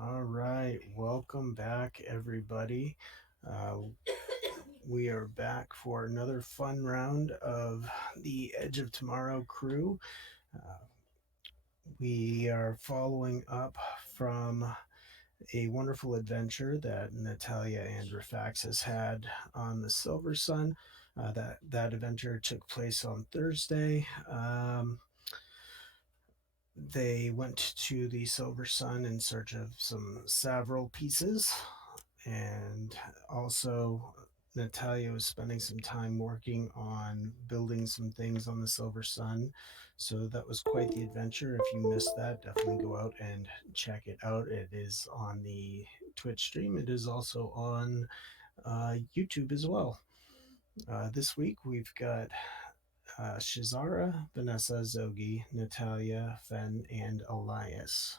All right, welcome back, everybody. Uh, we are back for another fun round of the Edge of Tomorrow crew. Uh, we are following up from a wonderful adventure that Natalia and Rifax has had on the Silver Sun. That adventure took place on Thursday. They went to the Silver Sun in search of some Savril pieces, and also Natalia was spending some time working on building some things on the Silver Sun. So that was quite the adventure. If you missed that, definitely go out and check it out. It is on the Twitch stream. It is also on YouTube as well. This week we've got Shazara, Vanessa, Zogi, Natalia, Fen, and Elias.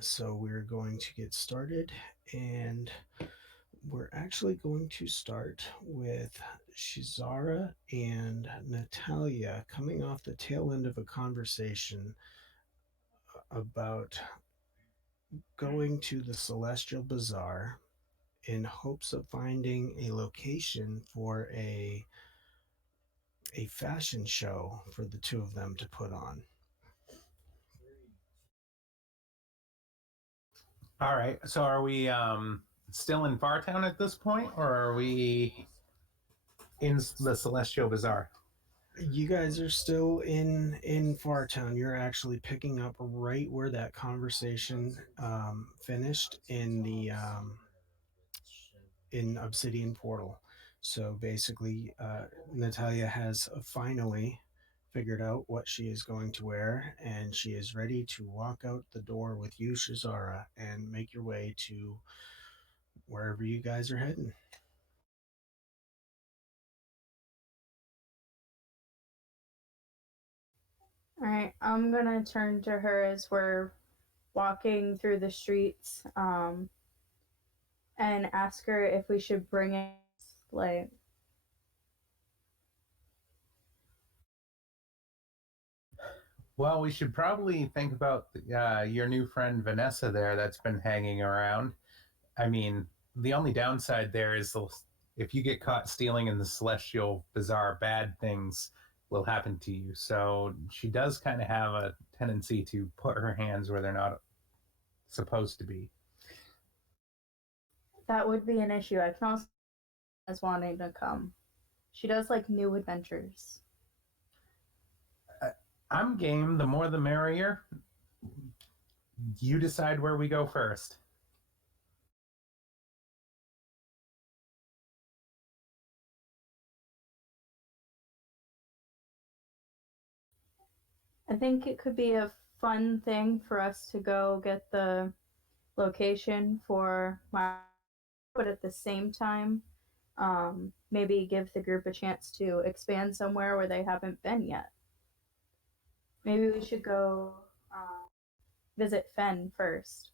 So we're going to get started, and we're actually going to start with Shizara and Natalia coming off the tail end of a conversation about going to the Celestial Bazaar in hopes of finding a location for a fashion show for the two of them to put on. All right. So are we still in Fartown at this point, or are we in the Celestial Bazaar? You guys are still in Fartown. You're actually picking up right where that conversation finished in Obsidian Portal. So basically, Natalia has finally figured out what she is going to wear, and she is ready to walk out the door with you, Shazara, and make your way to wherever you guys are heading. All right, I'm gonna turn to her as we're walking through the streets, and ask her if we should bring in like. Well, we should probably think about your new friend Vanessa there that's been hanging around. I mean, the only downside there is if you get caught stealing in the Celestial Bazaar, bad things will happen to you. So she does kind of have a tendency to put her hands where they're not supposed to be. That would be an issue. I can also as wanting to come. She does like new adventures. I'm game. The more the merrier. You decide where we go first. I think it could be a fun thing for us to go get the location for my, but at the same time, maybe give the group a chance to expand somewhere where they haven't been yet. Maybe we should go visit Fen first.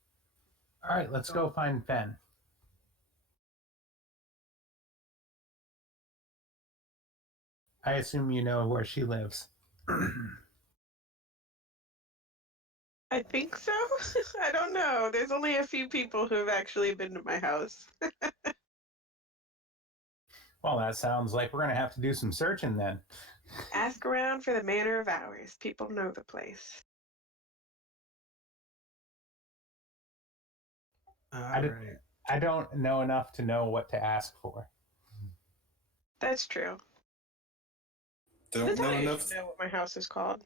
All right, let's go find Fen. I assume you know where she lives. I think so. I don't know. There's only a few people who have actually been to my house. Well, that sounds like we're going to have to do some searching then. Ask around for the Manor of Hours. People know the place. Right. I don't know enough to know what to ask for. That's true. Don't know Natalia enough. should know what my house is called.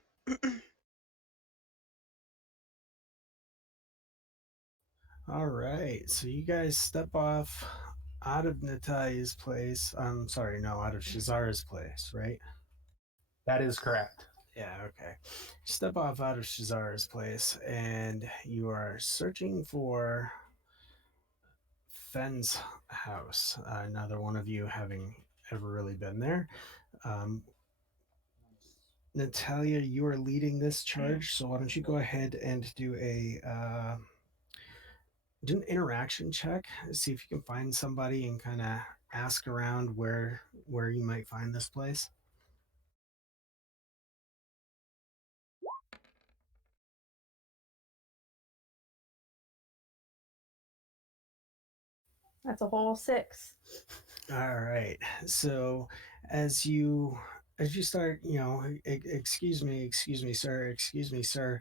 All right. So you guys step off out of Natalia's place. I'm sorry, no, out of Shazara's place, right? That is correct. Yeah, okay. Step off out of Shazara's place, and you are searching for Fen's house. Neither one of you having ever really been there. Um, Natalia, you are leading this charge, so why don't you go ahead and do an interaction check, see if you can find somebody and kind of ask around where you might find this place. That's a whole 6. All right. So as you start, excuse me, sir, excuse me, sir.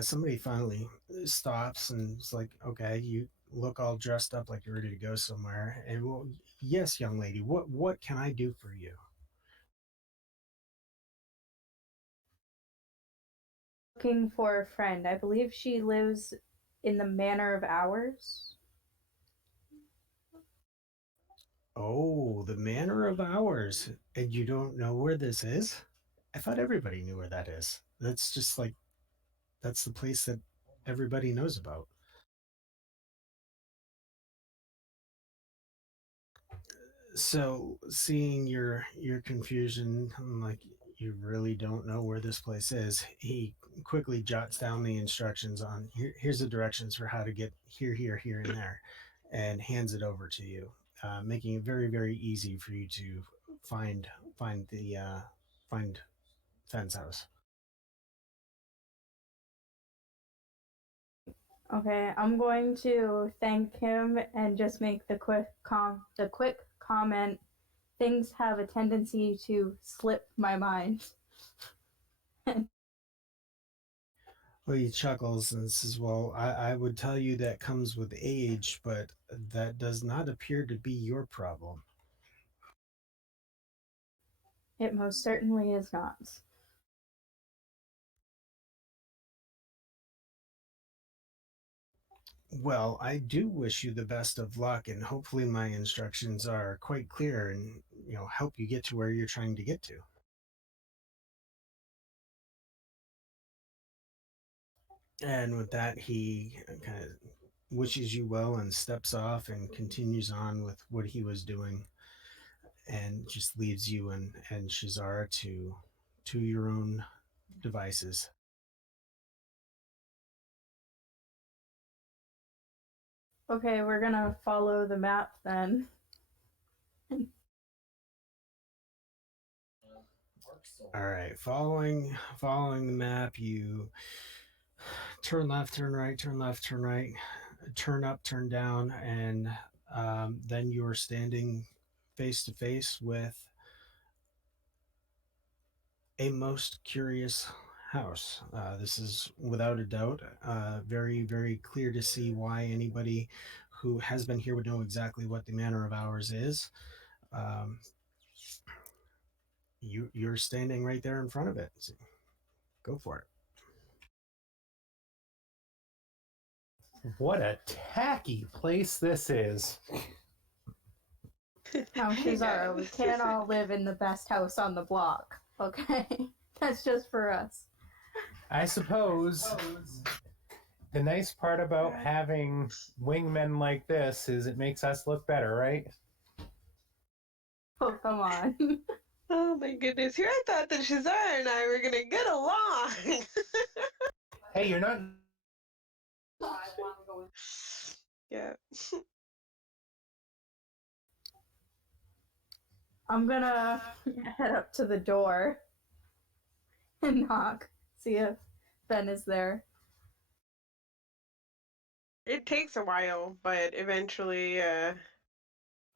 Somebody finally stops and it's like, okay, you look all dressed up like you're ready to go somewhere. And well, yes, young lady, what can I do for you? Looking for a friend. I believe she lives in the Manor of Hours. Oh, the Manor of Hours. And you don't know where this is? I thought everybody knew where that is. That's just like that's the place that everybody knows about. So seeing your confusion, I'm like you really don't know where this place is. He quickly jots down the instructions on here's the directions for how to get here, here, here, and there, and hands it over to you, making it very, very easy for you to find find the find Fenn's house. Okay, I'm going to thank him and just make the quick comment. Things have a tendency to slip my mind. Well, he chuckles and says, "Well, I would tell you that comes with age, but that does not appear to be your problem." It most certainly is not. Well, I do wish you the best of luck, and hopefully my instructions are quite clear and help you get to where you're trying to get to. And with that, he kind of wishes you well and steps off and continues on with what he was doing, and just leaves you and Shazara to your own devices. Okay, we're gonna follow the map then. All right, following the map, you turn left, turn right, turn left, turn right, turn up, turn down, and then you're standing face to face with a most curious house. This is without a doubt very, very clear to see why anybody who has been here would know exactly what the Manor of Hours is. Um, you're standing right there in front of it. So go for it. What a tacky place this is. Now, Hey, Shazara, we guys. can't all live in the best house on the block, okay? That's just for us. I suppose the nice part about having wingmen like this is it makes us look better, right? Oh, come on. Oh my goodness. Here I thought that Shazar and I were gonna get along. Hey, you're not. Yeah. I'm gonna head up to the door and knock, see if Ben is there. It takes a while, but eventually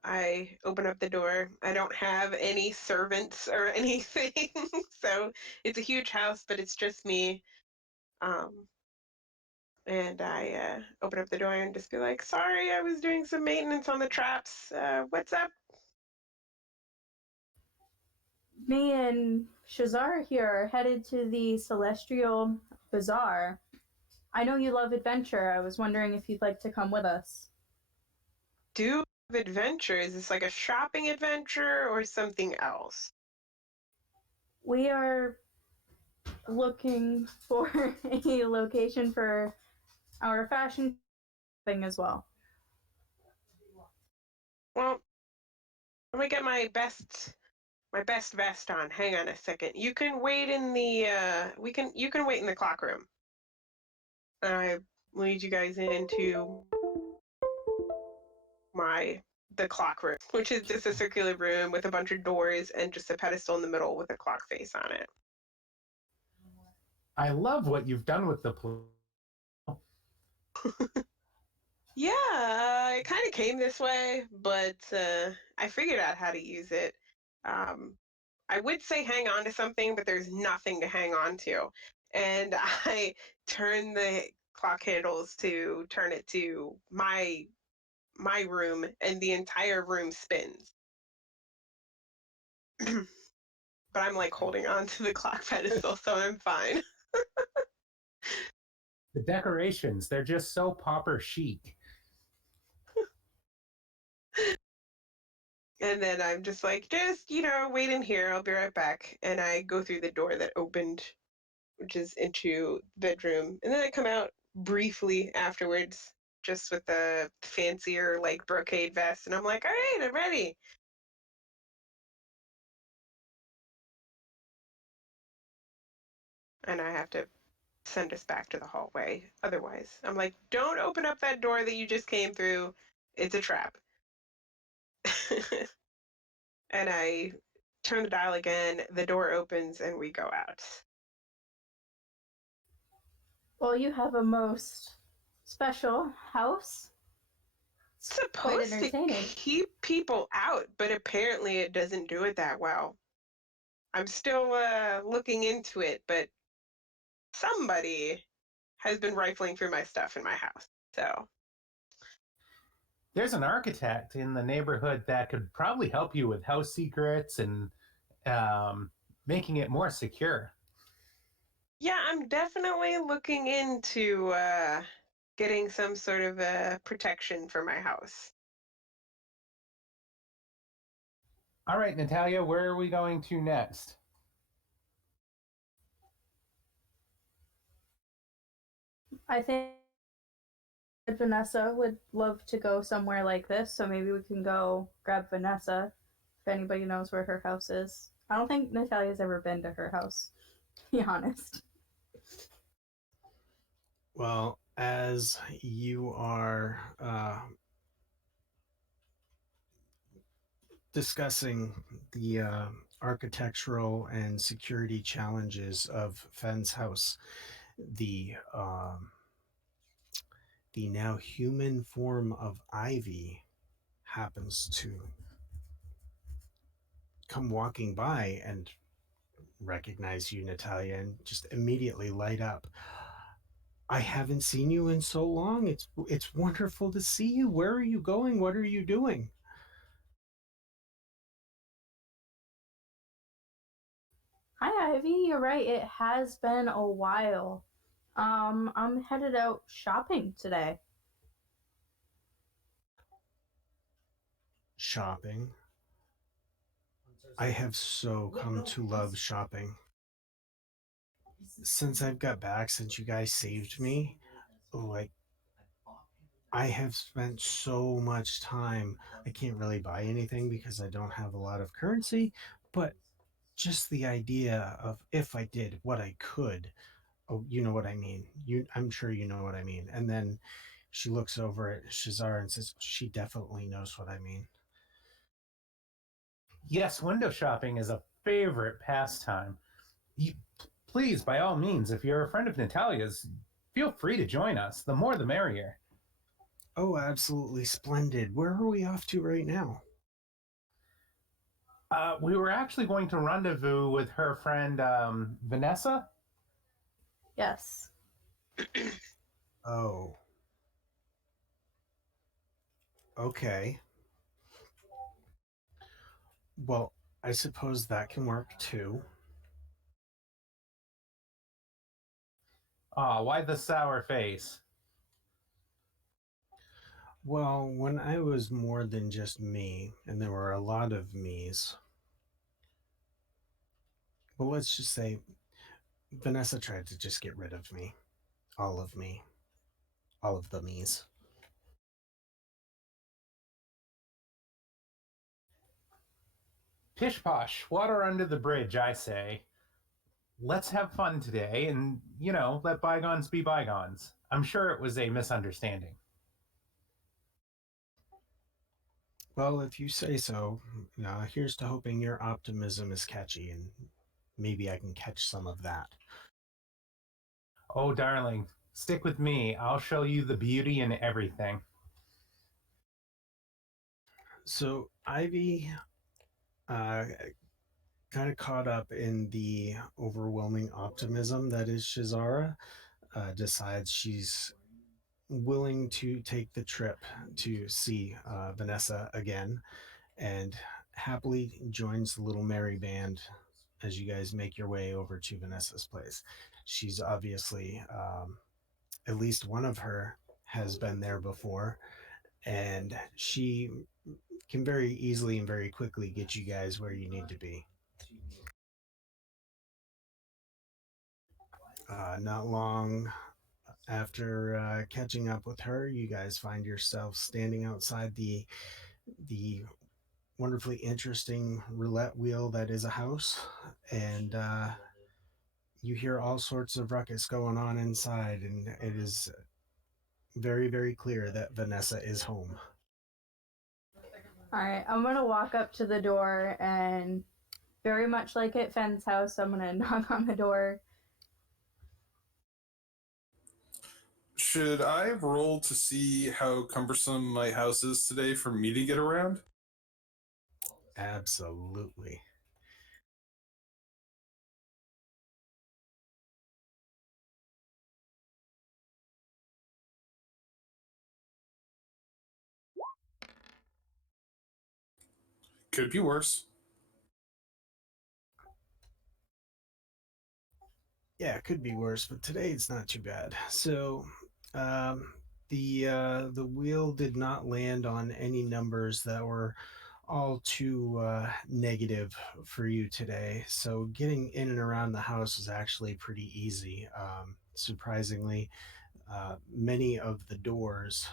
I open up the door. I don't have any servants or anything. So it's a huge house, but it's just me. Um, and I open up the door and just be like, sorry, I was doing some maintenance on the traps. What's up? Me and Shazar here are headed to the Celestial Bazaar. I know you love adventure. I was wondering if you'd like to come with us. Do adventure? Is this like a shopping adventure or something else? We are looking for a location for our fashion thing as well. Well, let me get my best vest on. Hang on a second. You can wait in the you can wait in the clock room. I lead you guys into my the clock room, which is just a circular room with a bunch of doors and just a pedestal in the middle with a clock face on it. I love what you've done with the. Yeah, it kind of came this way, but I figured out how to use it. Um, I would say hang on to something, but there's nothing to hang on to. And I turn the clock handles to turn it to my room, and the entire room spins. But I'm like holding on to the clock pedestal, so I'm fine. The decorations, they're just so popper chic. And then I'm just like, just, wait in here. I'll be right back. And I go through the door that opened, which is into the bedroom. And then I come out briefly afterwards, just with a fancier, like, brocade vest. And I'm like, all right, I'm ready. And I have to send us back to the hallway. Otherwise, I'm like, don't open up that door that you just came through. It's a trap. And I turn the dial again. The door opens and we go out. Well, you have a most special house. It's quite Supposed to entertaining. keep people out, but apparently it doesn't do it that well. I'm still looking into it, but somebody has been rifling through my stuff in my house. So, There's an architect in the neighborhood that could probably help you with house secrets and making it more secure. yeah, I'm definitely looking into getting some sort of protection for my house. All right, Natalia, where are we going to next? I think Vanessa would love to go somewhere like this, so maybe we can go grab Vanessa if anybody knows where her house is. I don't think Natalia's ever been to her house, to be honest. Well, as you are discussing the architectural and security challenges of Fenn's house, the the now human form of Ivy happens to come walking by and recognize you, Natalia, and just immediately light up. I haven't seen you in so long. It's wonderful to see you. Where are you going? What are you doing? Hi, Ivy. You're right. It has been a while. I'm headed out shopping today. Shopping. I have so come to love shopping. Since I've got back, since you guys saved me, like I have spent so much time. I can't really buy anything because I don't have a lot of currency, but just the idea of if I did what I could. Oh, you know what I mean. I'm sure you know what I mean. And then she looks over at Shazar and says, "She definitely knows what I mean." Yes, window shopping is a favorite pastime. You, please, by all means, if you're a friend of Natalia's, feel free to join us. The more the merrier. Oh, absolutely splendid. Where are we off to right now? We were actually going to rendezvous with her friend Vanessa. Yes. Oh, okay. Well, I suppose that can work too. Aw, why the sour face? Well, when I was more than just me, and there were a lot of me's, well, let's just say Vanessa tried to just get rid of me. All of me. All of the me's. Pish posh, water under the bridge, I say. Let's have fun today and, let bygones be bygones. I'm sure it was a misunderstanding. Well, if you say so, here's to hoping your optimism is catchy and maybe I can catch some of that. Oh, darling, stick with me. I'll show you the beauty in everything. So Ivy uh, kind of caught up in the overwhelming optimism that is Shazara, decides she's willing to take the trip to see Vanessa again, and happily joins the little merry band as you guys make your way over to Vanessa's place. She's obviously, at least one of her has been there before, and she can very easily and very quickly get you guys where you need to be. Not long after catching up with her, you guys find yourselves standing outside the wonderfully interesting roulette wheel that is a house, and you hear all sorts of ruckus going on inside, and it is very, very clear that Vanessa is home. All right, I'm gonna walk up to the door and, very much like at Fenn's house, I'm gonna knock on the door. Should I roll to see how cumbersome my house is today for me to get around? Absolutely. Could be worse. Yeah, it could be worse, but today it's not too bad. So, um, the wheel did not land on any numbers that were all too negative for you today. So, getting in and around the house was actually pretty easy. Surprisingly, many of the doors.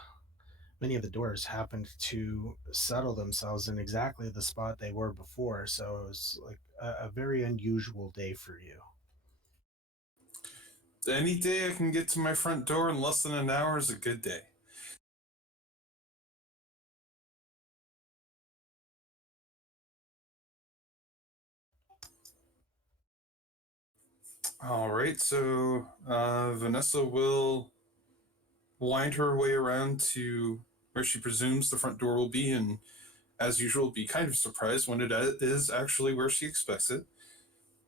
Many of the doors happened to settle themselves in exactly the spot they were before, so it was like a very unusual day for you. Any day I can get to my front door in less than an hour is a good day. All right, so Vanessa will wind her way around to where she presumes the front door will be, and as usual, be kind of surprised when it is actually where she expects it,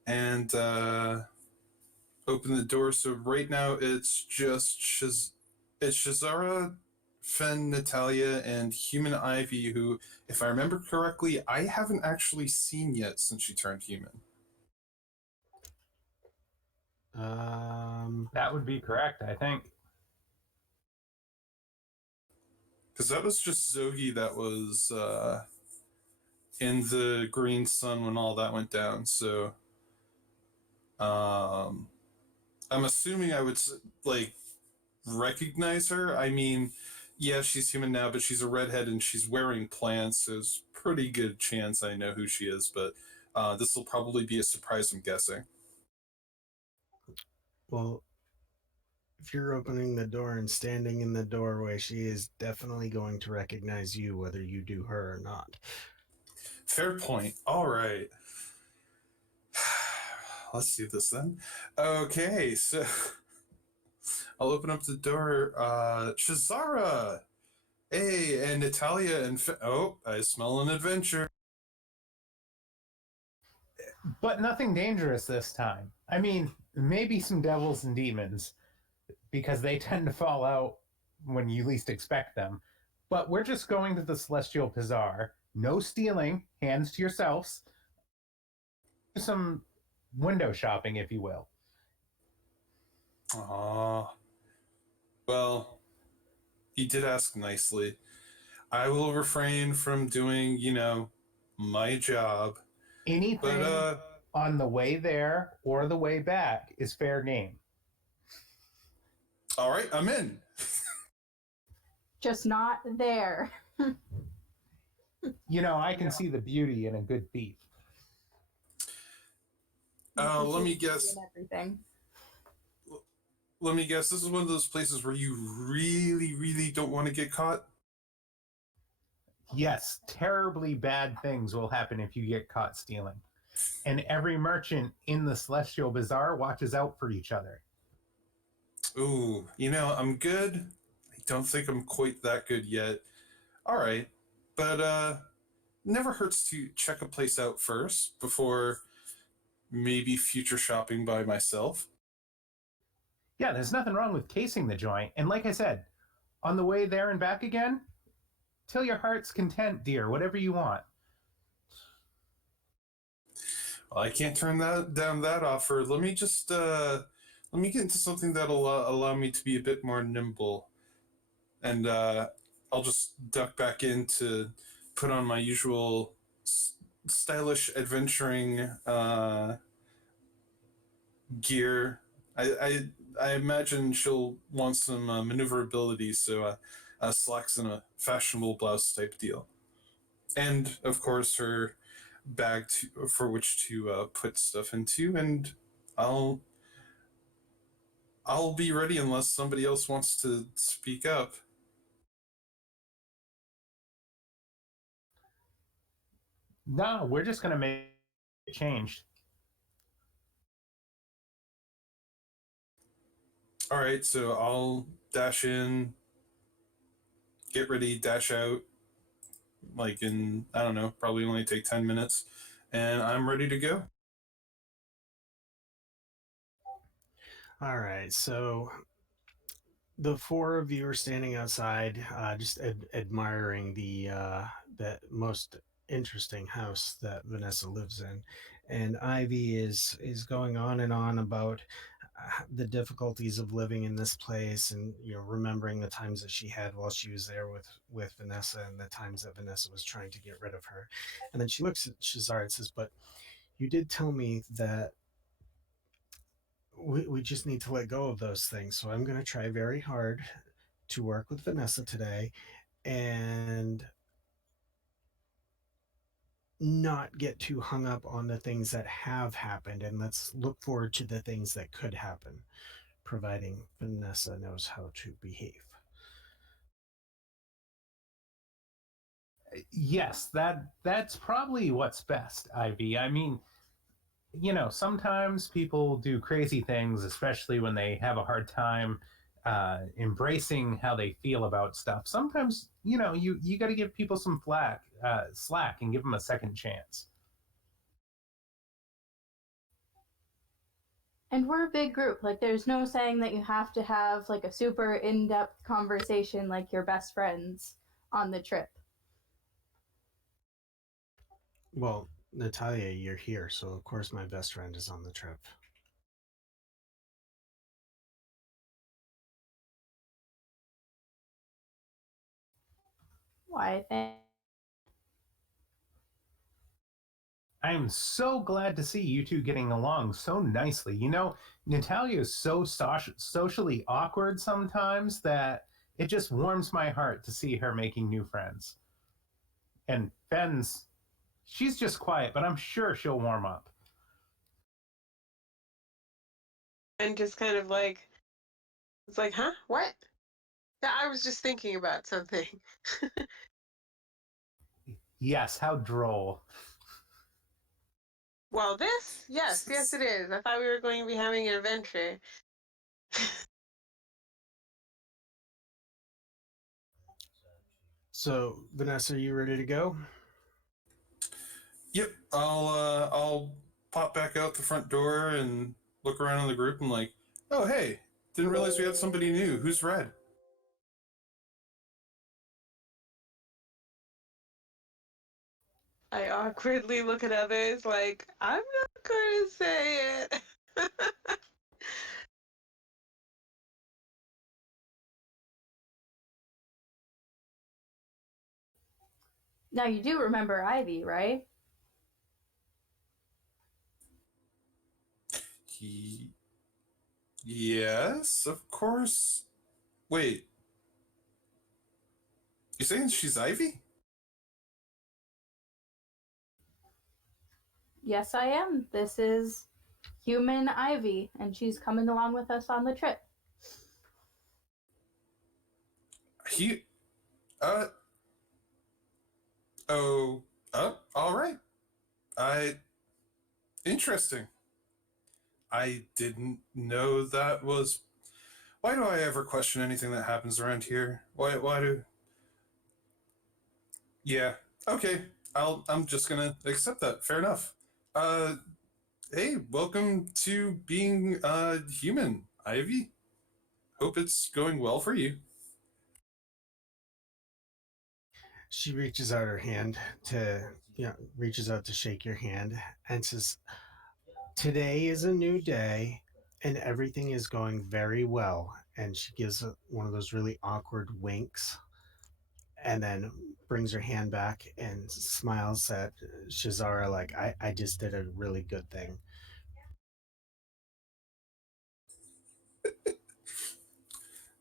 and open the door. So right now it's just it's Shazara, Fen, Natalia, and Human Ivy, who, if I remember correctly, I haven't actually seen yet since she turned human. That would be correct, I think. Because that was just Zogi that was in the green sun when all that went down. So I'm assuming I would like recognize her. I mean, yeah, she's human now, but she's a redhead and she's wearing plants, so there's pretty good chance I know who she is. But this will probably be a surprise, I'm guessing. Well, if you're opening the door and standing in the doorway, she is definitely going to recognize you, whether you do her or not. Fair point. All right. Let's do this then. Okay, so I'll open up the door. Shazara! Hey, and Natalia and oh, I smell an adventure. But nothing dangerous this time. I mean, maybe some devils and demons, because they tend to fall out when you least expect them. But we're just going to the Celestial Bazaar. No stealing, hands to yourselves. Some window shopping, if you will. Well, he did ask nicely. I will refrain from doing, my job. Anything But, on the way there or the way back is fair game. all right, I'm in. Just not there. I can see the beauty in a good thief. Let me guess. And everything. Let me guess. This is one of those places where you really, really don't want to get caught. Yes, terribly bad things will happen if you get caught stealing. And every merchant in the Celestial Bazaar watches out for each other. Ooh, I'm good. I don't think I'm quite that good yet. All right. But, never hurts to check a place out first before maybe future shopping by myself. Yeah, there's nothing wrong with casing the joint. And like I said, on the way there and back again, till your heart's content, dear, whatever you want. Well, I can't turn that down that offer. Let me just let me get into something that'll allow me to be a bit more nimble, and I'll just duck back in to put on my usual stylish adventuring gear. I imagine she'll want some maneuverability, so slacks and a fashionable blouse type deal, and of course her bag for which to put stuff into, and I'll I'll be ready unless somebody else wants to speak up. No, we're just gonna make it changed. All right, so I'll dash in, get ready, dash out, like in, I don't know, probably only take 10 minutes, and I'm ready to go. All right, so the four of you are standing outside, just admiring the most interesting house that Vanessa lives in, and Ivy is going on and on about the difficulties of living in this place, and remembering the times that she had while she was there with Vanessa, and the times that Vanessa was trying to get rid of her. And then she looks at Shazar and says, "But you did tell me that we just need to let go of those things. So I'm going to try very hard to work with Vanessa today and not get too hung up on the things that have happened. And let's look forward to the things that could happen, providing Vanessa knows how to behave." Yes, that's probably what's best, Ivy. I mean, sometimes people do crazy things, especially when they have a hard time embracing how they feel about stuff. Sometimes, you got to give people some slack, and give them a second chance. And we're a big group. Like, there's no saying that you have to have like a super in-depth conversation like your best friends on the trip. Well, Natalia, you're here, so of course my best friend is on the trip. Why? I'm so glad to see you two getting along so nicely. Natalia is so socially awkward sometimes that it just warms my heart to see her making new friends. And she's just quiet, but I'm sure she'll warm up. And just kind of like, it's like, huh? What? Yeah, I was just thinking about something. Yes, how droll. Well, yes, it is. I thought we were going to be having an adventure. So, Vanessa, are you ready to go? Yep, I'll pop back out the front door and look around in the group and like, oh hey, didn't realize we had somebody new. Who's Red? I awkwardly look at others like, I'm not going to say it. Now you do remember Ivy, right? Yes, of course. Wait, you saying she's Ivy? Yes, I am. This is human Ivy, and she's coming along with us on the trip. He, uh, oh, all right. Interesting. I didn't know that was. Why do I ever question anything that happens around here? Why do. Yeah, okay. I'm just gonna accept that. Fair enough. Uh, hey, welcome to being human, Ivy. Hope it's going well for you. She reaches out her hand to, reaches out to shake your hand and says, "Today is a new day and everything is going very well." And she gives one of those really awkward winks and then brings her hand back and smiles at Shazara like, I just did a really good thing.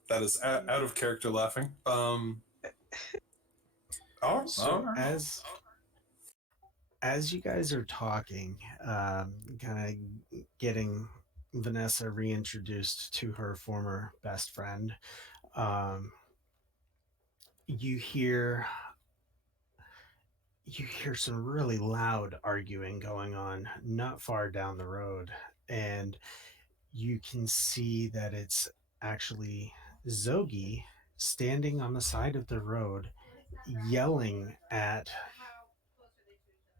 That is out of character laughing. All So right. as you guys are talking, kind of getting Vanessa reintroduced to her former best friend, um, you hear you hear some really loud arguing going on not far down the road, and you can see that it's actually Zogi standing on the side of the road yelling at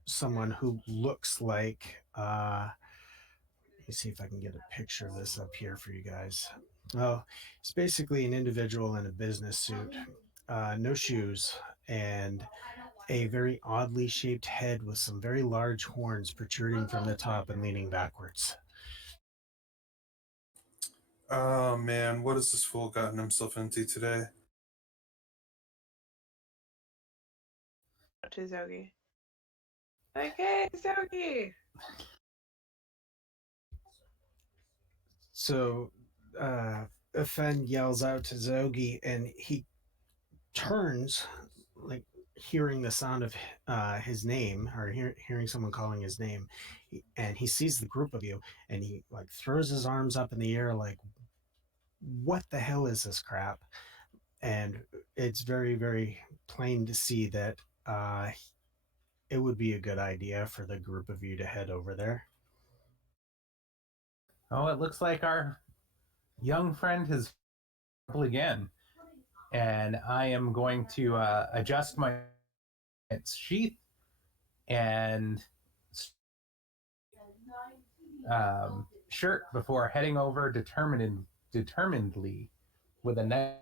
someone who looks like let me see if I can get a picture of this up here for you guys. Oh, it's basically an individual in a business suit, no shoes, and a very oddly shaped head with some very large horns protruding from the top and leaning backwards. Oh man, what has this fool gotten himself into today? To Zogi. Like, hey, Zogi. So, Fen yells out to Zogi, and he turns, like hearing the sound of his name or hearing someone calling his name, and he sees the group of you, and he like throws his arms up in the air, like, "What the hell is this crap?" And it's very, very plain to see that it would be a good idea for the group of you to head over there. Oh, it looks like our young friend has trouble again. And I am going to adjust my sheath and shirt before heading over determinedly with a knife.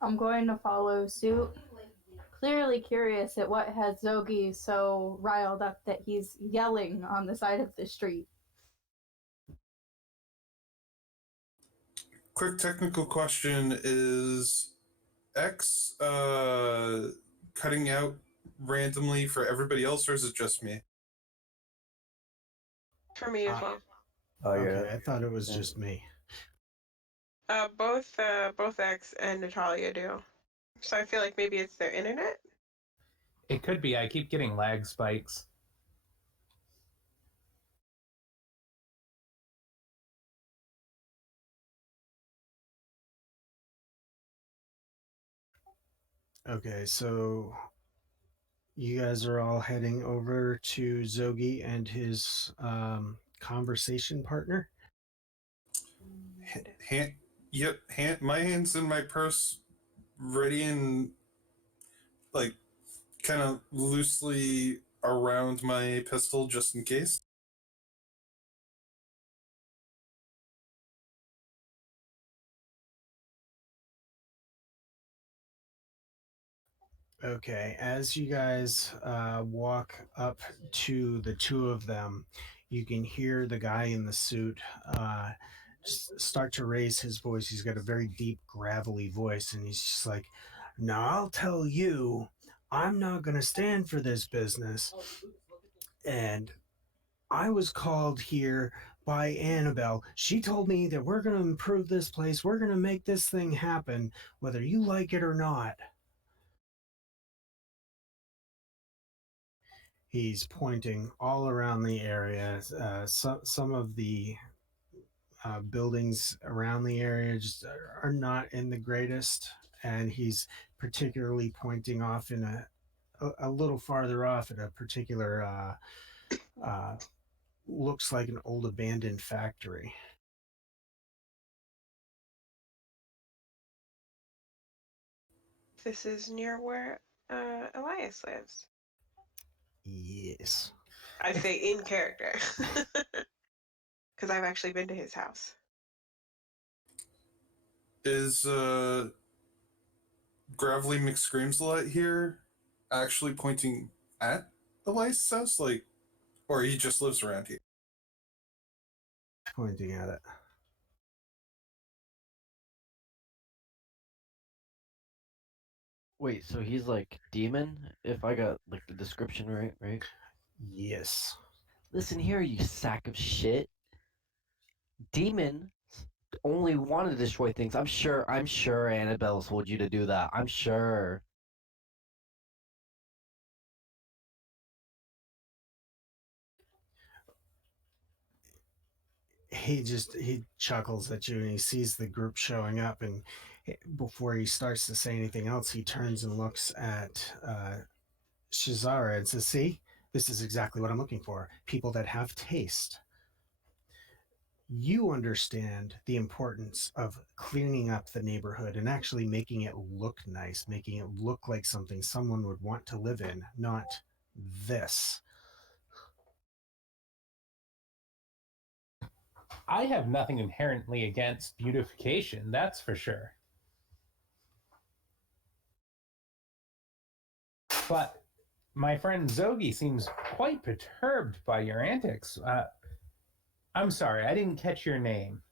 I'm going to follow suit. Clearly curious at what has Zogi so riled up that he's yelling on the side of the street. Quick technical question: is X cutting out randomly for everybody else, or is it just me? For me as well. Oh yeah. Okay, I thought it was just me. Both X and Natalia do. So I feel like maybe it's their internet. It could be. I keep getting lag spikes. Okay, so you guys are all heading over to Zogi and his conversation partner. Hand, yep, my hands in my purse, ready and like kind of loosely around my pistol just in case. Okay, as you guys walk up to the two of them, you can hear the guy in the suit start to raise his voice. He's got a very deep, gravelly voice, and he's just like, "Now I'll tell you, I'm not going to stand for this business. And I was called here by Annabelle. She told me that we're going to improve this place. We're going to make this thing happen, whether you like it or not." He's pointing all around the area. Some of the buildings around the area just are not in the greatest, and he's particularly pointing off in a little farther off at a particular looks like an old abandoned factory. this is near where Elias lives. Yes. I say in character. Because I've actually been to his house. Is Gravelly McScreamslight here actually pointing at Elias' house? Like, or he just lives around here? Pointing at it. Wait, so he's like demon? If I got like the description right? Yes. Listen here, you sack of shit. Demon only want to destroy things. I'm sure Annabelle told you to do that. I'm sure. He chuckles at you and he sees the group showing up, and before he starts to say anything else, he turns and looks at Shazara and says, "See, this is exactly what I'm looking for. People that have taste. You understand the importance of cleaning up the neighborhood and actually making it look nice, making it look like something someone would want to live in, not this." I have nothing inherently against beautification, that's for sure. But my friend Zogi seems quite perturbed by your antics. I'm sorry, I didn't catch your name.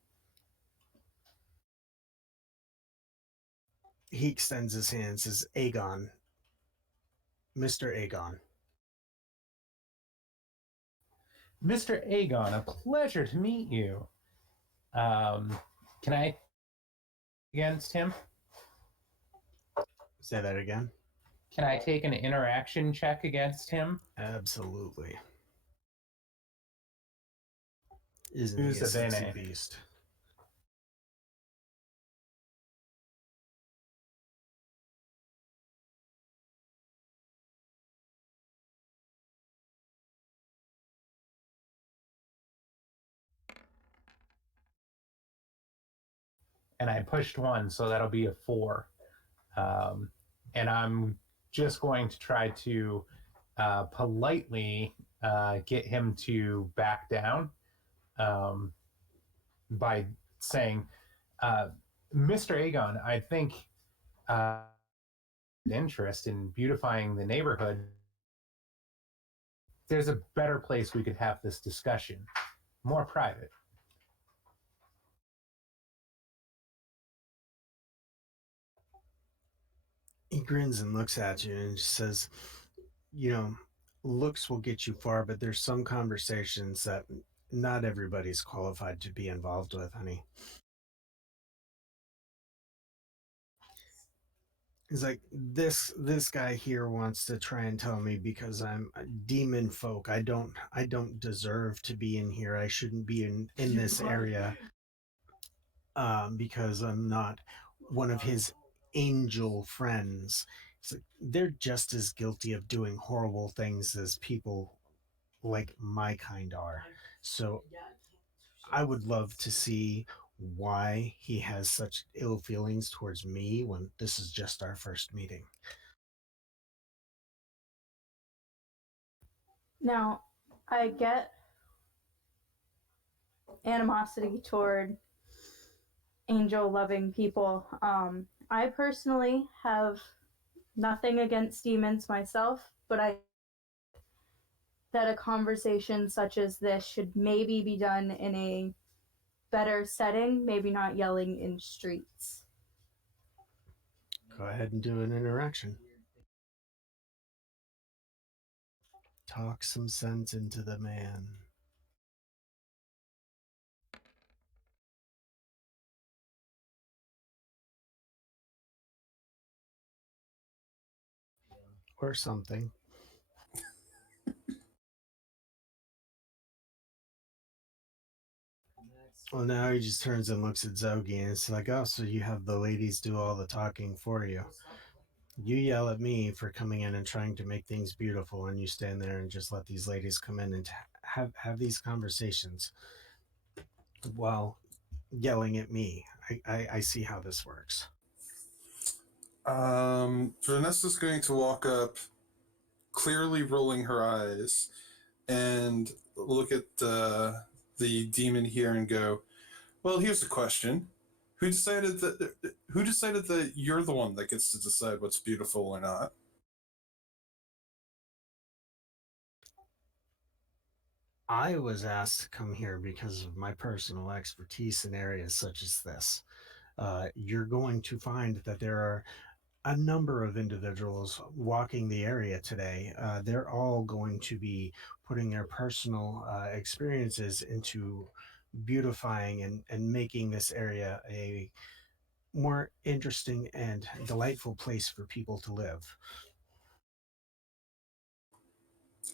He extends his hand and says, "Aegon. Mr. Aegon." Mr. Aegon, a pleasure to meet you. Can I against him? Say that again. Can I take an interaction check against him? Absolutely. Isn't Who's he a the sexy bene? beast? And I pushed one, so that'll be a 4. And I'm just going to try to politely get him to back down by saying, Mr. Aegon, I think interest in beautifying the neighborhood, there's a better place we could have this discussion, more private. He grins and looks at you and says, "You know, looks will get you far, but there's some conversations that not everybody's qualified to be involved with, honey." He's like, this guy here wants to try and tell me because I'm a demon folk. I don't deserve to be in here. I shouldn't be in this area because I'm not one of his angel friends. It's like, they're just as guilty of doing horrible things as people like my kind are. So I would love to see why he has such ill feelings towards me when this is just our first meeting. Now, I get animosity toward angel loving people. I personally have nothing against demons myself, but I that a conversation such as this should maybe be done in a better setting, maybe not yelling in streets. Go ahead and do an interaction. Talk some sense into the man. Or something. Well, now he just turns and looks at Zogi and it's like, "Oh, so you have the ladies do all the talking for you. You yell at me for coming in and trying to make things beautiful, and you stand there and just let these ladies come in and have these conversations while yelling at me. I see how this works." Vanessa's going to walk up, clearly rolling her eyes, and look at the demon here and go, "Well, here's a question: Who decided that you're the one that gets to decide what's beautiful or not?" I was asked to come here because of my personal expertise in areas such as this. You're going to find that there are a number of individuals walking the area today. They're all going to be putting their personal experiences into beautifying and making this area a more interesting and delightful place for people to live.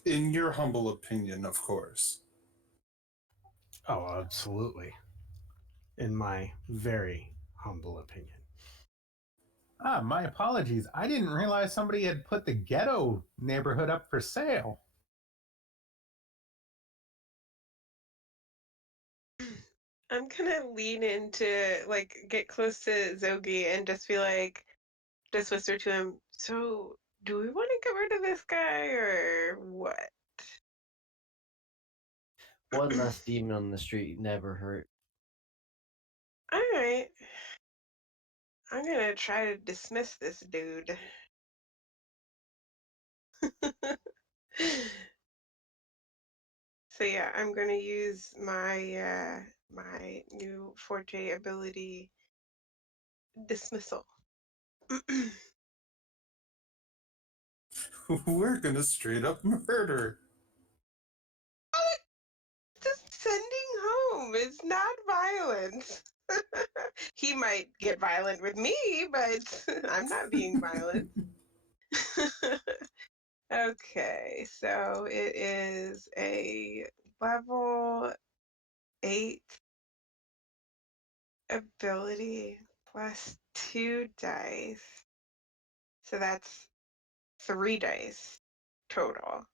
In your humble opinion, of course. Oh, absolutely. In my very humble opinion. Ah, my apologies. I didn't realize somebody had put the ghetto neighborhood up for sale. I'm gonna lean into like get close to Zogi and just be like, just whisper to him. So, do we want to get rid of this guy or what? One less demon on the street never hurt. All right, I'm gonna try to dismiss this dude. So yeah, I'm gonna use my my new Forte ability, dismissal. We're gonna straight up murder. Just sending home. It's not violence. He might get violent with me, but I'm not being violent. Okay, so it is a level 8 ability plus 2 dice. So that's 3 dice total.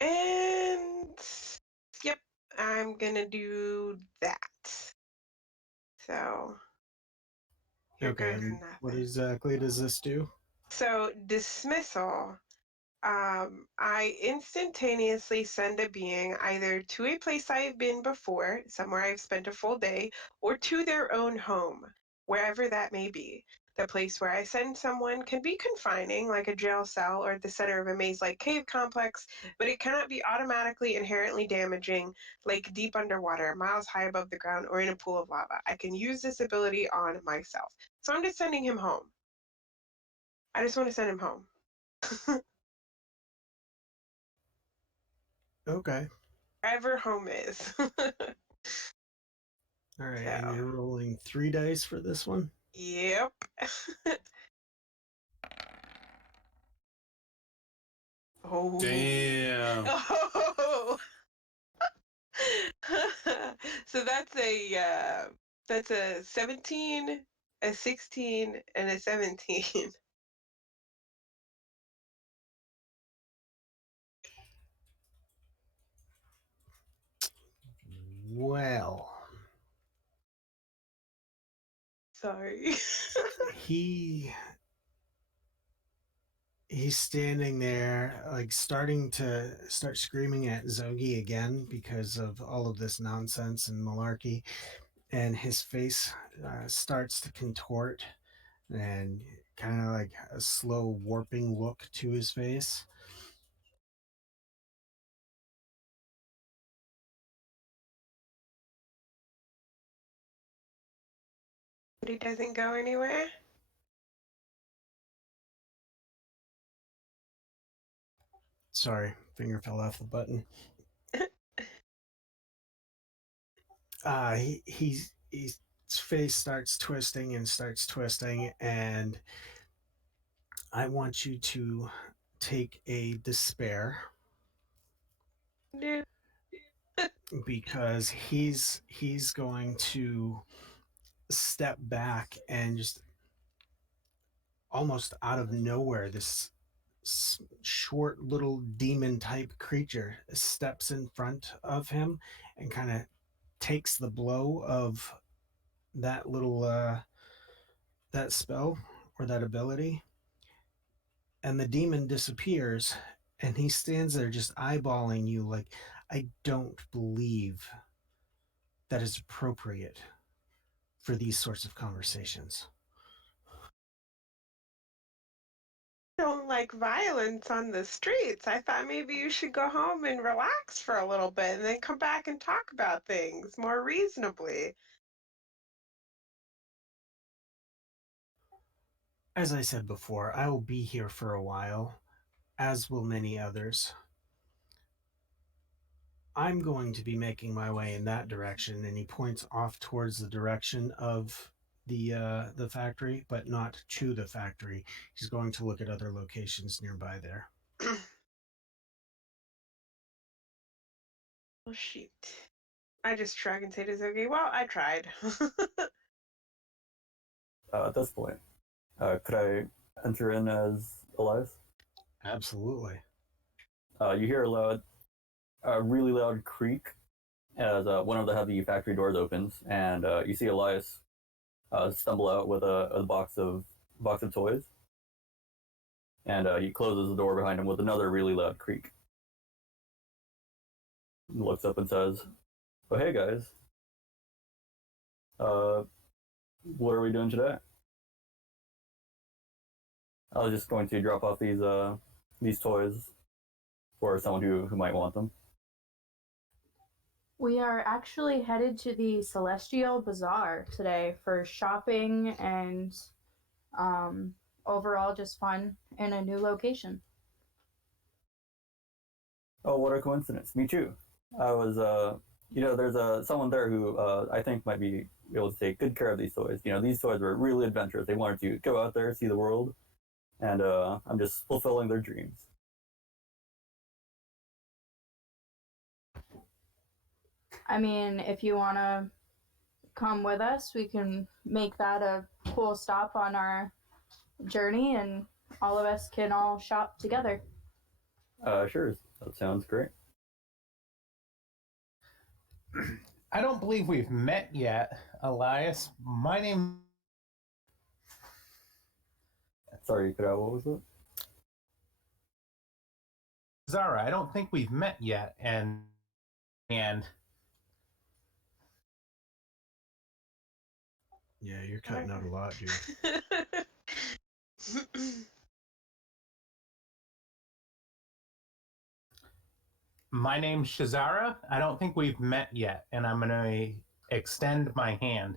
And yep, I'm gonna do that. So here Okay, goes and what nothing. exactly does this do? So dismissal, I instantaneously send a being either to a place I have been before, somewhere I've spent a full day, or to their own home, wherever that may be. The place where I send someone can be confining, like a jail cell or at the center of a maze-like cave complex, but it cannot be automatically inherently damaging, like deep underwater, miles high above the ground, or in a pool of lava. I can use this ability on myself. So I'm just sending him home. I just want to send him home. Okay. Wherever home is. All right, and So, you're rolling 3 dice for this one? yep. Oh. Damn. Oh. So that's a 17, a 16, and a 17. Well, Sorry. he he's standing there like start screaming at Zogi again because of all of this nonsense and malarkey, and his face starts to contort and kind of like a slow warping look to his face. But he doesn't go anywhere. Sorry, finger fell off the button. His face starts twisting and starts twisting, and I want you to take a despair No. because he's going to step back and just almost out of nowhere this short little demon type creature steps in front of him and kind of takes the blow of that little that spell or that ability, and the demon disappears, and he stands there just eyeballing you like, I don't believe that is appropriate for these sorts of conversations. Don't like violence on the streets. I thought maybe you should go home and relax for a little bit and then come back and talk about things more reasonably. As I said before, I will be here for a while, as will many others. I'm going to be making my way in that direction, and he points off towards the direction of the factory, but not to the factory. He's going to look at other locations nearby there. Oh, shoot. I just shrug and say to Zogi, well, I tried. At this point, could I enter in as Elias? Absolutely. You hear a really loud creak as one of the heavy factory doors opens, and you see Elias stumble out with a box of toys, and he closes the door behind him with another really loud creak. He looks up and says, "Oh, hey guys, what are we doing today? I was just going to drop off these toys for someone who might want them." We are actually headed to the Celestial Bazaar today for shopping and overall just fun in a new location. Oh, what a coincidence! Me too. I was, there's someone there who I think might be able to take good care of these toys. You know, these toys were really adventurous. They wanted to go out there, see the world, and I'm just fulfilling their dreams. I mean, if you want to come with us, we can make that a cool stop on our journey and all of us can all shop together. Sure, that sounds great. I don't believe we've met yet, Elias. My name. Sorry, what was it? Zara. I don't think we've met yet, and Yeah, you're cutting out a lot, dude. my name's Shazara. I don't think we've met yet, and I'm gonna extend my hand.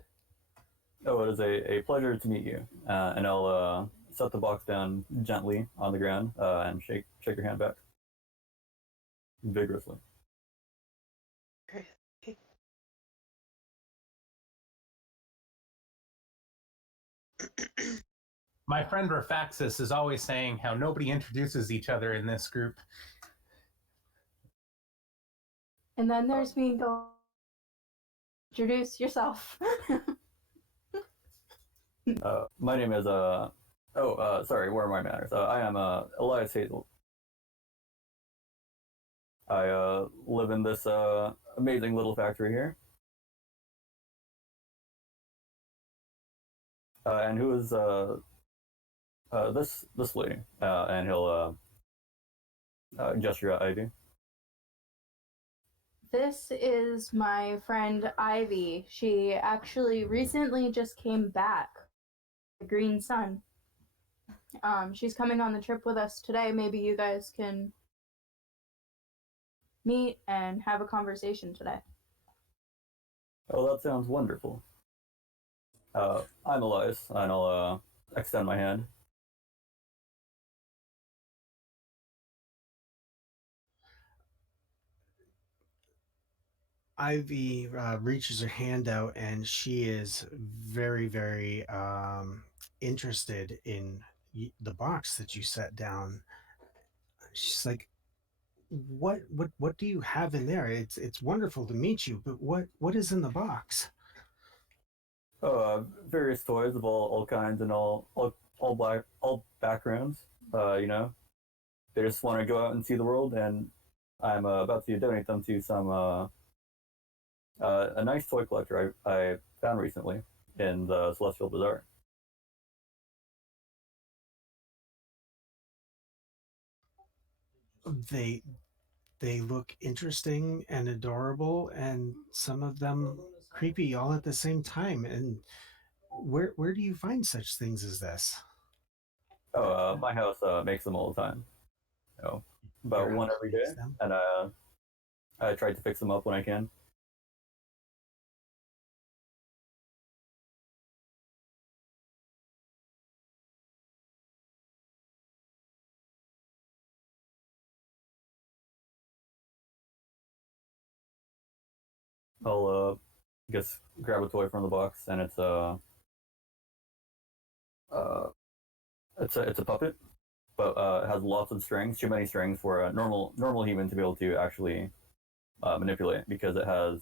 Oh, it is a pleasure to meet you. And I'll set the box down gently on the ground and shake your hand back vigorously. My friend Rafaxis is always saying how nobody introduces each other in this group. And then there's me go introduce yourself. My name is sorry, where are my manners? I am Elias Hazel. I live in this amazing little factory here. And who is this lady? And he'll gesture at Ivy. This is my friend Ivy. She actually recently just came back. The Green Sun. She's coming on the trip with us today. Maybe you guys can meet and have a conversation today. Oh, that sounds wonderful. I'm Elias, and I'll extend my hand. Ivy reaches her hand out, and she is very, very interested in the box that you set down. She's like, "What do you have in there? It's wonderful to meet you, but what is in the box?" Oh, various toys of all kinds and all backgrounds. They just want to go out and see the world, and I'm about to donate them to some a nice toy collector I found recently in the Celestial Bazaar. they they look interesting and adorable, and some of them creepy all at the same time. And where do you find such things as this? Oh, my house makes them all the time. You know, about Your one house every day, makes them? and I try to fix them up when I can. I'll I guess grab a toy from the box, and uh it's a puppet, but it has lots of strings, too many strings for a normal human to be able to actually manipulate, because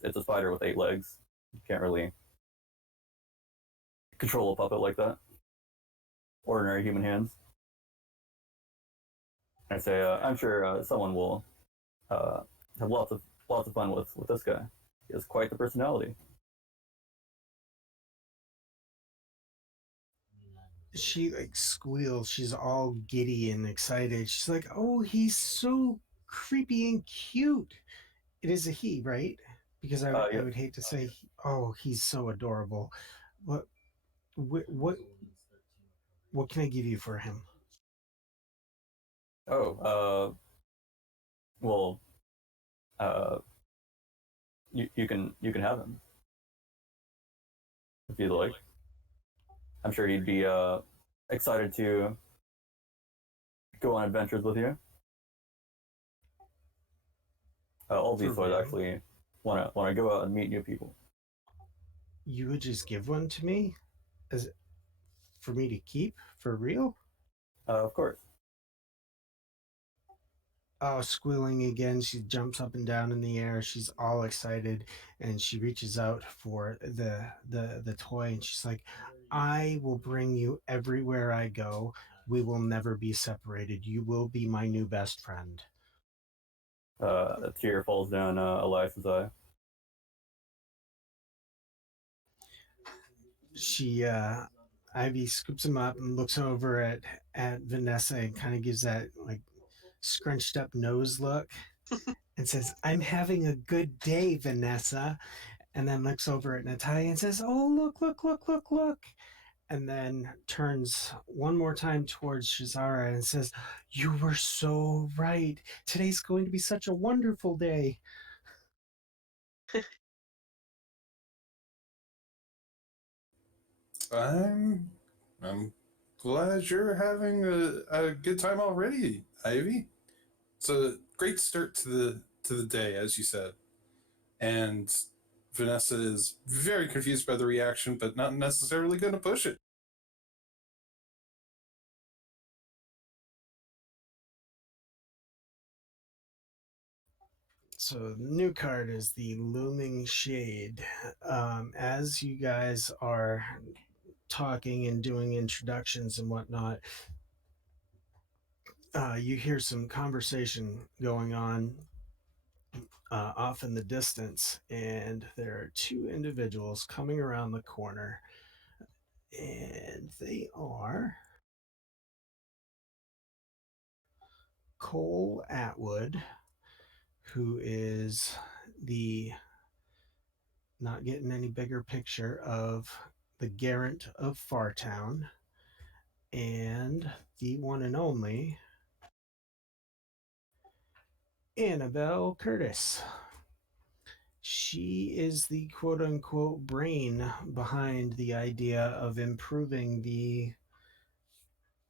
it's a spider with 8 legs. You can't really control a puppet like that. Ordinary human hands. I say I'm sure someone will uh, have lots of fun with this guy. He has quite the personality. She like squeals. She's all giddy and excited. She's like, "Oh, he's so creepy and cute." It is a he, right? Because I Yeah. would hate to say, "Oh, he's so adorable." What what can I give you for him? Oh, well, uh, you can have him if you'd like. I'm sure he'd be excited to go on adventures with you. All For these toys real? actually want to go out and meet new people. You would just give one to me as for me to keep for real? Of course. Oh, squealing again. She jumps up and down in the air. She's all excited, and she reaches out for the toy, and she's like, "I will bring you everywhere I go. We will never be separated. You will be my new best friend." A tear falls down Elias's eye. She Ivy scoops him up and looks over at Vanessa and kind of gives that like scrunched up nose look and says, "I'm having a good day, Vanessa." And then looks over at Natalia and says, "Oh, look, look, look, look, look." And then turns one more time towards Shazara and says, "You were so right. Today's going to be such a wonderful day." I'm I'm glad you're having a good time already, Ivy. It's a great start to the day, as you said. And Vanessa is very confused by the reaction, but not necessarily going to push it. So the new card is the Looming Shade. As you guys are talking and doing introductions and whatnot, you hear some conversation going on off in the distance, and there are two individuals coming around the corner, and they are Cole Atwood, who is the not getting any bigger picture of the Garant of Fartown, and the one and only Annabelle Curtis. She is the quote unquote brain behind the idea of improving the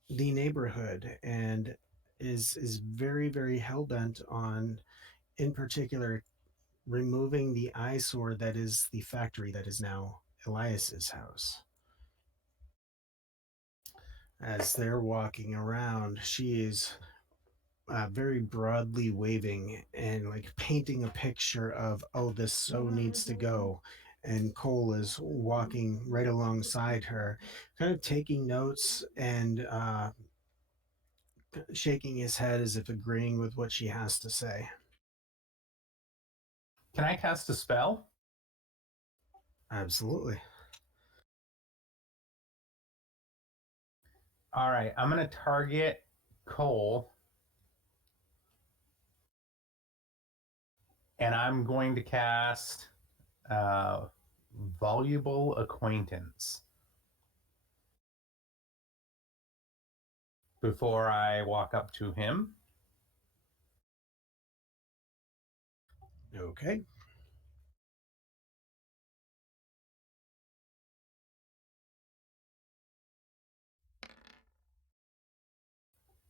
neighborhood, and is very very hell bent on, in particular, removing the eyesore that is the factory that is now Elias's house. As they're walking around, she is very broadly waving and like painting a picture of, "Oh, this so needs to go." And Cole is walking right alongside her, kind of taking notes and shaking his head as if agreeing with what she has to say. Can I cast a spell? Absolutely. All right, I'm going to target Cole and I'm going to cast Voluble Acquaintance before I walk up to him. Okay.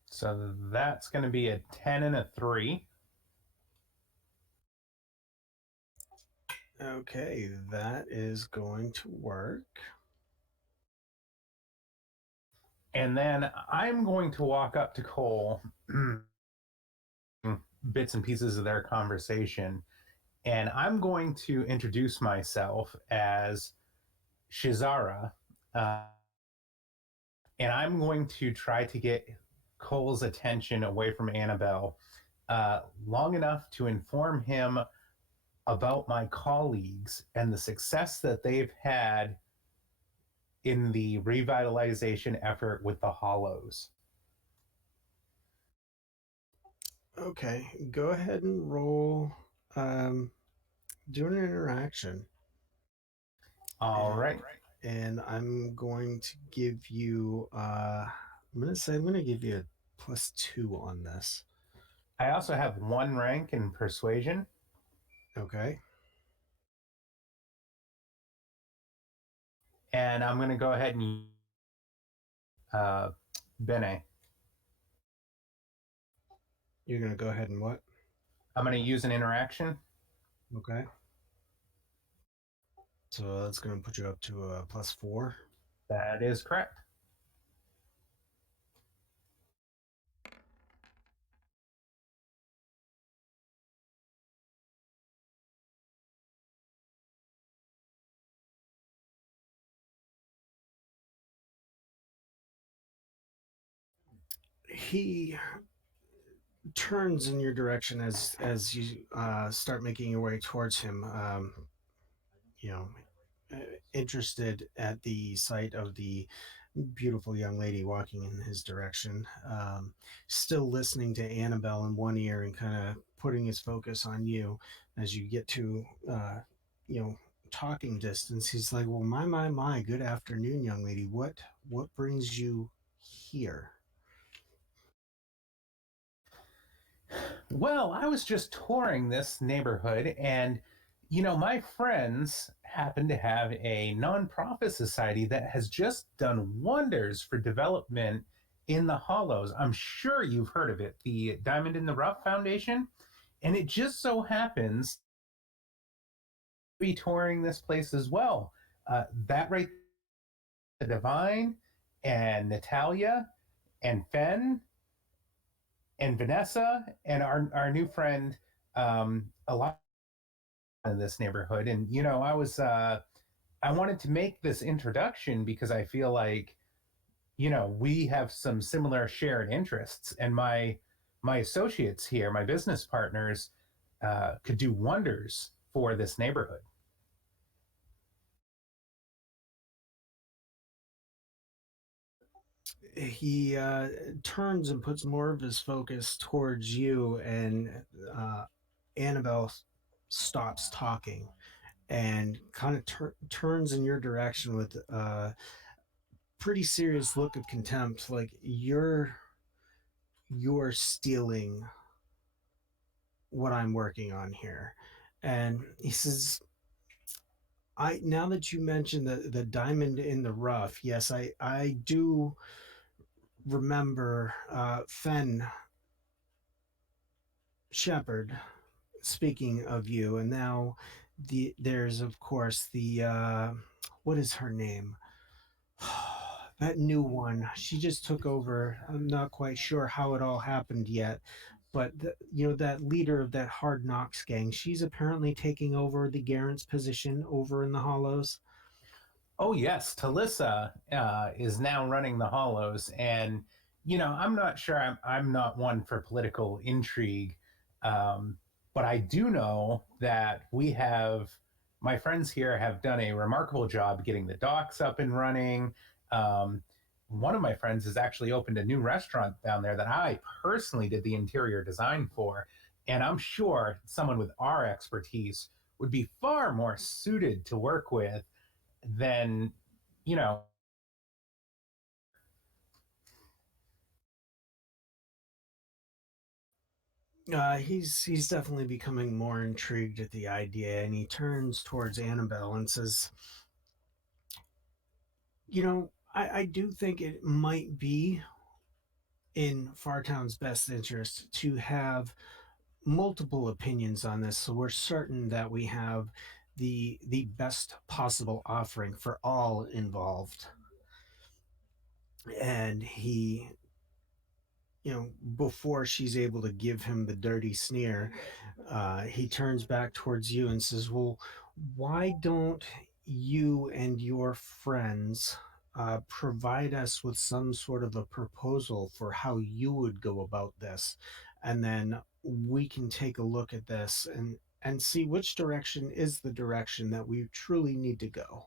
So that's going to be a 10 and a 3. Okay, that is going to work. And then I'm going to walk up to Cole, bits and pieces of their conversation, and I'm going to introduce myself as Shizara, and I'm going to try to get Cole's attention away from Annabelle long enough to inform him about my colleagues and the success that they've had in the revitalization effort with the Hollows. Okay, go ahead and roll. Do an interaction. All right. And I'm going to give you. I'm going to give you a +2 on this. I also have 1 rank in persuasion. Okay. And I'm going to go ahead and Bene. You're going to go ahead and what? I'm going to use an interaction. Okay. So that's going to put you up to a +4. That is correct. He turns in your direction as you start making your way towards him. You know, interested at the sight of the beautiful young lady walking in his direction. Still listening to Annabelle in one ear and kind of putting his focus on you as you get to, talking distance. He's like, "Well, my, good afternoon, young lady. What brings you here?" Well, I was just touring this neighborhood, and my friends happen to have a nonprofit society that has just done wonders for development in the Hollows. I'm sure you've heard of it, the Diamond in the Rough Foundation. And it just so happens to be touring this place as well. That right, the Divine and Natalia and Fen and Vanessa and our new friend Eliza in this neighborhood. And I wanted to make this introduction because I feel like we have some similar shared interests, and my associates here, my business partners, could do wonders for this neighborhood. He turns and puts more of his focus towards you, and Annabelle stops talking and kind of turns in your direction with a pretty serious look of contempt, like you're stealing what I'm working on here. And he says, "I now that you mentioned the diamond in the rough, yes, I do remember Fen Shepherd speaking of you, and now there's of course the what is her name? That new one. She just took over. I'm not quite sure how it all happened yet, but that leader of that Hard Knocks gang. She's apparently taking over the Garant's position over in the Hollows." Oh yes, Talissa is now running the Hollows, and I'm not sure. I'm not one for political intrigue, but I do know that my friends here have done a remarkable job getting the docks up and running. One of my friends has actually opened a new restaurant down there that I personally did the interior design for, And I'm sure someone with our expertise would be far more suited to work with than, you know. He's definitely becoming more intrigued at the idea, and he turns towards Annabelle and says, I do think it might be in Fartown's best interest to have multiple opinions on this, so we're certain that we have the best possible offering for all involved. And he, before she's able to give him the dirty sneer, he turns back towards you and says, well, why don't you and your friends provide us with some sort of a proposal for how you would go about this? And then we can take a look at this and see which direction is the direction that we truly need to go.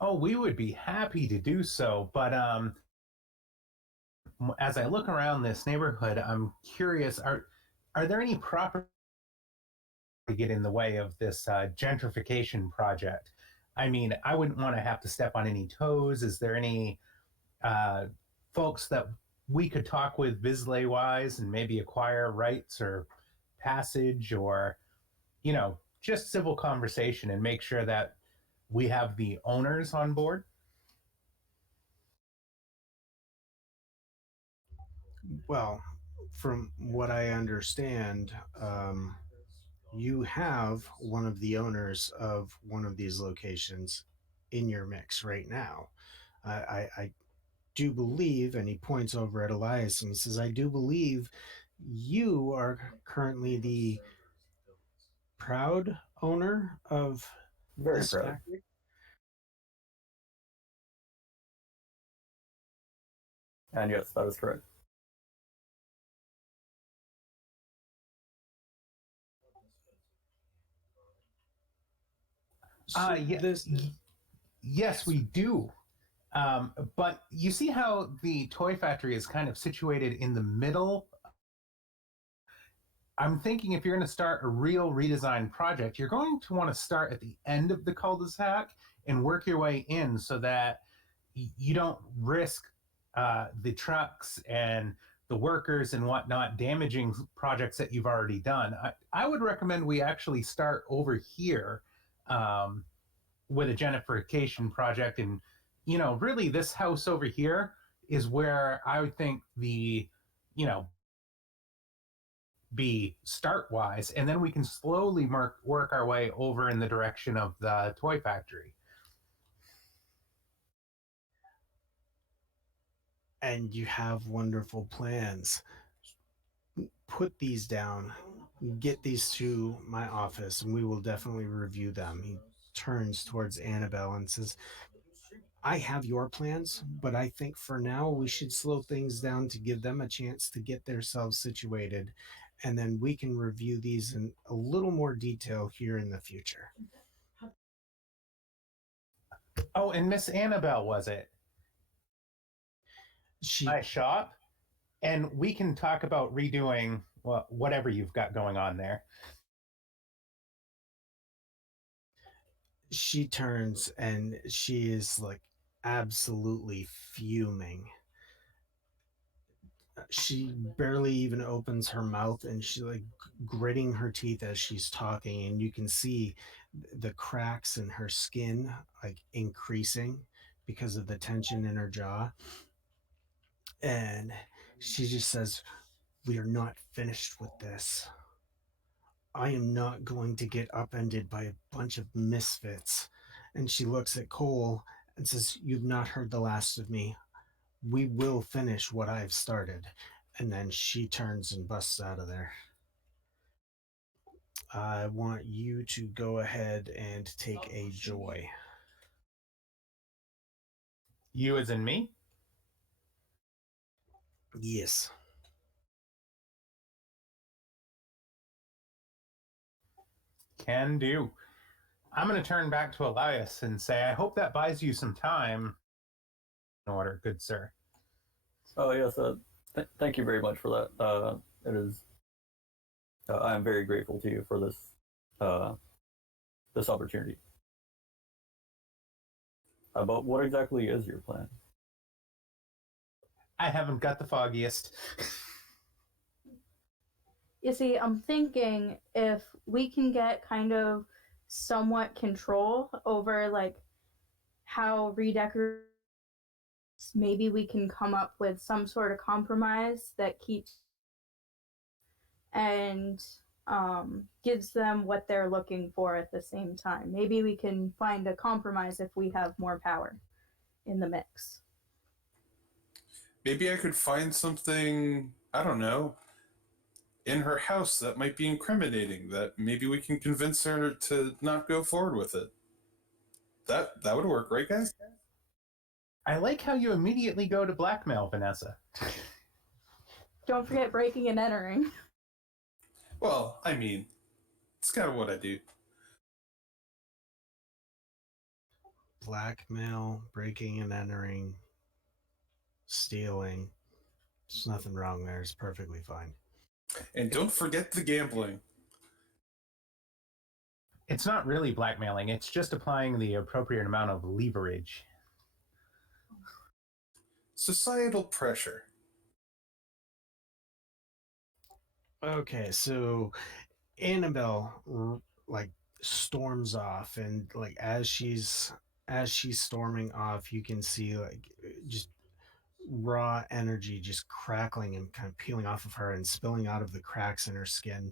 Oh, we would be happy to do so, but as I look around this neighborhood, I'm curious: are there any properties to get in the way of this gentrification project? I mean, I wouldn't want to have to step on any toes. Is there any uh, folks that we could talk with Bisley wise and maybe acquire rights or passage, or just civil conversation and make sure that we have the owners on board? Well, from what I understand, you have one of the owners of one of these locations in your mix right now. I do believe, and he points over at Elias and he says, I do believe you are currently the proud owner of Very this proud. factory. And yes, that is correct. So this Yes, we do. But you see how the toy factory is kind of situated in the middle? I'm thinking if you're going to start a real redesign project, you're going to want to start at the end of the cul-de-sac and work your way in so that you don't risk the trucks and the workers and whatnot damaging projects that you've already done. I would recommend we actually start over here um, with a gentrification project. And, really this house over here is where I would think the, you know, be start wise, and then we can slowly work our way over in the direction of the toy factory. and you have wonderful plans. Put these down, get these to my office, and we will definitely review them. He turns towards Annabelle and says, I have your plans, but I think for now we should slow things down to give them a chance to get themselves situated, and then we can review these in a little more detail here in the future. Oh, and Miss Annabelle, was it? She My shop? And we can talk about redoing whatever you've got going on there. she turns and she is like absolutely fuming. She barely even opens her mouth and she like gritting her teeth as she's talking, and you can see the cracks in her skin like increasing because of the tension in her jaw. And she just says, we are not finished with this. I am not going to get upended by a bunch of misfits. And she looks at Cole and says, you've not heard the last of me. We will finish what I've started. And then she turns and busts out of there. I want you to go ahead and take a joy. You as in me? Yes. Can do. I'm going to turn back to Elias and say, I hope that buys you some time. In order, good sir. Oh yes, thank you very much for that. It is I'm very grateful to you for this opportunity. But what exactly is your plan? I haven't got the foggiest. You see, I'm thinking if we can get kind of somewhat control over like how redecorate, maybe we can come up with some sort of compromise that keeps and gives them what they're looking for at the same time. Maybe we can find a compromise if we have more power in the mix. Maybe I could find something, I don't know, in her house that might be incriminating, that maybe we can convince her to not go forward with it. That would work, right, guys? I like how you immediately go to blackmail, Vanessa. Don't forget breaking and entering. Well, I mean, it's kind of what I do. Blackmail, breaking and entering, stealing. There's nothing wrong there. It's perfectly fine. And don't forget the gambling. It's not really blackmailing, it's just applying the appropriate amount of leverage. Societal pressure. Okay, so Annabelle like storms off, and like as she's storming off, you can see like just raw energy just crackling and kind of peeling off of her and spilling out of the cracks in her skin.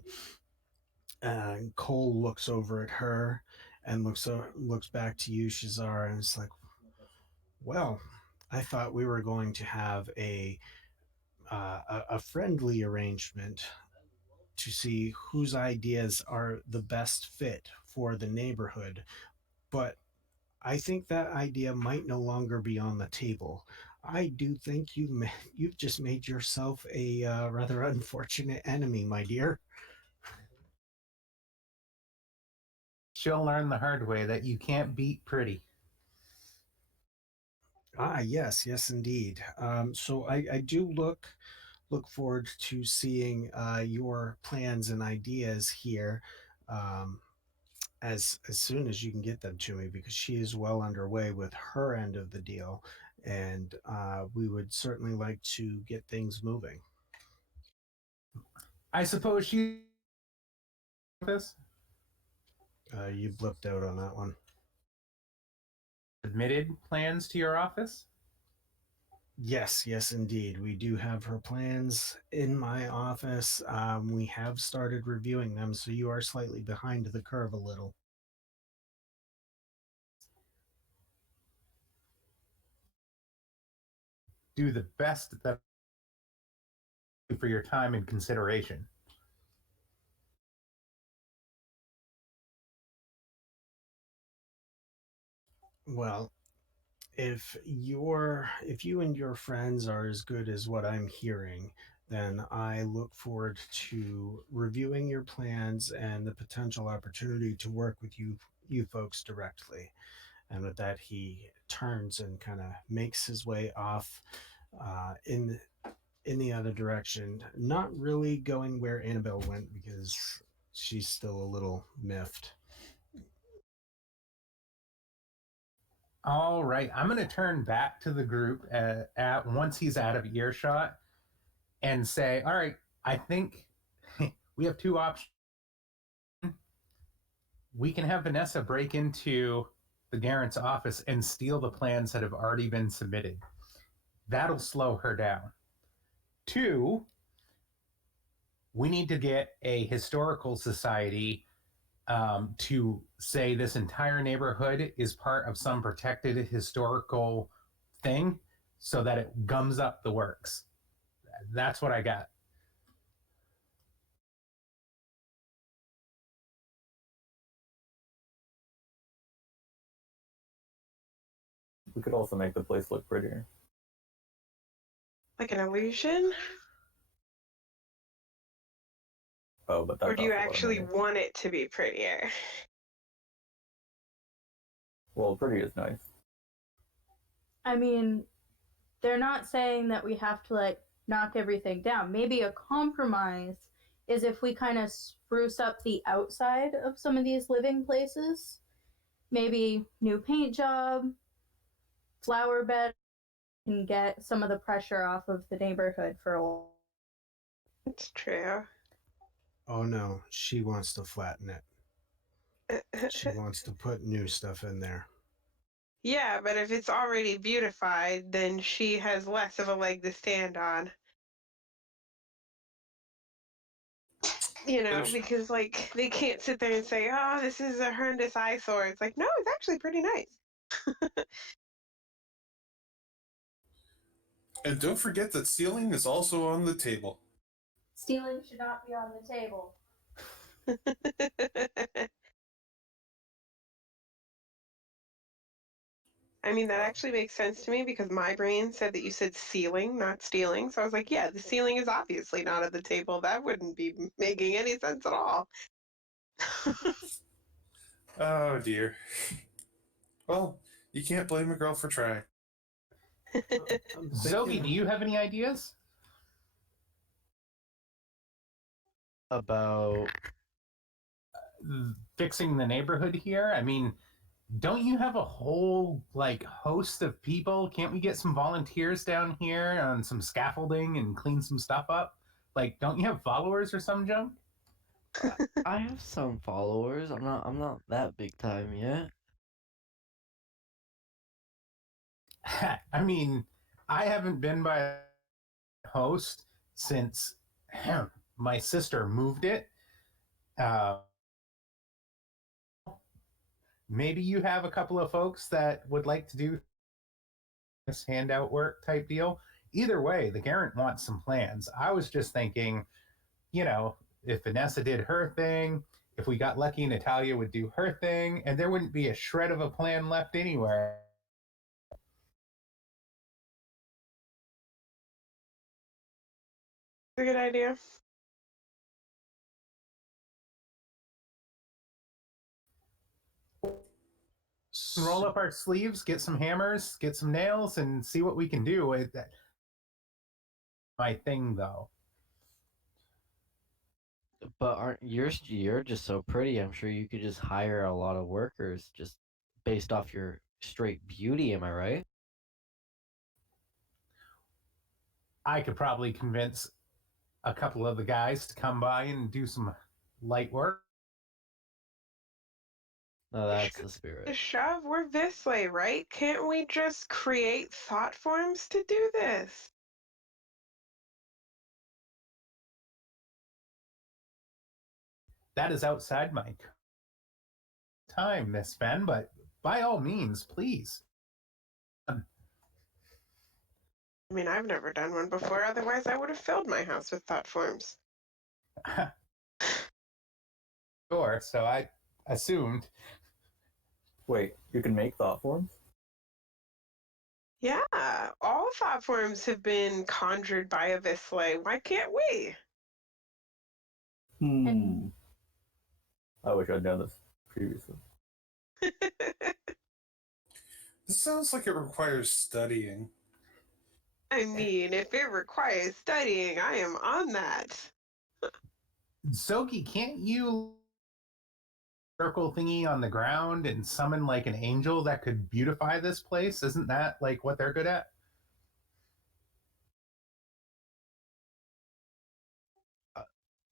Cole looks over at her and looks back to you, Shazar, and it's like, well, I thought we were going to have a friendly arrangement to see whose ideas are the best fit for the neighborhood, but I think that idea might no longer be on the table. I do think you've just made yourself a rather unfortunate enemy, my dear. She'll learn the hard way that you can't beat pretty. Ah, yes, yes, indeed. So I do look forward to seeing your plans and ideas here, um, as soon as you can get them to me, because she is well underway with her end of the deal, and we would certainly like to get things moving. I suppose she this You blipped out on that one. admitted plans to your office? Yes, yes, indeed. We do have her plans in my office. We have started reviewing them, so you are slightly behind the curve a little. Do the best that for your time and consideration. Well, if you and your friends are as good as what I'm hearing, then I look forward to reviewing your plans and the potential opportunity to work with you folks directly. And with that, he turns and kind of makes his way off in the other direction, not really going where Annabelle went because she's still a little miffed. All right, I'm going to turn back to the group at once he's out of earshot and say, all right, I think we have two options. We can have Vanessa break into the Garrett's office and steal the plans that have already been submitted. That'll slow her down. Two, we need to get a historical society to say this entire neighborhood is part of some protected historical thing so that it gums up the works. That's what I got. We could also make the place look prettier. Like an illusion? Oh, but that Or do you costs a lot of actually money. want it to be prettier? Well, pretty is nice. I mean, they're not saying that we have to like knock everything down. Maybe a compromise is if we kind of spruce up the outside of some of these living places. Maybe new paint job, flower bed, and get some of the pressure off of the neighborhood for a while. It's true. Oh no, she wants to flatten it. She wants to put new stuff in there. Yeah, but if it's already beautified, then she has less of a leg to stand on. You know, There's- because like they can't sit there and say, "Oh, this is a horrendous eyesore." It's like, no, it's actually pretty nice. And don't forget that ceiling is also on the table. Stealing should not be on the table. I mean, that actually makes sense to me because my brain said that you said ceiling, not stealing. So I was like, yeah, the ceiling is obviously not at the table. That wouldn't be making any sense at all. Oh dear. Well, you can't blame a girl for trying. I'm Zogi, thinking- do you have any ideas? About Fixing the neighborhood here? I mean, don't you have a whole like host of people? Can't we get some volunteers down here on some scaffolding and clean some stuff up? Like, don't you have followers or some junk? I have some followers. I'm not that big time yet. I mean, I haven't been by a host since my sister moved it. Maybe you have a couple of folks that would like to do this handout work type deal. Either way, the Garant wants some plans. I was just thinking, you know, if Vanessa did her thing, if we got lucky, Natalia would do her thing, and there wouldn't be a shred of a plan left anywhere. A good idea. Roll up our sleeves, get some hammers, get some nails, and see what we can do with that. My thing, though. But aren't you're just so pretty? I'm sure you could just hire a lot of workers just based off your straight beauty. Am I right? I could probably convince a couple of the guys to come by and do some light work. No, that's the spirit. Shove, we're this way, right? Can't we just create thought forms to do this? That is outside my time, Miss Fen, but by all means, please. I mean, I've never done one before, otherwise I would have filled my house with thought forms. Sure, so I assumed. Wait, you can make thought forms? Yeah, all thought forms have been conjured by a Visle. Why can't we? Hmm. I wish I'd done this previously. This sounds like it requires studying. I mean, if it requires studying, I am on that. Zoki, can't you circle thingy on the ground and summon like an angel that could beautify this place? Isn't that like what they're good at?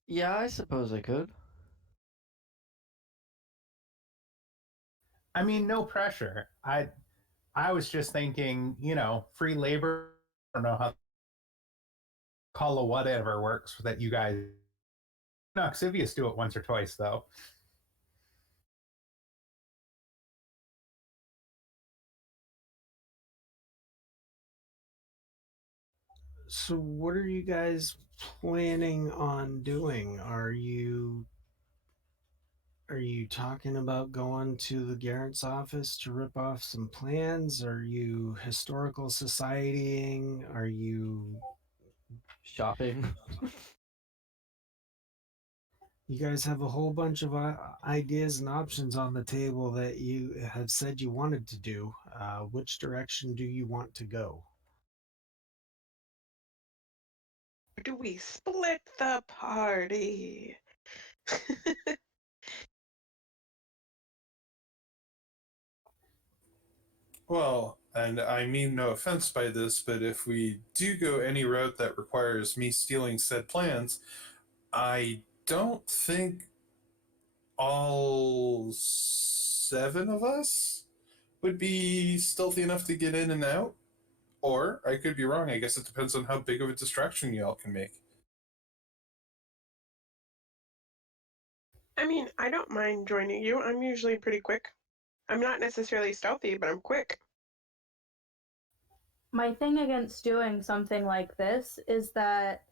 Yeah, I suppose I could. I mean, no pressure. I was just thinking, you know, free labor. I don't know how call a whatever works that you guys. No, Xivius do it once or twice though. So what are you guys planning on doing? Are you talking about going to the Garrett's office to rip off some plans? Are you historical societying? Are you Shopping. You guys have a whole bunch of ideas and options on the table that you have said you wanted to do. Which direction do you want to go? do we split the party? Well, and I mean no offense by this, but if we do go any route that requires me stealing said plans, I don't think all 7 of us would be stealthy enough to get in and out. Or I could be wrong. I guess it depends on how big of a distraction y'all can make. I mean, I don't mind joining you. I'm usually pretty quick. I'm not necessarily stealthy, but I'm quick. My thing against doing something like this is that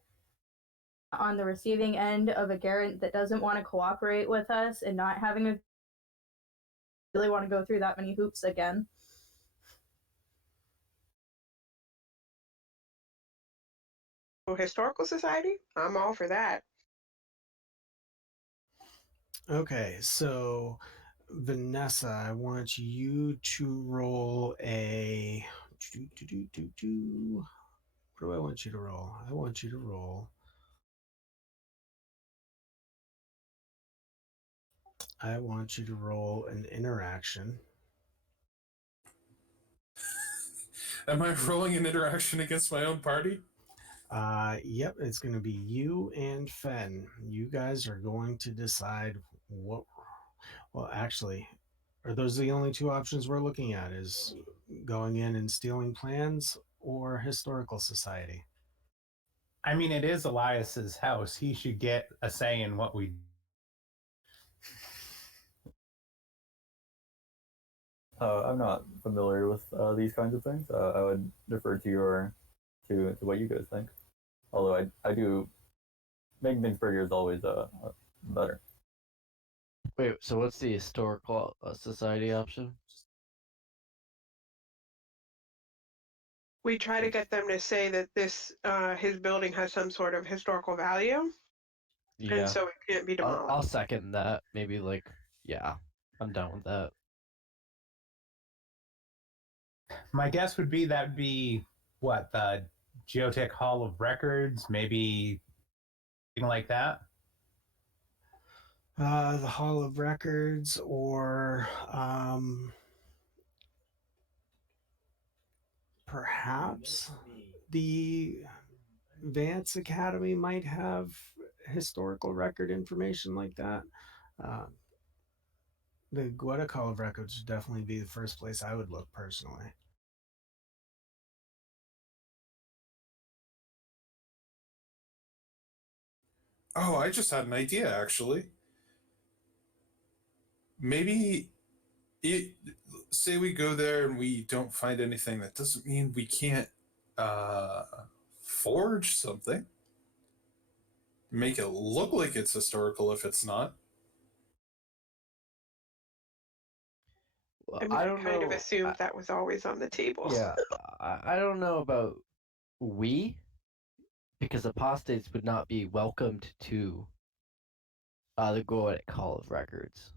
on the receiving end of a Garrett that doesn't want to cooperate with us and not having a really want to go through that many hoops again. Historical Society? I'm all for that. Okay, so Vanessa, I want you to roll a. What do I want you to roll? I want you to roll. I want you to roll an interaction. Am I rolling an interaction against my own party? Yep, it's going to be you and Fen. You guys are going to decide what. Well, actually, are those the only two options we're looking at? Is going in and stealing plans or historical society? I mean, it is Elias's house. He should get a say in what we. I'm not familiar with these kinds of things. I would defer to your to what you guys think. Although I do making things prettier is always better. Wait, so what's the historical society option? We try to get them to say that this his building has some sort of historical value, Yeah, and so it can't be I'll demolished. second that. Maybe like, yeah, I'm down with that. My guess would be that'd be what, the Geotech Hall of Records, maybe something like that. The Hall of Records, or perhaps the Vance Academy might have historical record information like that. Uh, the Guetta Hall of Records would definitely be the first place I would look personally. Oh, I just had an idea actually. Maybe it say we go there and we don't find anything. That doesn't mean we can't uh forge something. Make it look like it's historical if it's not. Well, I mean, I I don't kind of know. assumed that was always on the table. Yeah, I don't know about we, because apostates would not be welcomed to the Goetic Hall of Records.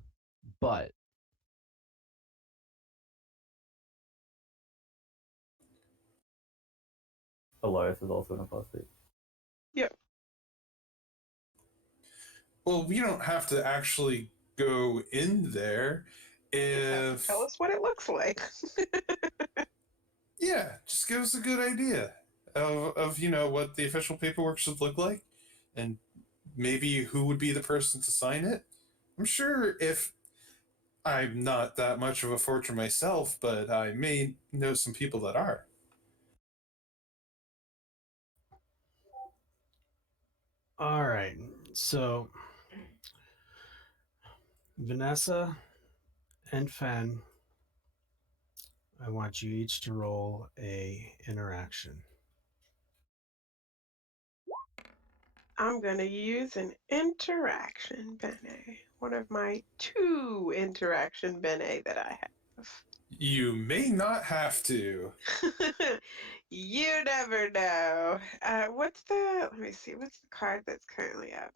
But Elias is also an apostate. Yep. Well, we don't have to actually go in there Just have to tell if us what it looks like. yeah, just give us a good idea of what the official paperwork should look like and maybe who would be the person to sign it. I'm sure if I'm not that much of a forger myself, but I may know some people that are. All right, so Vanessa and Fen, I want you each to roll a interaction. I'm going to use an interaction bene. One of my 2 interaction bene that I have. You may not have to. You never know. Let me see, what's the card that's currently up?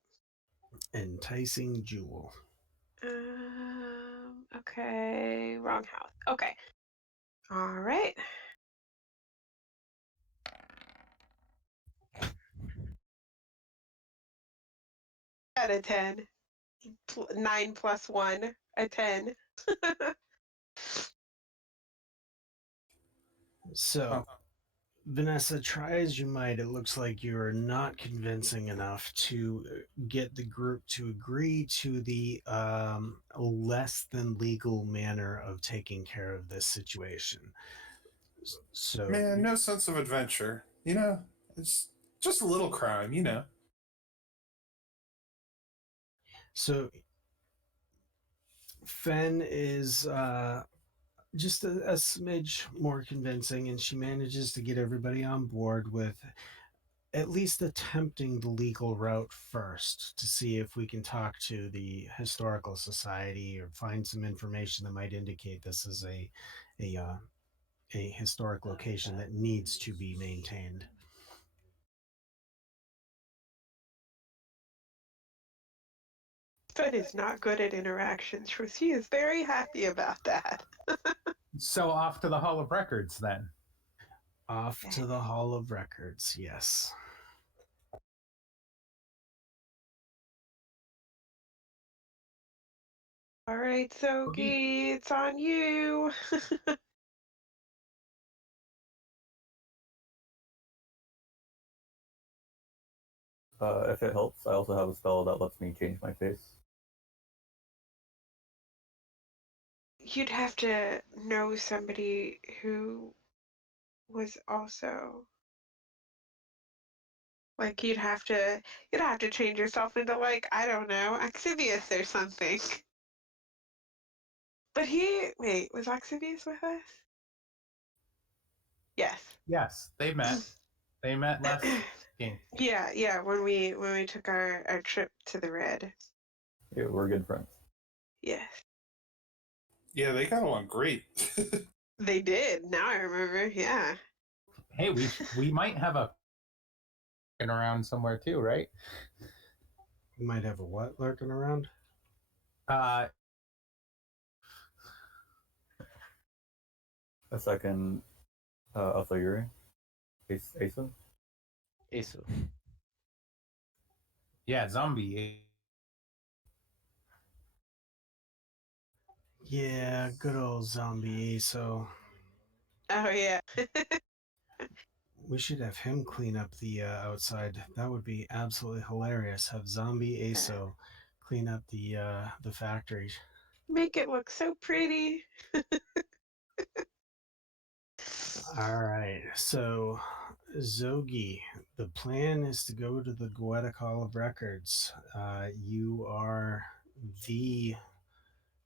Enticing Jewel. Okay, wrong house. Okay. All right. Out of 10. 9 plus 1, a 10. So, Vanessa, try as you might, it looks like you're not convincing enough to get the group to agree to the less than legal manner of taking care of this situation. So, Man, no sense of adventure. You know, it's just a little crime, you know. so Fen is just a smidge more convincing, and she manages to get everybody on board with at least attempting the legal route first to see if we can talk to the historical society or find some information that might indicate this is a uh, a historic location that needs to be maintained. Fed is not good at interactions, so she is very happy about that. So off to the Hall of Records then. Off to the Hall of Records, yes. All right, Sogi, it's on you. If it helps, I also have a spell that lets me change my face. You'd have to know somebody who was also like you'd have to change yourself into like, I don't know, Axivius or something. But was Axivius with us? Yes. Yes, they met. They met last game. Yeah, when we took our trip to the Red. Yeah, we're good friends. Yes. Yeah, they got along great. They did. Now I remember. Yeah. Hey, we might have a around somewhere too, right? We might have a what lurking around? Uh, A second, Alpha Yuri. Asa? Asa. yeah, zombie. Yeah, good old zombie. So Oh yeah. we should have him clean up the outside. That would be absolutely hilarious. Have zombie ASO clean up the factory. Make it look so pretty. All right. So Zogi, the plan is to go to the Goetic Hall of Records. You are the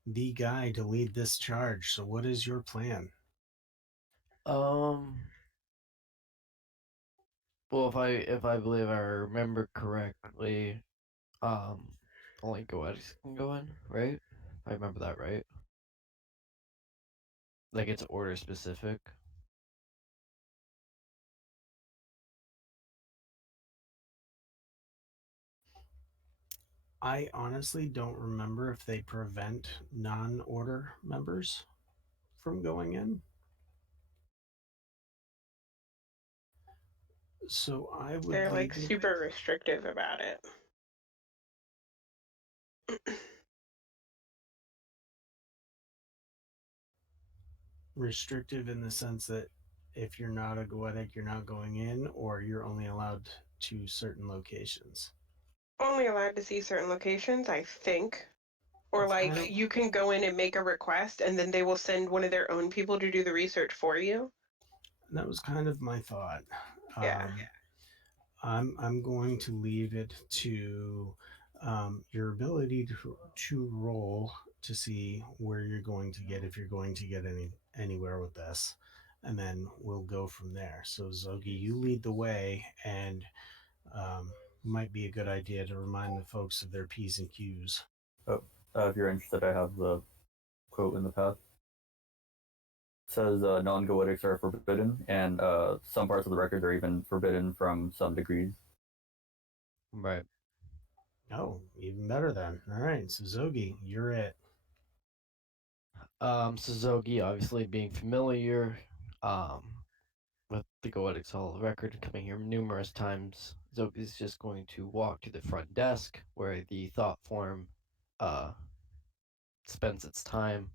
the guy to lead this charge. So what is your plan? Well, if I believe I remember correctly, only Goetics can go in, right? If I remember that right. Like it's order specific. I honestly don't remember if they prevent non-order members from going in. So I would They're like leave it super restrictive about it. restrictive in the sense that if you're not a Goetic, you're not going in, or you're only allowed to certain locations. Only allowed to see certain locations, I think. Or It's like kind of, you can go in and make a request and then they will send one of their own people to do the research for you. that was kind of my thought. Yeah. I'm going to leave it to your ability to roll to see where you're going to get if you're going to get anywhere with this, and then we'll go from there. So Zogi, you lead the way, and might be a good idea to remind the folks of their P's and Q's. Oh, if you're interested, I have the quote in the path. It says non-goetics are forbidden, and some parts of the records are even forbidden from some degrees. Right. Oh, even better then. All right, so Zogi, you're it. Suzuki obviously being familiar, with the Goetics Hall record, coming here numerous times Zope is just going to walk to the front desk where the thought form uh, spends its time,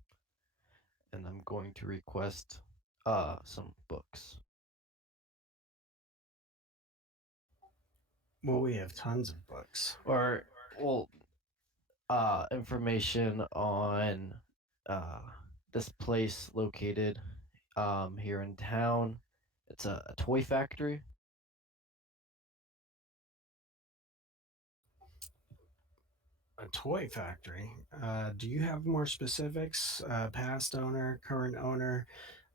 and I'm going to request some books. Well, we have tons of books. Or, well, information on uh, this place located here in town. It's a toy factory. A toy factory. Do you have more specifics? Past owner, current owner?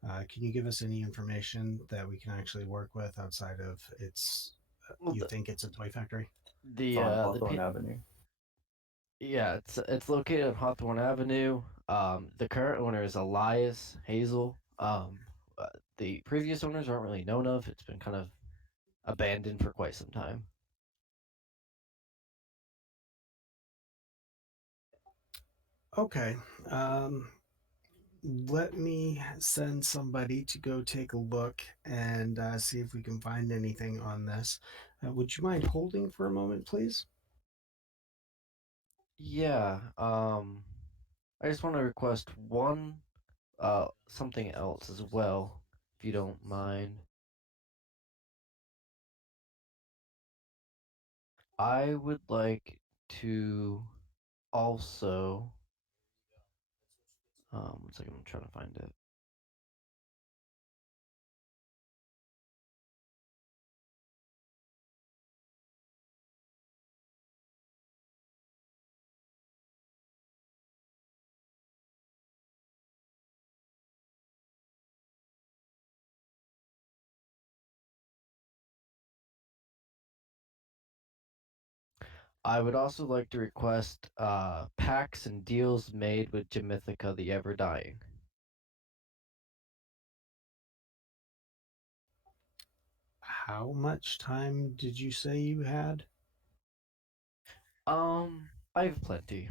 Can you give us any information that we can actually work with outside of it's? Well, You think it's a toy factory? It's on Hawthorne Avenue. Yeah, it's located on Hawthorne Avenue. The current owner is Elias Hazel. The previous owners aren't really known of. It's been kind of abandoned for quite some time. Okay. Let me send somebody to go take a look and see if we can find anything on this. Would you mind holding for a moment, please? Yeah. I just want to request one something else as well, if you don't mind. I would like to also 1 second, I'm trying to find it. I would also like to request packs and deals made with Jamithika the Ever Dying. How much time did you say you had? I have plenty.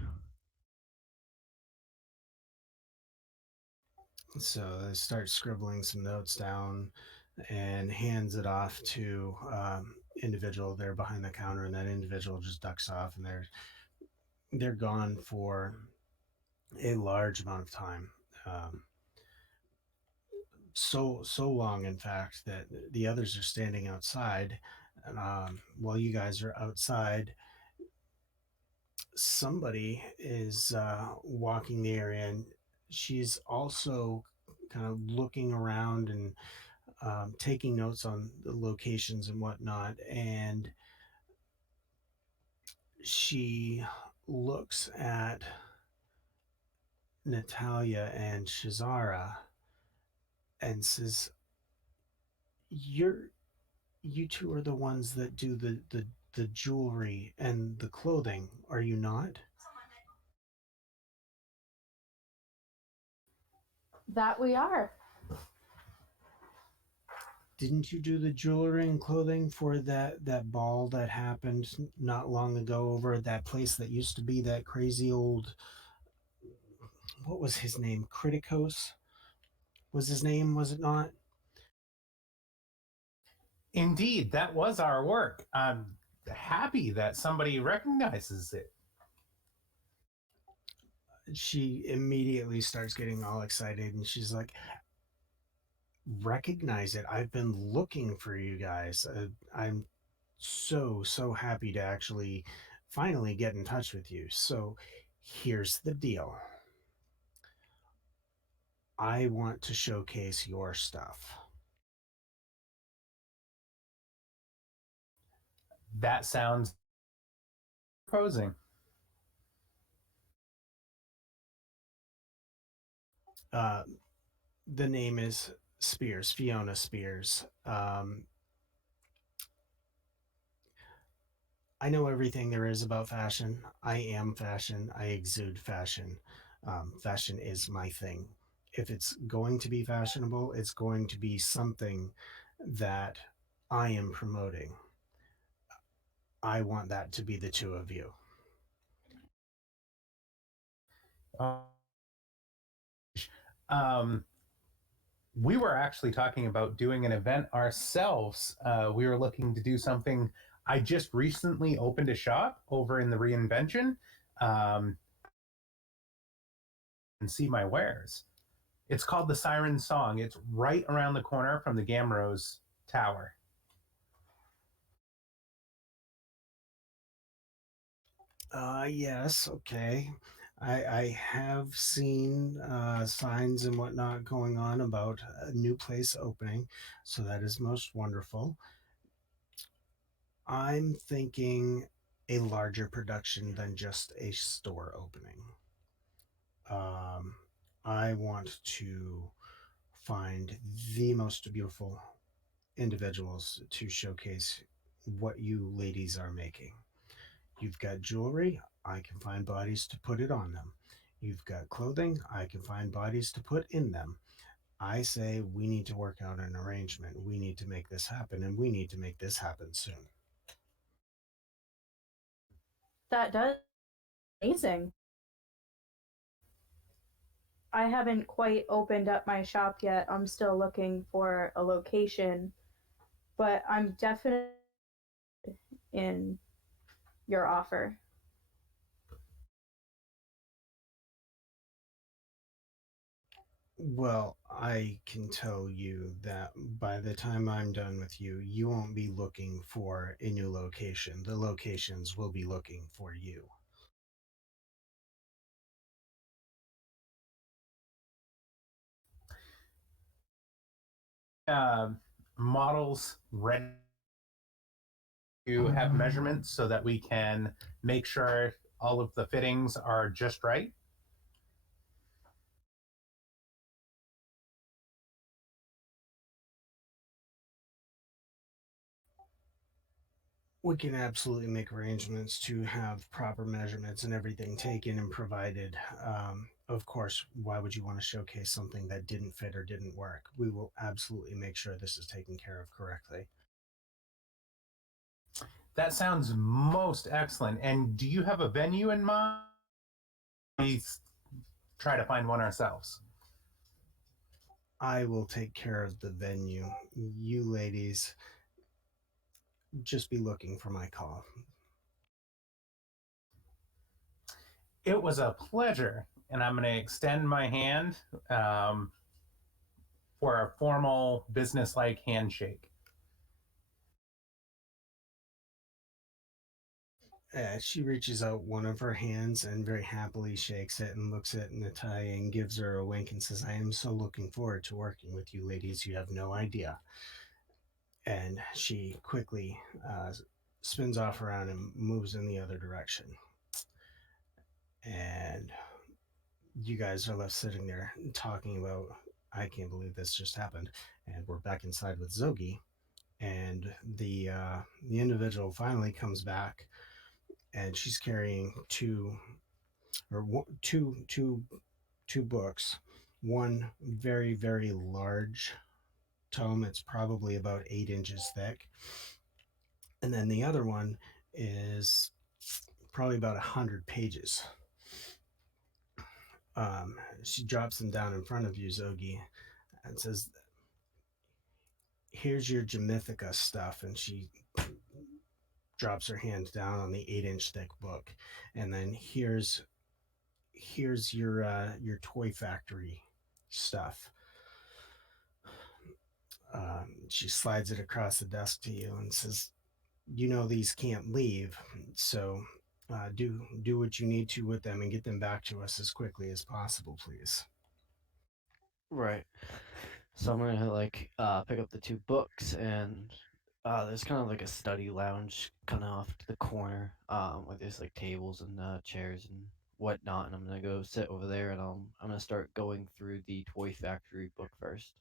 So I start scribbling some notes down and hands it off to individual there behind the counter, and that individual just ducks off, and they're gone for a large amount of time. Um, so long, in fact, that the others are standing outside. While you guys are outside, somebody is walking the area, and she's also kind of looking around and taking notes on the locations and whatnot. And she looks at Natalia and Shazara and says, You two are the ones that do the jewelry and the clothing, are you not?" That we are. Didn't you do the jewelry and clothing for that ball that happened not long ago over at that place that used to be that crazy old, what was his name? Criticos was his name, was it not? Indeed, that was our work. I'm happy that somebody recognizes it. She immediately starts getting all excited, and she's like, "Recognize it? I've been looking for you guys. I'm so happy to actually finally get in touch with you. So here's the deal. I want to showcase your stuff." That sounds proposing. Uh, the name is Spears, Fiona Spears. I know everything there is about fashion. I am fashion. I exude fashion. Fashion is my thing. If it's going to be fashionable, it's going to be something that I am promoting. I want that to be the two of you. Um, we were actually talking about doing an event ourselves. We were looking to do something I just recently opened a shop over in the Reinvention, and see my wares. It's called the Siren Song. It's right around the corner from the Gamrose Tower. Yes, okay. I have seen signs and whatnot going on about a new place opening, so that is most wonderful. I'm thinking a larger production than just a store opening. Um, I want to find the most beautiful individuals to showcase what you ladies are making. You've got jewelry, I can find bodies to put it on them. You've got clothing, I can find bodies to put in them. I say we need to work out an arrangement. We need to make this happen, and we need to make this happen soon. That does amazing. I haven't quite opened up my shop yet. I'm still looking for a location, but I'm definitely in your offer. Well, I can tell you that by the time I'm done with you, you won't be looking for a new location. The locations will be looking for you. Uh, Models ready to have measurements so that we can make sure all of the fittings are just right. We can absolutely make arrangements to have proper measurements and everything taken and provided. Of course, why would you want to showcase something that didn't fit or didn't work? We will absolutely make sure this is taken care of correctly. That sounds most excellent. And do you have a venue in mind? We try to find one ourselves. I will take care of the venue. You ladies just be looking for my call. It was a pleasure, and I'm going to extend my hand um, for a formal business-like handshake. She reaches out one of her hands and very happily shakes it and looks at Natalia and gives her a wink and says, I am so looking forward to working with you ladies. You have no idea. And she quickly spins off around and moves in the other direction. And you guys are left sitting there talking about, I can't believe this just happened. And we're back inside with Zogi. And the individual finally comes back, and she's carrying two books. One very very large tome. It's probably about 8 inches thick, and then the other one is probably about 100 pages. She drops them down in front of you, Zogi, and says, "Here's your Jamithika stuff," and she drops her hand down on the 8 inch thick book, and then here's your toy factory stuff. She slides it across the desk to you and says, "You know these can't leave, so do what you need to with them and get them back to us as quickly as possible, please." Right. So I'm gonna like pick up the two books, and there's kind of like a study lounge kind of off to the corner, where there's like tables and chairs and whatnot, and I'm gonna go sit over there, and I'm gonna start going through the Toy Factory book first.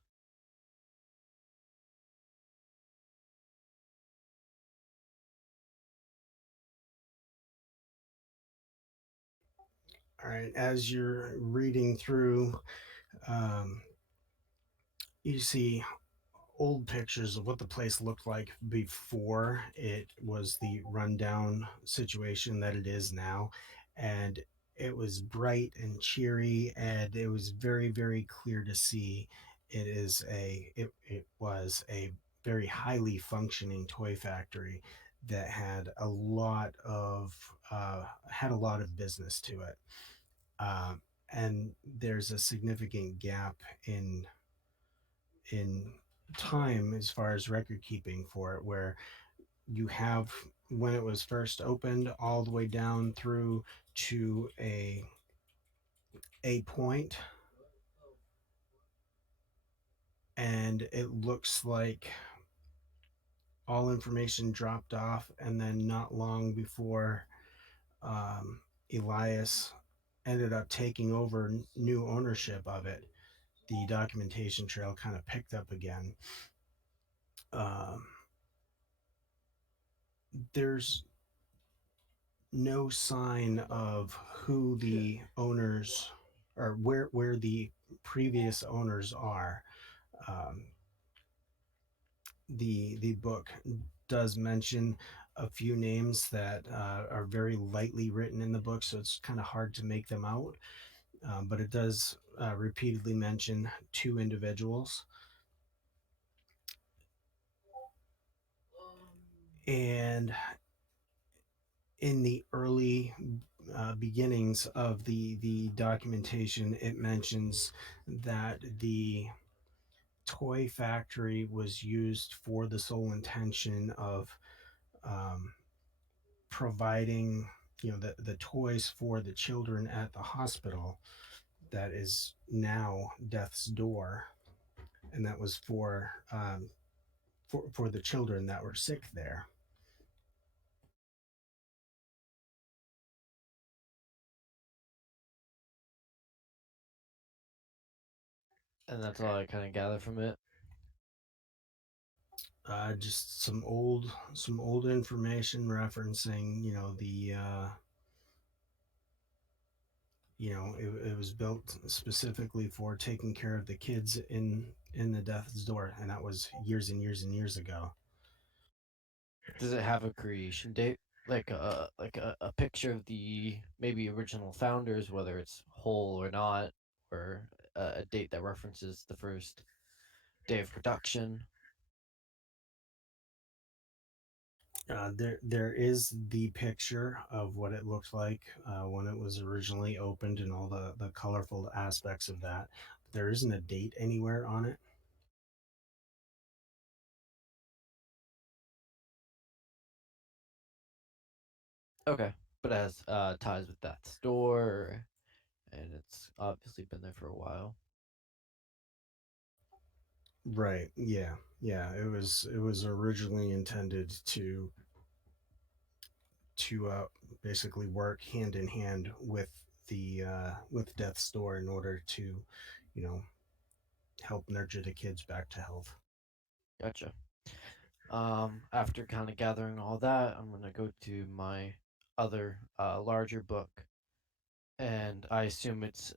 All right, as you're reading through, um, you see old pictures of what the place looked like before it was the rundown situation that it is now. And it was bright and cheery, and it was very, very clear to see it was a very highly functioning toy factory that had a lot of business to it, uh, and there's a significant gap in in time as far as record keeping for it, where you have when it was first opened all the way down through to a point, and it looks like all information dropped off, and then not long before um, Elias ended up taking over new ownership of it, the documentation trail kind of picked up again. um, there's no sign of who the owners or where the previous owners are. Um, the book does mention a few names that are very lightly written in the book, so it's kind of hard to make them out. But it does repeatedly mention two individuals, and in the early beginnings of the documentation, it mentions that the toy factory was used for the sole intention of um, providing, the toys for the children at the hospital that is now Death's Door, and that was for the children that were sick there. And that's all I kind of gather from it. Just some old information referencing, it was built specifically for taking care of the kids in the Death's Door, and that was years and years and years ago. Does it have a creation date? Like a picture of the maybe original founders, whether it's whole or not, or a date that references the first day of production? There is the picture of what it looked like when it was originally opened, and all the colorful aspects of that. There isn't a date anywhere on it. Okay, but it has ties with that store, and it's obviously been there for a while. Right. Yeah. Yeah. It was originally intended to basically work hand in hand with Death's Door in order to, you know, help nurture the kids back to health. Gotcha. After kind of gathering all that, I'm gonna go to my other larger book, and I assume it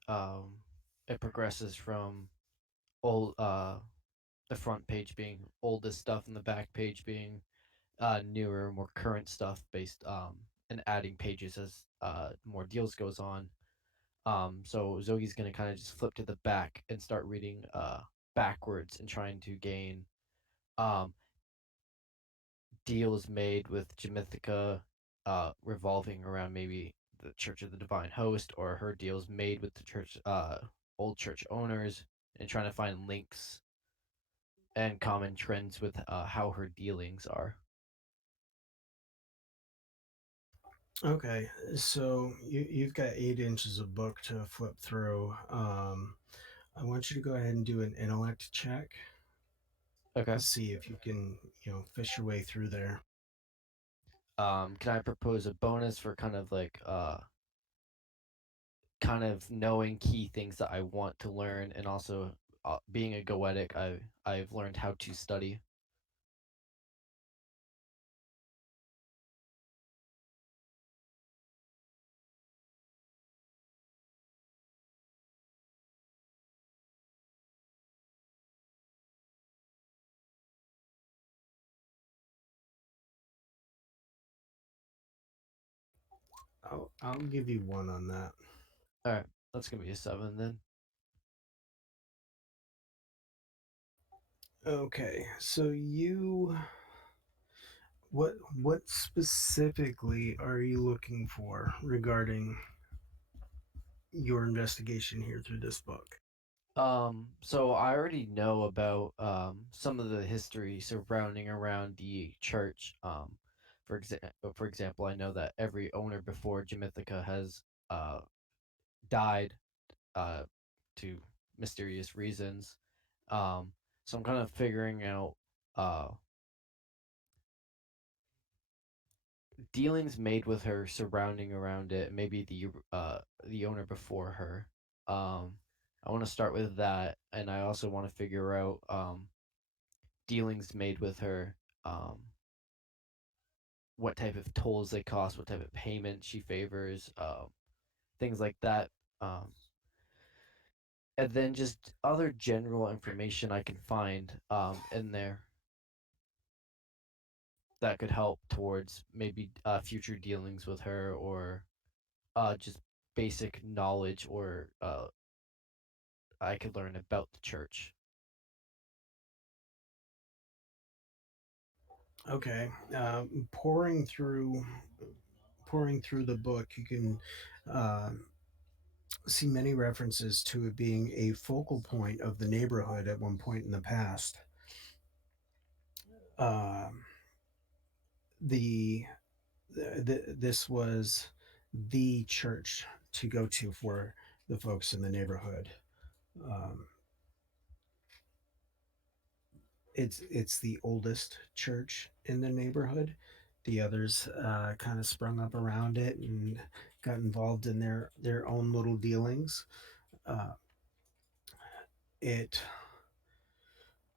progresses from old the front page being oldest stuff and the back page being newer, more current stuff based and adding pages as more deals goes on. So Zogi's gonna kind of just flip to the back and start reading backwards and trying to gain um deals made with Jamithika revolving around maybe the Church of the Divine Host, or her deals made with the church old church owners, and trying to find links and common trends with how her dealings are. Okay, so you've got 8 inches of book to flip through. I want you to go ahead and do an intellect check Okay. to see if you can, fish your way through there. Can I propose a bonus for kind of knowing key things that I want to learn, and also being a goetic, I've learned how to study. I'll give you one on that. All right, that's gonna be a 7 then. Okay, so you what specifically are you looking for regarding your investigation here through this book? So I already know about some of the history surrounding around the church. For example, I know that every owner before Jamaica has uh died uh to mysterious reasons. Um, so I'm kind of figuring out uh dealings made with her surrounding around it, maybe the owner before her. Um, I want to start with that, and I also want to figure out dealings made with her, um, what type of tolls they cost, what type of payment she favors, things like that. Um, and then just other general information I can find in there that could help towards maybe future dealings with her, or just basic knowledge, or I could learn about the church. Okay. Pouring through the book, you can uh, see many references to it being a focal point of the neighborhood at one point in the past. Um, the, this was the church to go to for the folks in the neighborhood. Um, it's the oldest church in the neighborhood. The others kind of sprung up around it and got involved in their own little dealings. Uh, it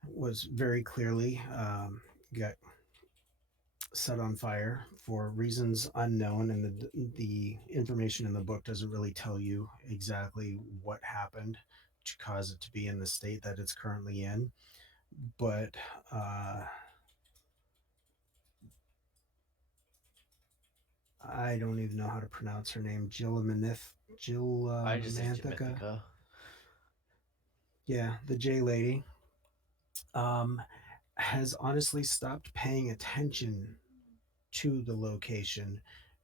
was very clearly got set on fire for reasons unknown, and the information in the book doesn't really tell you exactly what happened to cause it to be in the state that it's currently in. But I don't even know how to pronounce her name. I just said Jillamanthika. Jamaica. Yeah, the J lady. Um, has honestly stopped paying attention to the location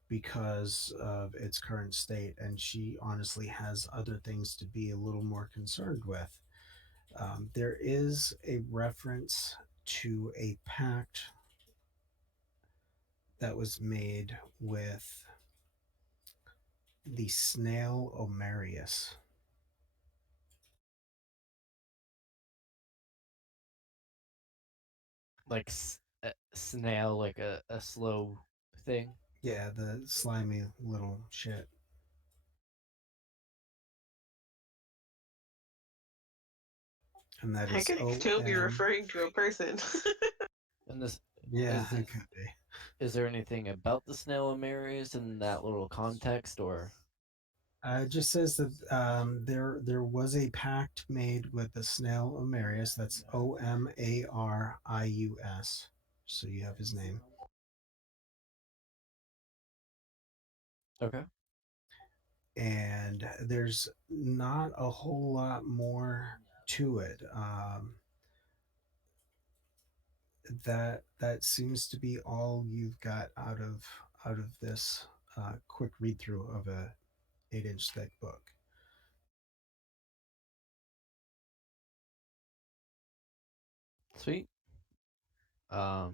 because of its current state, and she honestly has other things to be a little more concerned with. There is a reference to a pact that was made with the snail Omarius. Like snail, like a slow thing. Yeah, the slimy little shit. And that I is could O still be M. referring to a person. And this Yeah, is this, it could be. is there anything about the snail Ameris in that little context, or It just says that there was a pact made with the snail Omarius. That's Omarius. So you have his name. okay? And there's not a whole lot more to it. That seems to be all you've got out of this quick read through of a 8-inch thick book. Sweet.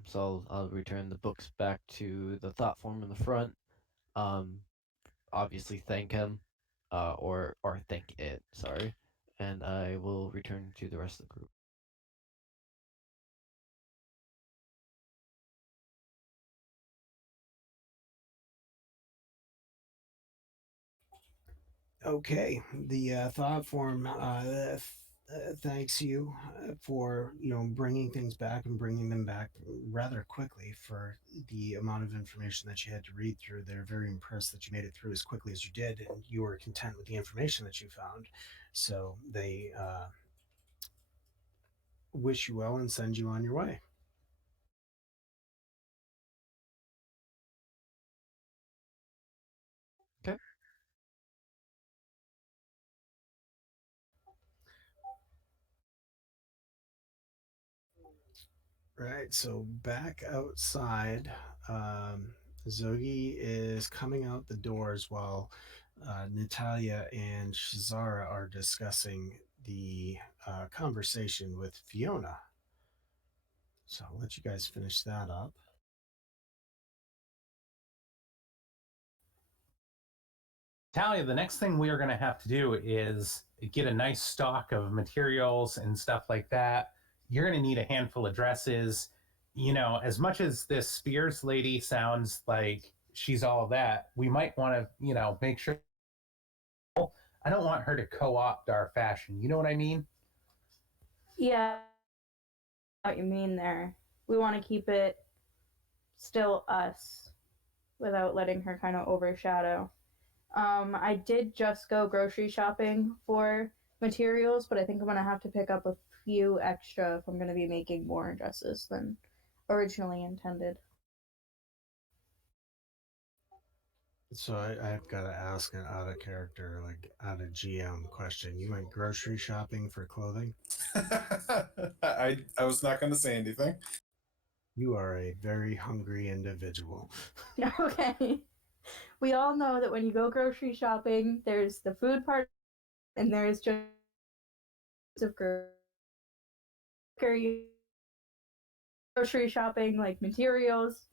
So I'll return the books back to the thought form in the front. Um, Obviously thank him, or thank it. Sorry, and I will return to the rest of the group. Okay, the thought form thanks you for bringing things back and bringing them back rather quickly for the amount of information that you had to read through. They're very impressed that you made it through as quickly as you did, and you were content with the information that you found. So they wish you well and send you on your way. Okay. Right, so back outside, Zogi is coming out the doors while Natalia and Shazara are discussing the conversation with Fiona. So I'll let you guys finish that up. Talia, the next thing we are going to have to do is get a nice stock of materials and stuff like that. You're going to need a handful of dresses. You know, as much as this Spears lady sounds like she's all that, we might want to, you know, make sure. I don't want her to co opt our fashion. You know what I mean? Yeah, what you mean there. We want to keep it still us without letting her kind of overshadow. I did just go grocery shopping for materials, but I think I'm gonna have to pick up a few extra if I'm gonna be making more dresses than originally intended. So I've got to ask an out of character, like out of GM question. You went grocery shopping for clothing? I was not going to say anything. You are a very hungry individual. Okay. We all know that when you go grocery shopping, there's the food part and there's just of grocery shopping, like materials.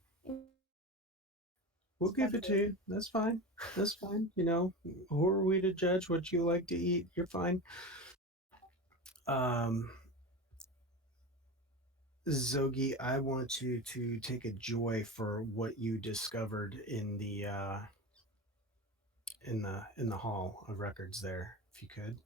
We'll give it to you. That's fine. That's fine. You know, who are we to judge what you like to eat? You're fine. Um, Zogi, I want you to take a joy for what you discovered in the hall of records there, if you could.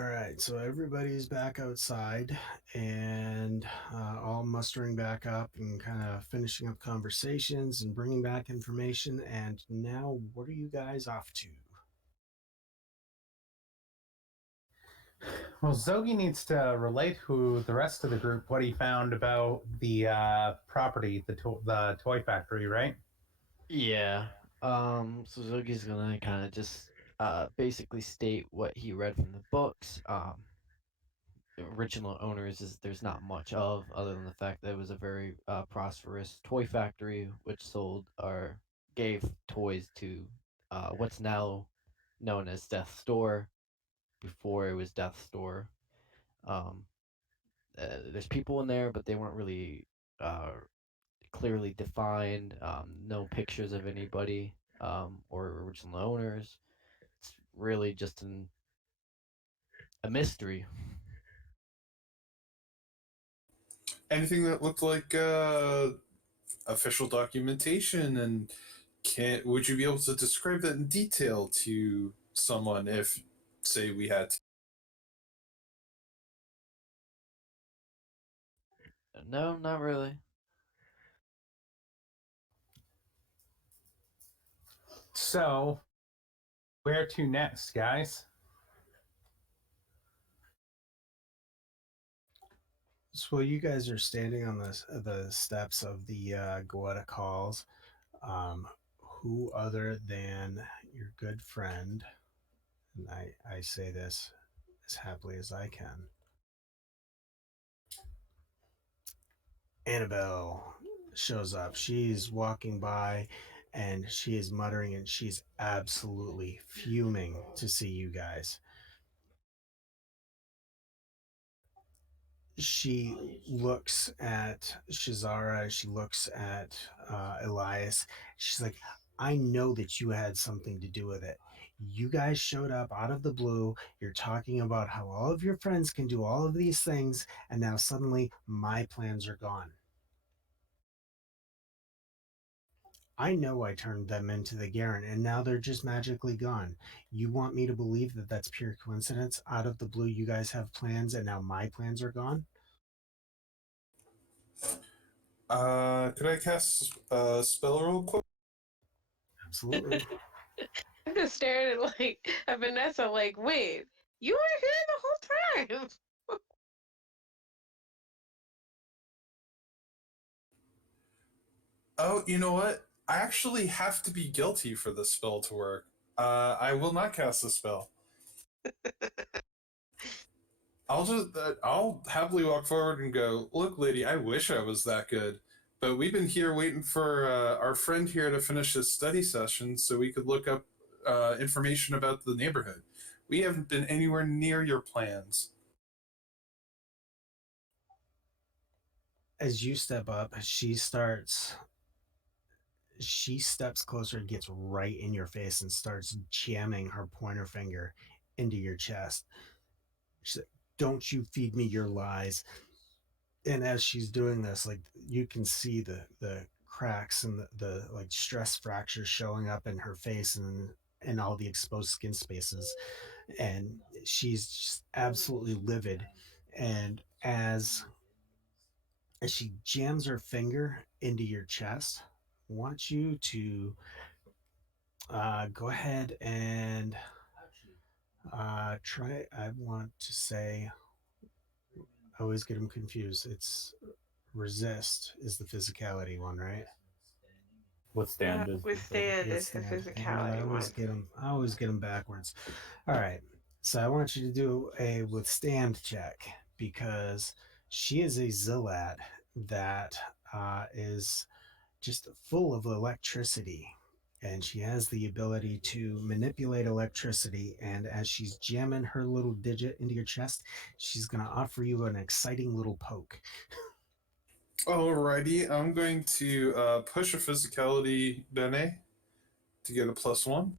All right, so everybody's back outside and all mustering back up and kind of finishing up conversations and bringing back information. And now, what are you guys off to? Well, Zogi needs to relate to the rest of the group what he found about the property, the toy factory, right? Yeah. Suzuki's gonna kind of just basically state what he read from the books. The original owners is there's not much of other than the fact that it was a very prosperous toy factory which sold or gave toys to what's now known as Death Store. Before it was Death Store. Um, there's people in there, but they weren't really uh, clearly defined. No pictures of anybody or original owners. It's really just a mystery. Anything that looked like official documentation, and can would you be able to describe that in detail to someone if, say, we had to? No, not really. So, where to next, guys? So you guys are standing on the steps of the Goetic Halls. Who other than your good friend, and I say this as happily as I can, Annabelle shows up. She's walking by and she is muttering and she's absolutely fuming to see you guys. She looks at Shazara, she looks at Elias. She's like, I know that you had something to do with it. You guys showed up out of the blue. You're talking about how all of your friends can do all of these things, and now suddenly my plans are gone. I know I turned them into the Garen, and now they're just magically gone. You want me to believe that that's pure coincidence? Out of the blue, you guys have plans, and now my plans are gone? Could I cast a spell real quick? Absolutely. I'm just staring at Vanessa like, wait, you were here the whole time. Oh, you know what? I actually have to be guilty for this spell to work. I will not cast the spell. I'll happily walk forward and go, look, lady, I wish I was that good. But we've been here waiting for our friend here to finish his study session so we could look up information about the neighborhood. We haven't been anywhere near your plans. As you step up, she steps closer and gets right in your face and starts jamming her pointer finger into your chest. She's like, don't you feed me your lies. And as she's doing this, like you can see the cracks and the like stress fractures showing up in her face and all the exposed skin spaces. And she's just absolutely livid. And as she jams her finger into your chest, I want you to go ahead and try. I want to say, I always get them confused. It's resist is the physicality one, right? Withstand is Withstand is the Withstand. Damn it, physicality one. I always get them backwards. All right. So I want you to do a withstand check because she is a Zillat that is just full of electricity. And she has the ability to manipulate electricity. And as she's jamming her little digit into your chest, she's going to offer you an exciting little poke. Alrighty, I'm going to push a physicality Dene to get a +1.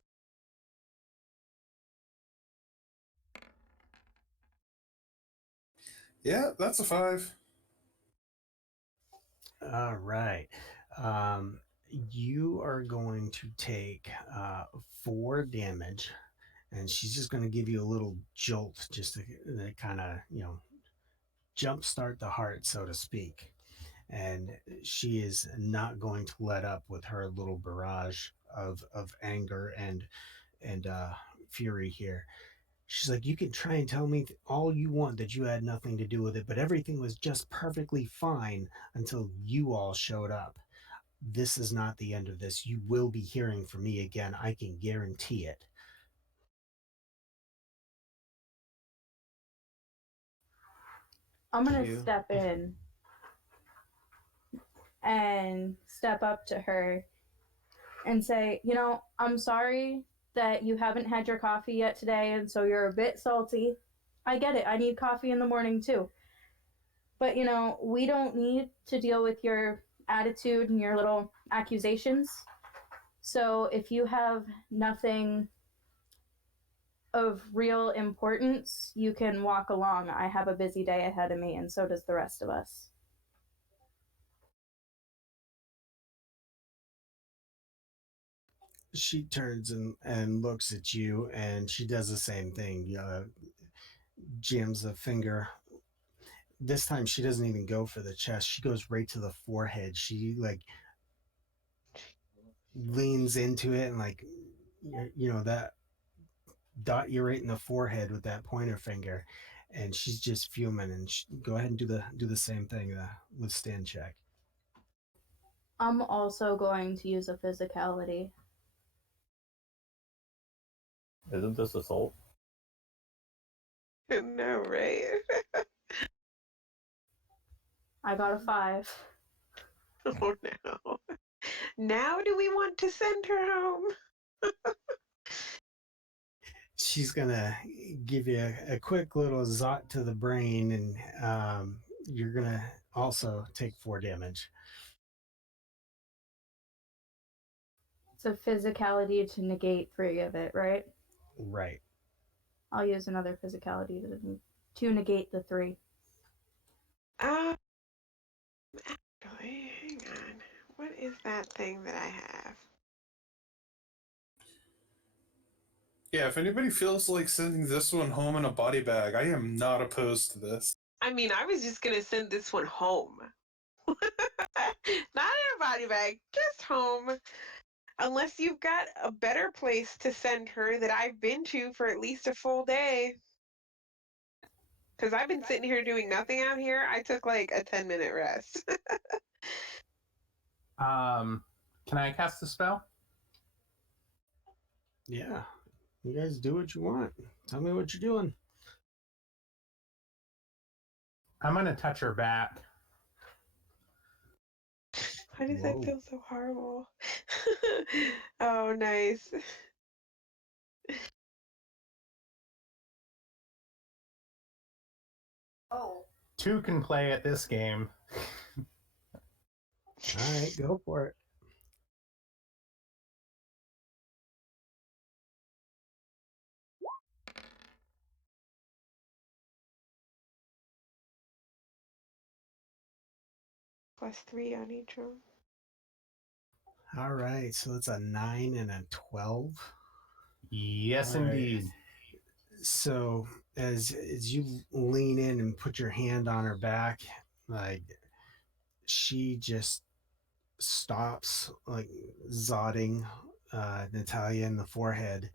Yeah, that's a 5. All right. You are going to take 4 damage, and she's just going to give you a little jolt just to kind of, jumpstart the heart, so to speak. And she is not going to let up with her little barrage of anger and fury here. She's like, you can try and tell me all you want that you had nothing to do with it, but everything was just perfectly fine until you all showed up. This is not the end of this. You will be hearing from me again. I can guarantee it. I'm gonna You- step in and step up to her and say, I'm sorry that you haven't had your coffee yet today, and so you're a bit salty. I get it. I need coffee in the morning too. But, we don't need to deal with your attitude and your little accusations. So if you have nothing of real importance, you can walk along. I have a busy day ahead of me, and so does the rest of us. She turns and looks at you, and she does the same thing. Jams a finger. This time, she doesn't even go for the chest. She goes right to the forehead. She like leans into it and that dot you right in the forehead with that pointer finger, and she's just fuming. And go ahead and do the same thing. Withstand check. I'm also going to use a physicality. Isn't this assault? No, right? I got a 5. Oh no. Now do we want to send her home? She's gonna give you a quick little zot to the brain, and you're gonna also take 4 damage. It's a physicality to negate 3 of it, right? Right. I'll use another physicality to negate the 3. Actually, hang on. What is that thing that I have? Yeah, if anybody feels like sending this one home in a body bag, I am not opposed to this. I mean, I was just gonna send this one home. Not in a body bag, just home. Unless you've got a better place to send her that I've been to for at least a full day. Because I've been sitting here doing nothing out here. I took like a 10-minute rest. Can I cast a spell? Yeah, you guys do what you want. Tell me what you're doing. I'm gonna touch her back. Why does that Whoa. feel so horrible? Oh, nice. Two can play at this game. All right, go for it. +3 on each room. All right, so it's a 9 and a 12. Yes, All right. indeed. So as you lean in and put your hand on her back, like she just stops, like zodding Natalia in the forehead,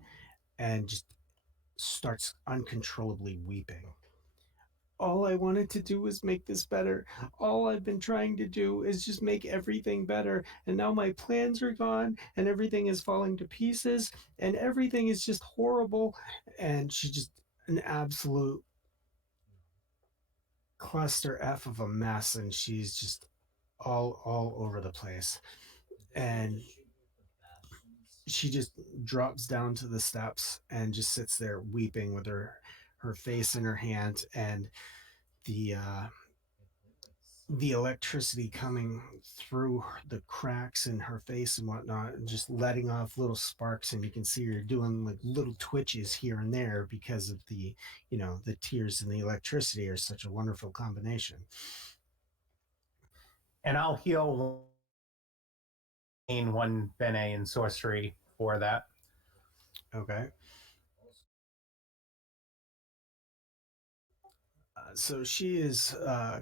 and just starts uncontrollably weeping. All I wanted to do was make this better. All I've been trying to do is just make everything better. And now my plans are gone and everything is falling to pieces and everything is just horrible. And she just an absolute cluster F of a mess, and she's just all over the place. And she just drops down to the steps and just sits there weeping with her face in her hand, and the the electricity coming through the cracks in her face and whatnot, and just letting off little sparks, and you can see her doing like little twitches here and there because of the, the tears and the electricity are such a wonderful combination. And I'll heal one Bene in sorcery for that. Okay. So she is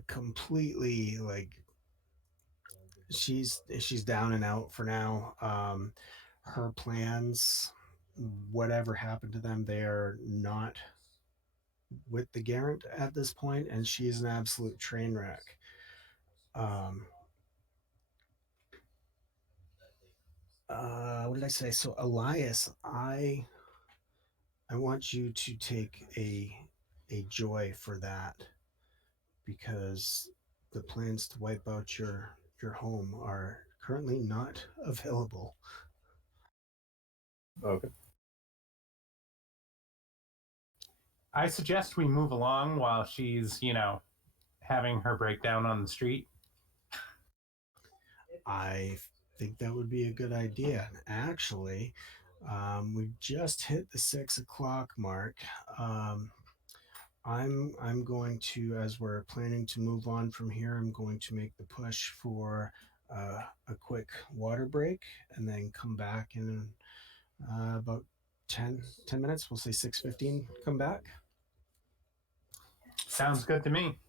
completely like she's down and out for now. Her plans, whatever happened to them, they are not with the Garant at this point, and she's an absolute train wreck. Um, what did I say? So Elias, I want you to take a joy for that, because the plans to wipe out your home are currently not available. Okay. I suggest we move along while she's, having her breakdown on the street. I think that would be a good idea. Actually, we just hit the 6 o'clock mark. Um, I'm going to, as we're planning to move on from here, I'm going to make the push for a quick water break and then come back in about 10 minutes. We'll say 6:15. Come back. Sounds good to me.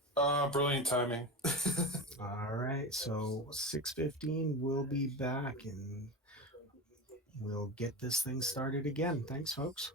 Brilliant timing. All right. So 6:15, we'll be back and we'll get this thing started again. Thanks, folks.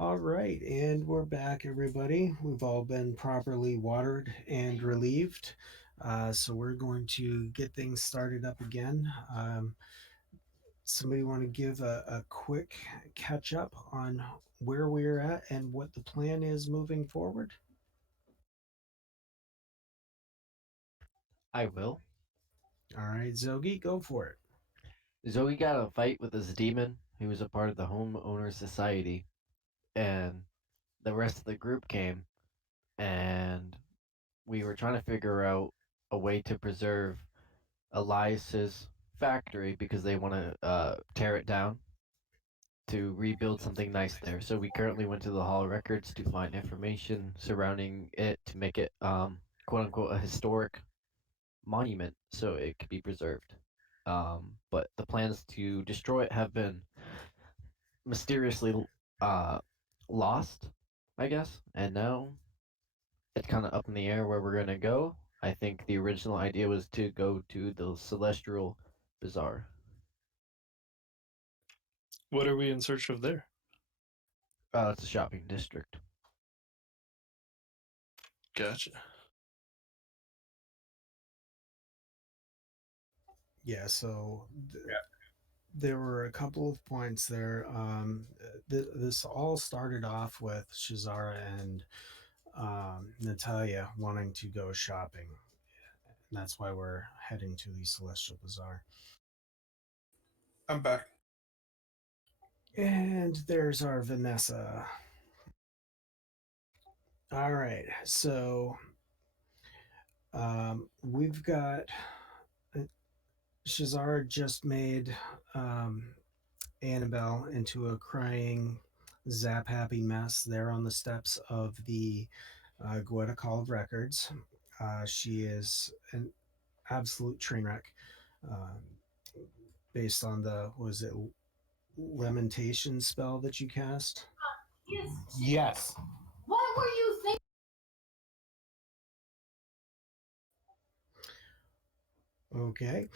All right, and we're back, everybody. We've all been properly watered and relieved. So we're going to get things started up again. Somebody want to give a quick catch up on where we're at and what the plan is moving forward? I will. All right, Zogi, go for it. Zoe got in a fight with this demon who was a part of the homeowner society, and the rest of the group came, and we were trying to figure out a way to preserve Elias's factory because they want to tear it down to rebuild something nice there. So we currently went to the Hall of Records to find information surrounding it to make it quote unquote a historic monument so it could be preserved. But the plans to destroy it have been mysteriously uh, lost, I guess, and now it's kind of up in the air where we're gonna go. I think the original idea was to go to the Celestial Bazaar. What are we in search of there? It's a shopping district. Gotcha. Yeah, so Yeah. there were a couple of points there. This all started off with Shazara and Natalia wanting to go shopping. And that's why we're heading to the Celestial Bazaar. I'm back. And there's our Vanessa. All right, so we've got Shazara just made Annabelle into a crying, zap happy mess there on the steps of the Goetta Hall of Records. She is an absolute train wreck based on the, was it Lamentation spell that you cast? Yes. What were you thinking? Okay.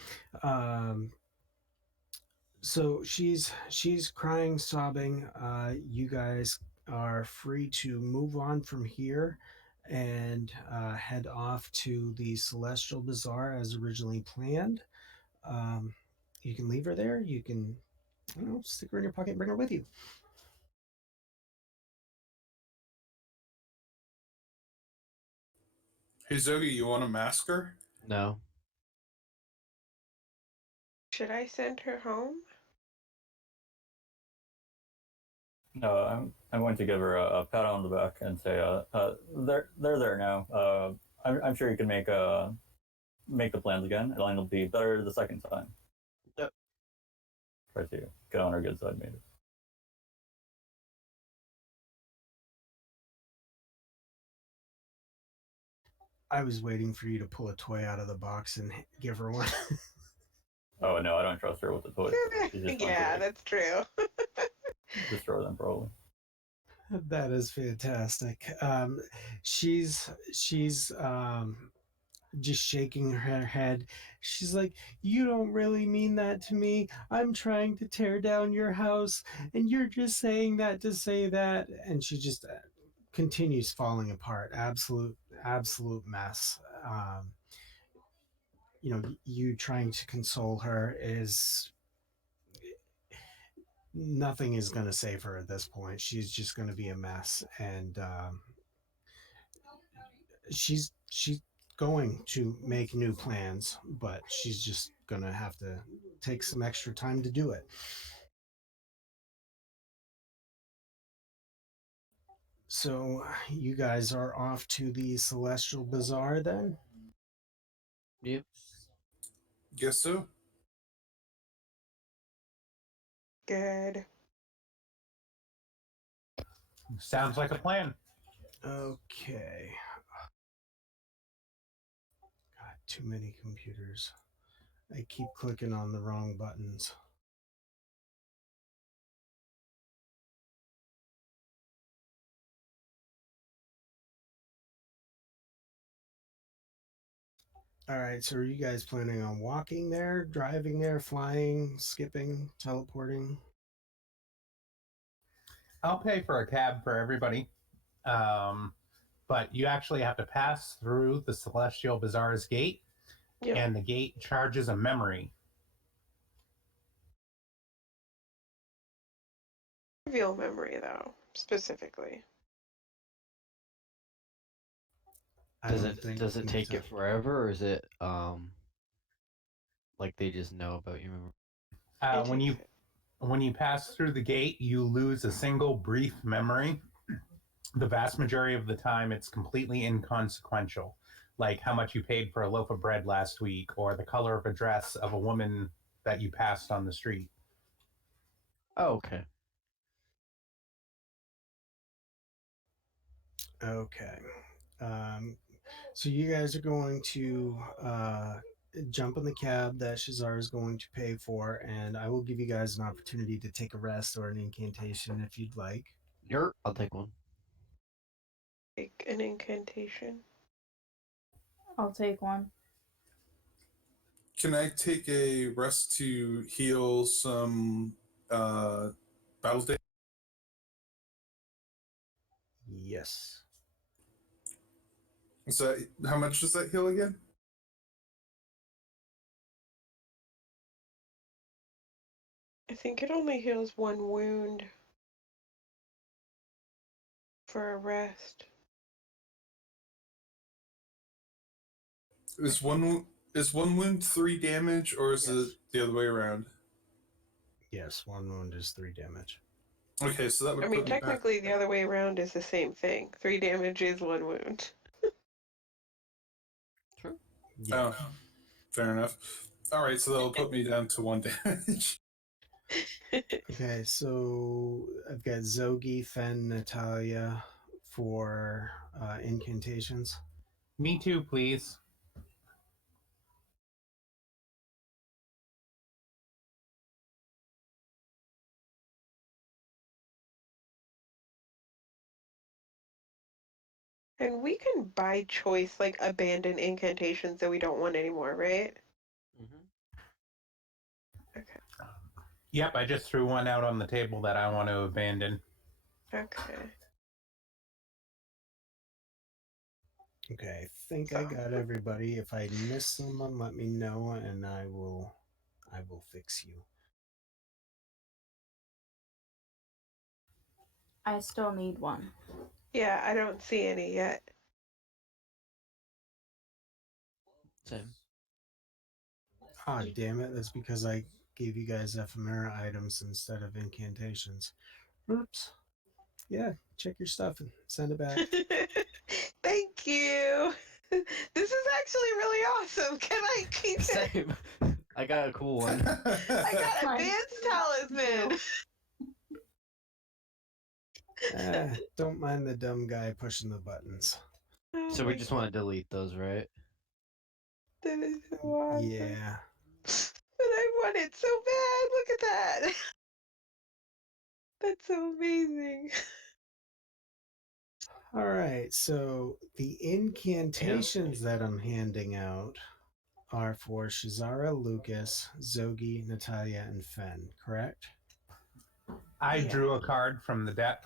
So she's crying, sobbing. You guys are free to move on from here and head off to the Celestial Bazaar as originally planned. You can leave her there. You can, I don't know, stick her in your pocket and bring her with you. Hey Zogi, you want to mask her? No. Should I send her home? No, I'm going to give her a pat on the back and say, they're there now. I'm sure you can make the plans again. It'll be better the second time. Yep. Try to get on our good side, maybe. I was waiting for you to pull a toy out of the box and give her one. Oh no, I don't trust her with the toys. She's just going Yeah, to that's true. destroy them probably. That is fantastic. She's just shaking her head. She's like, "You don't really mean that to me. I'm trying to tear down your house, and you're just saying that to say that." And she just continues falling apart. Absolute mess. You trying to console her is nothing is going to save her at this point. She's just going to be a mess, and she's going to make new plans, but she's just going to have to take some extra time to do it. So you guys are off to the Celestial Bazaar then? Yep. Guess so. Good. Sounds like a plan. Okay. God, too many computers. I keep clicking on the wrong buttons. All right, so are you guys planning on walking there, driving there, flying, skipping, teleporting? I'll pay for a cab for everybody. But you actually have to pass through the Celestial Bazaar's gate, Yep. and the gate charges a memory. Trivial memory, though, specifically. I Does don't it think does it take it forever, or is it like they just know about you? When you pass through the gate, you lose a single brief memory. The vast majority of the time, it's completely inconsequential, like how much you paid for a loaf of bread last week, or the color of a dress of a woman that you passed on the street. Oh, okay. Okay. So you guys are going to jump in the cab that Shazar is going to pay for, and I will give you guys an opportunity to take a rest or an incantation if you'd like. I'll take one. Like an incantation. I'll take one. Can I take a rest to heal some battle damage? Yes. Is that how much does that heal again? I think it only heals one wound for a rest. Is one wound 3 damage, or is it the other way around? Yes, one wound is 3 damage. Okay, so that would I mean, put me back. technically, the other way around is the same thing. 3 damage is 1 wound. True. Yeah. Oh, fair enough. All right, so that'll put me down to 1 damage. Okay, so I've got Zogi, Fen, Natalia for incantations. Me too, please. And we can, by choice, like, abandon incantations that we don't want anymore, right? Mm-hmm. Okay. Yep, I just threw one out on the table that I want to abandon. Okay. Okay, I think I got everybody. If I miss someone, let me know, and I will fix you. I still need one. Yeah, I don't see any yet. Same. Ah, damn it! That's because I gave you guys ephemera items instead of incantations. Oops. Yeah, check your stuff and send it back. Thank you. This is actually really awesome. Can I keep it? Same. I got a cool one. I got Mine advanced talisman. Don't mind the dumb guy pushing the buttons. Oh So we my just want to delete those, right? God, that is so awesome. Yeah. But I want it so bad. Look at that. That's so amazing. All right. So the incantations that I'm handing out are for Shazara, Lucas, Zogi, Natalia, and Fen. Correct? I Yeah. drew a card from the deck,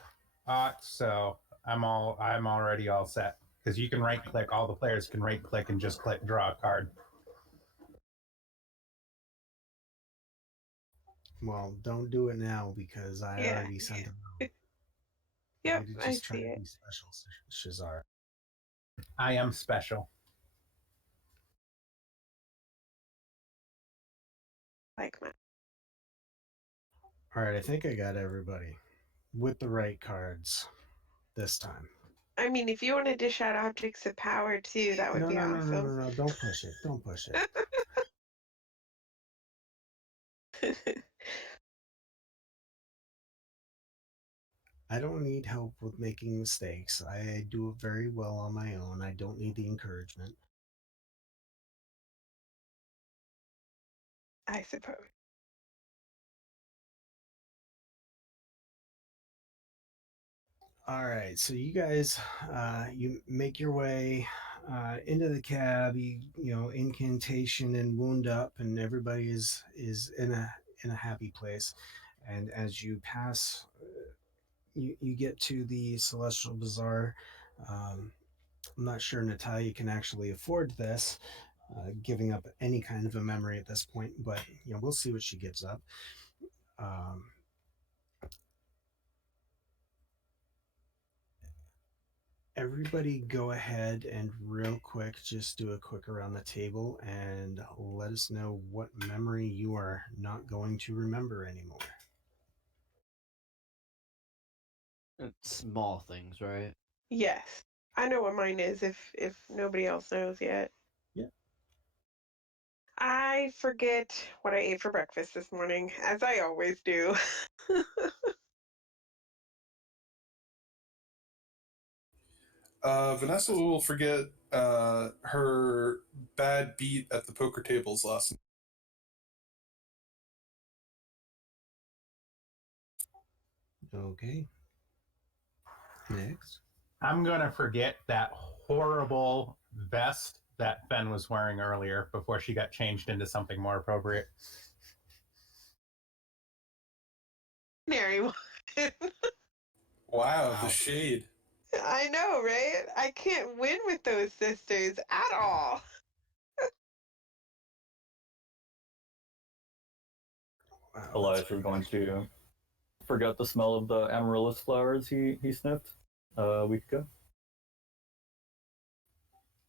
so I'm already all set. Because you can right click, all the players can right click and just click draw a card. Well, don't do it now because I Yeah. already sent them out. Yep, Why did I you just try see to it. be special, Shazara? I am special. Like my. All right, I think I got everybody with the right cards this time. I mean, if you want to dish out objects of power too, that would No, be no, no, no, awesome. no, no! Don't push it! Don't push it! I don't need help with making mistakes. I do it very well on my own. I don't need the encouragement. I suppose. All right, so you guys, you make your way into the cab. You know, incantation and wound up, and everybody is in a happy place. And as you pass you get to the Celestial Bazaar. I'm not sure Natalia can actually afford this, giving up any kind of a memory at this point, but we'll see what she gives up. Um, Everybody go ahead and real quick just do a quick around the table and let us know what memory you are not going to remember anymore. It's small things, right? Yes. I know what mine is if nobody else knows yet. Yeah. I forget what I ate for breakfast this morning, as I always do. Vanessa will forget her bad beat at the poker tables last night. Okay. Next. I'm gonna forget that horrible vest that Ben was wearing earlier before she got changed into something more appropriate. Nary one. Wow, Wow. the shade. I know, right? I can't win with those sisters at all. Wow, Elias that's is pretty going good. to forget the smell of the amaryllis flowers he sniffed a week ago.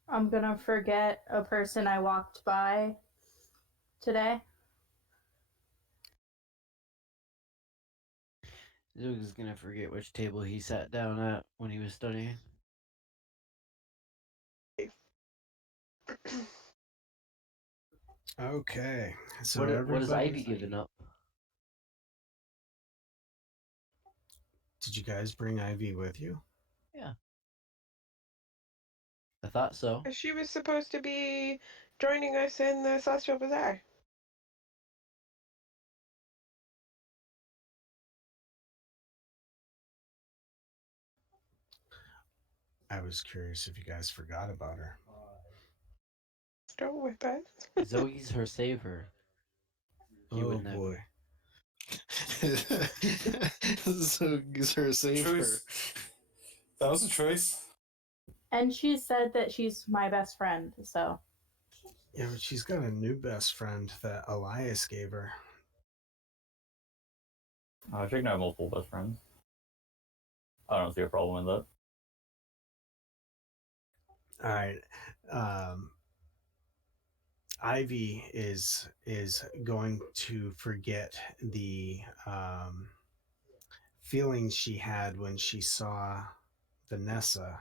I'm gonna forget a person I walked by today. Zoog is gonna forget which table he sat down at when he was studying. Okay. So What is everybody, Ivy giving up? did you guys bring Ivy with you? Yeah. I thought so. She was supposed to be joining us in the Celestial Bazaar. I was curious if you guys forgot about her. Still with us. Zoe's her saver. You Oh would never. boy. So gives her a save her. Choice. That was a choice. And she said that she's my best friend, so. Yeah, but she's got a new best friend that Elias gave her. She can have multiple best friends. I don't see a problem with that. All right. Ivy is going to forget the feelings she had when she saw Vanessa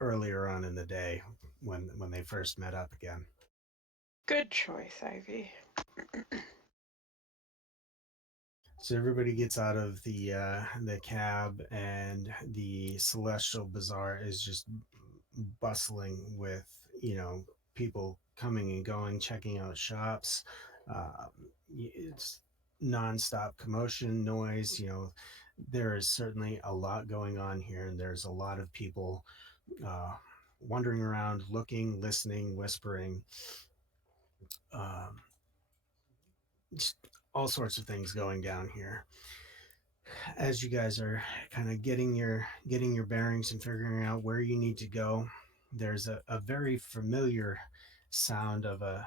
earlier on in the day when they first met up again. Good choice, Ivy. So everybody gets out of the cab, and the Celestial Bazaar is just bustling with people coming and going, checking out shops. It's nonstop commotion, noise. There is certainly a lot going on here, and there's a lot of people wandering around, looking, listening, whispering. Just all sorts of things going down here. As you guys are kind of getting your bearings and figuring out where you need to go, there's a very familiar sound of a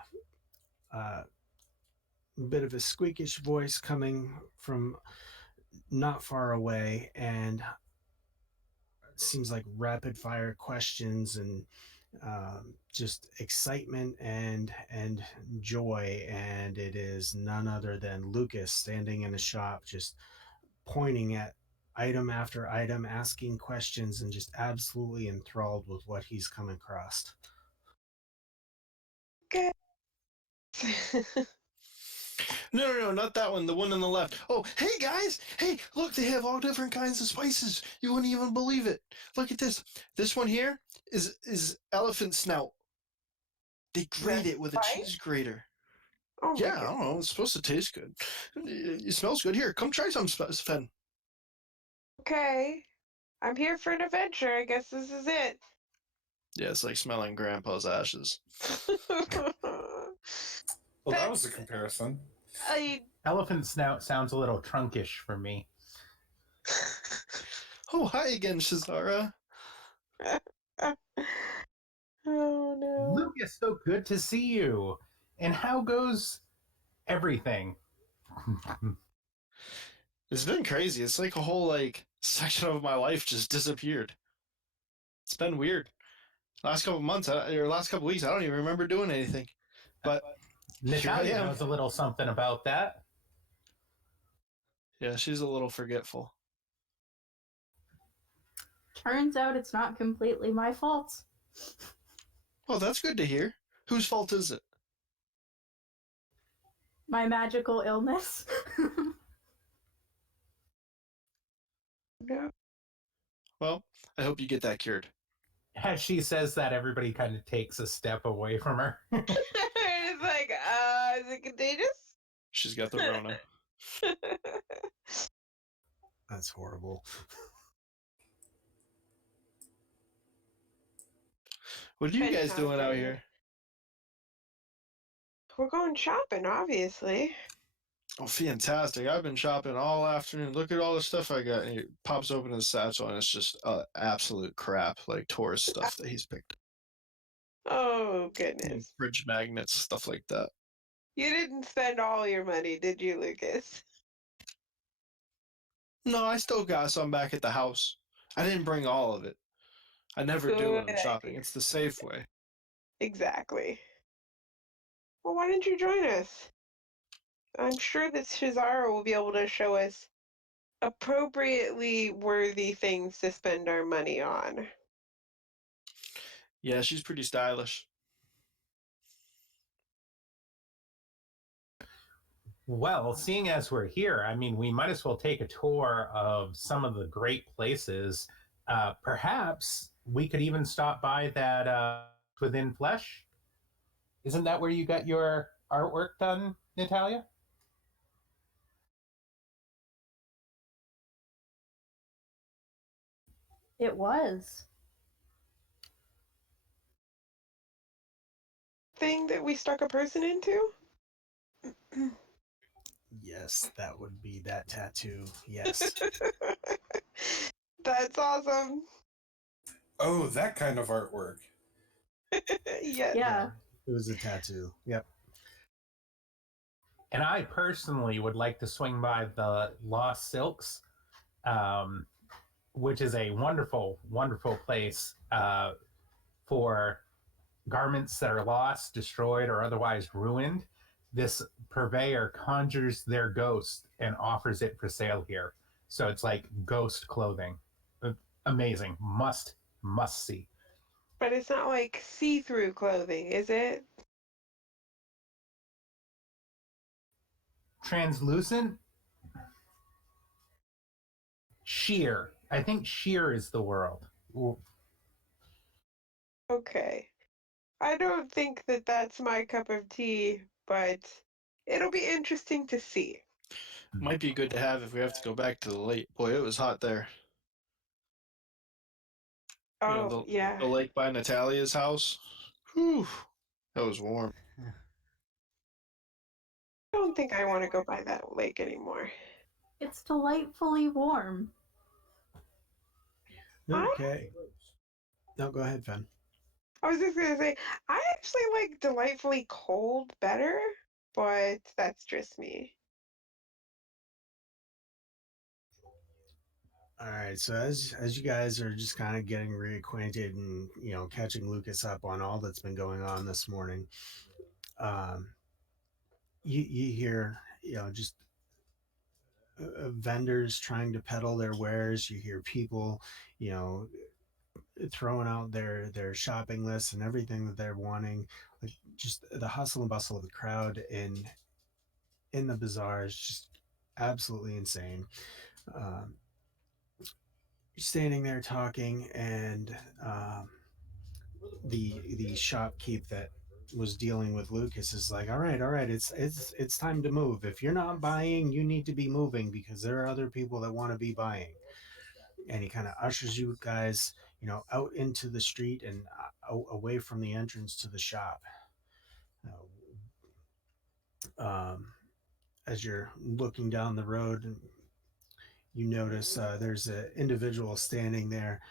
bit of a squeakish voice coming from not far away, and it seems like rapid fire questions and just excitement and joy. And it is none other than Lucas standing in a shop, just pointing at item after item, asking questions, and just absolutely enthralled with what he's come across. Good. No, not that one. The one on the left. Oh, hey guys! Hey, look, they have all different kinds of spices. You wouldn't even believe it. Look at this. This one here is elephant snout. They grate it with a Spice? cheese grater. Oh my Yeah, I God. don't know. It's supposed to taste good. It smells good. Here, come try some, Sven. Okay. I'm here for an adventure. I guess this is it. Yeah, it's like smelling Grandpa's ashes. Well, that was a comparison. I Elephant snout sounds a little trunkish for me. Oh, hi again, Shazara. Oh no. Lucas, so good to see you. And how goes everything? It's been crazy. It's like a whole section of my life just disappeared. It's been weird. Last couple months or last couple weeks, I don't even remember doing anything. But here I Natalia am. knows a little something about that. Yeah, she's a little forgetful. Turns out it's not completely my fault. Well, that's good to hear. Whose fault is it? My magical illness. No. Well, I hope you get that cured. As she says that, everybody kind of takes a step away from her. It's like, is it contagious? She's got the Rona. That's horrible. What are you guys doing out Fantastic. here? We're going shopping, obviously. Oh, fantastic. I've been shopping all afternoon. Look at all the stuff I got. And he pops open his satchel, and it's just absolute crap, like tourist stuff that he's picked up. Oh, goodness. Fridge magnets, stuff like that. You didn't spend all your money, did you, Lucas? No, I still got some back at the house. I didn't bring all of it. I never do when I'm Good shopping. idea. It's the safe way. Exactly. Well, why didn't you join us? I'm sure that Shazara will be able to show us appropriately worthy things to spend our money on. Yeah, she's pretty stylish. Well, seeing as we're here, I mean, we might as well take a tour of some of the great places. Perhaps we could even stop by that Within Flesh. Isn't that where you got your artwork done, Natalia? It was. Thing that we stuck a person into? Yes, that would be that tattoo. Yes. That's awesome. Oh, that kind of artwork. Yes. Yeah. It was a tattoo. Yep. And I personally would like to swing by the Lost Silks, which is a wonderful, wonderful place for garments that are lost, destroyed, or otherwise ruined. This purveyor conjures their ghost and offers it for sale here. So it's like ghost clothing. Amazing. Must see. But it's not like see-through clothing, is it? Translucent? Sheer. I think sheer is the world. Okay. I don't think that that's my cup of tea, but it'll be interesting to see. Might be good to have if we have to go back to the lake. Boy, it was hot there. Oh, yeah. The lake by Natalia's house. Whew, that was warm. I don't think I want to go by that lake anymore. It's delightfully warm. Okay. No, go ahead, Fen. I was just gonna say, I actually like delightfully cold better, but that's just me. All right. So as you guys are just kind of getting reacquainted and catching Lucas up on all that's been going on this morning, you hear just vendors trying to peddle their wares. You hear people throwing out their shopping lists and everything that they're wanting. Like just the hustle and bustle of the crowd in the bazaar is just absolutely insane. Um, Standing there talking, and the shopkeep that was dealing with Lucas is like, all right, it's time to move. If you're not buying, you need to be moving because there are other people that want to be buying. And he kind of ushers you guys, out into the street and away from the entrance to the shop. As you're looking down the road, you notice there's an individual standing there,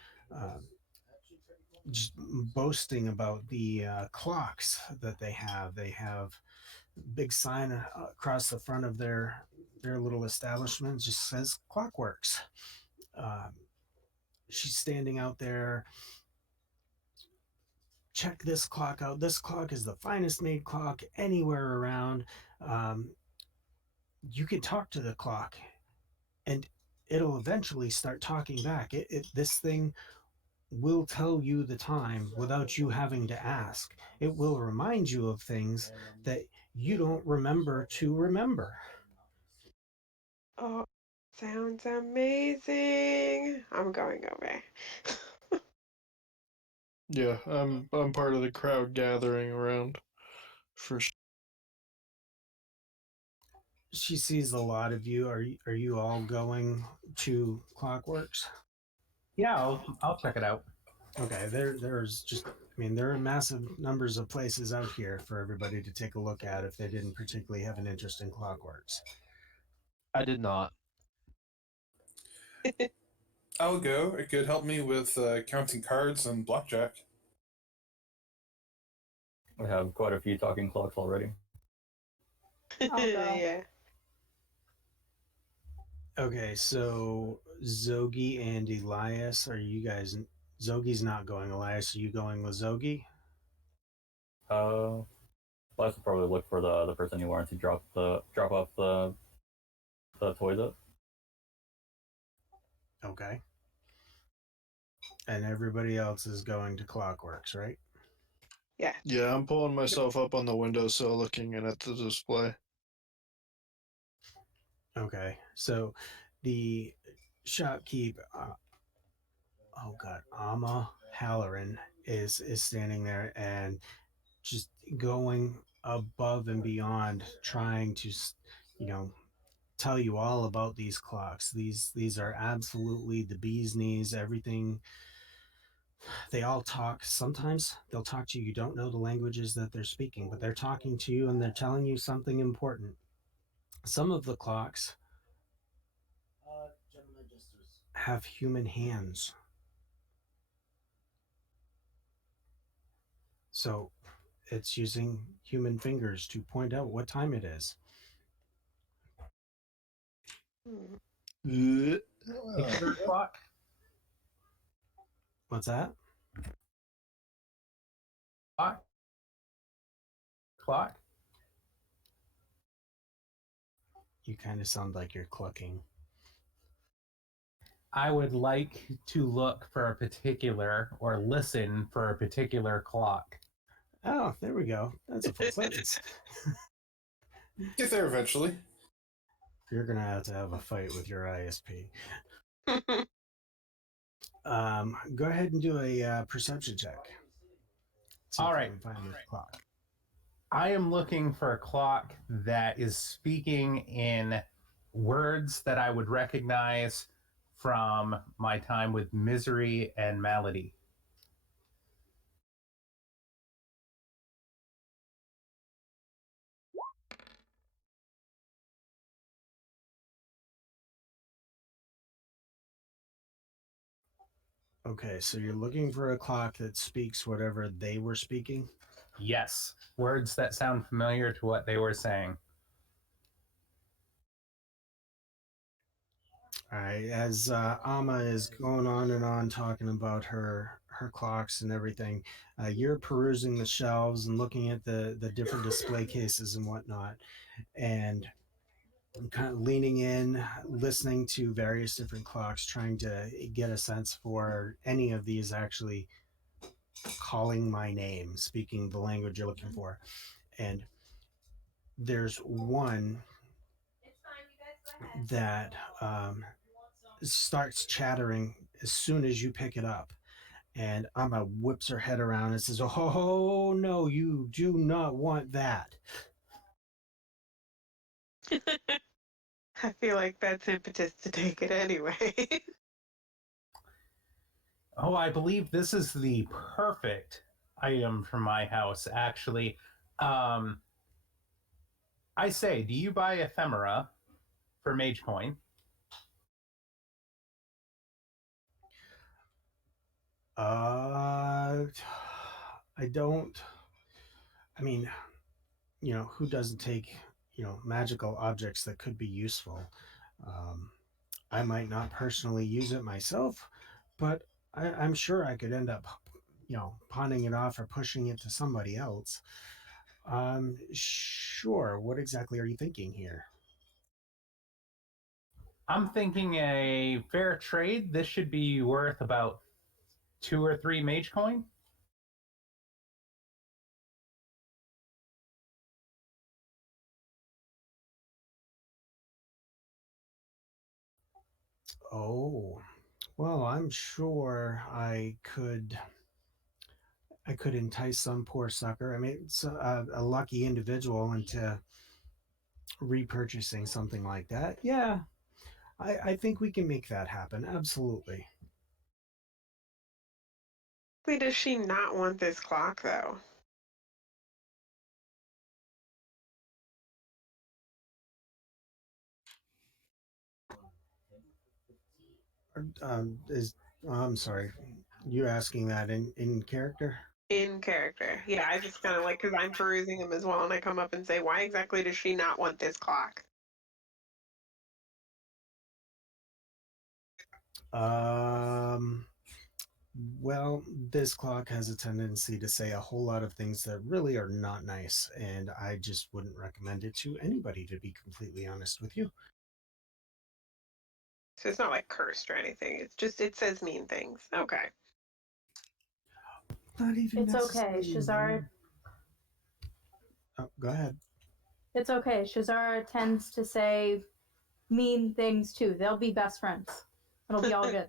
just boasting about the clocks that they have. They have a big sign across the front of their little establishment, just says Clockworks. Um, she's standing out there. Check this clock out. This clock is the finest made clock anywhere around. Um, you can talk to the clock, and it'll eventually start talking back. This thing will tell you the time without you having to ask. It will remind you of things that you don't remember to remember. Oh, sounds amazing. I'm going over. Yeah, I'm part of the crowd gathering around. For sure. She sees a lot of you. Are you all going to Clockworks? Yeah, I'll check it out. Okay, there's just, I mean, there are massive numbers of places out here for everybody to take a look at if they didn't particularly have an interest in Clockworks. I did not. I'll go. It could help me with counting cards and blackjack. We have quite a few talking clocks already. I'll go. Yeah. Okay, so Zogi and Elias, are you guys? Zogi's not going. Elias, are you going with Zogi? Let's probably look for the person who wanted to drop off the toys up. Okay. And everybody else is going to Clockworks, right? Yeah. Yeah, I'm pulling myself up on the windowsill looking in at the display. Okay. So the shopkeep, oh god, Amma Halloran is standing there and just going above and beyond, trying to, you know, tell you all about these clocks. These are absolutely the bee's knees. Everything. They all talk. Sometimes they'll talk to you. You don't know the languages that they're speaking, but they're talking to you and they're telling you something important. Some of the clocks have human hands. So it's using human fingers to point out what time it is. Hmm. Picture clock? What's that? Clock? You kind of sound like you're clucking. I would like to look for a particular or listen for a particular clock. Oh, there we go. That's a full sentence. Get there eventually. You're gonna have a fight with your ISP. Go ahead and do a perception check. See All if you right. can find this clock. I am looking for a clock that is speaking in words that I would recognize from my time with Misery and Malady. Okay, so you're looking for a clock that speaks whatever they were speaking. Yes, words that sound familiar to what they were saying. All right, as Amma is going on and on talking about her clocks and everything, you're perusing the shelves and looking at the different display cases and whatnot, and kind of leaning in, listening to various different clocks, trying to get a sense for any of these actually calling my name, speaking the language you're looking for. And there's one that starts chattering as soon as you pick it up. And Amma whips her head around and says, "Oh, no, you do not want that." I feel like that's impetus to take it anyway. Oh, I believe this is the perfect item for my house, actually. I say, do you buy ephemera for Mage Coin? Uh, I don't. I mean, who doesn't take, magical objects that could be useful? Um, I might not personally use it myself, but I'm sure I could end up, pawning it off or pushing it to somebody else. Sure. What exactly are you thinking here? I'm thinking a fair trade. This should be worth about 2 or 3 mage coin. Oh, well, I'm sure I could entice some poor sucker. I mean, it's a lucky individual into repurchasing something like that. Yeah, I think we can make that happen. Absolutely. Why does she not want this clock though? Is I'm sorry, you asking that in character? In character. Yeah, I just kind of like, because I'm perusing them as well, and I come up and say, why exactly does she not want this clock? Um, well, this clock has a tendency to say a whole lot of things that really are not nice, and I just wouldn't recommend it to anybody, to be completely honest with you. So it's not like cursed or anything. It's just, it says mean things. Okay. Not even It's okay. necessarily Shazara. Oh, go ahead. It's okay. Shazara tends to say mean things too. They'll be best friends. It'll be all good.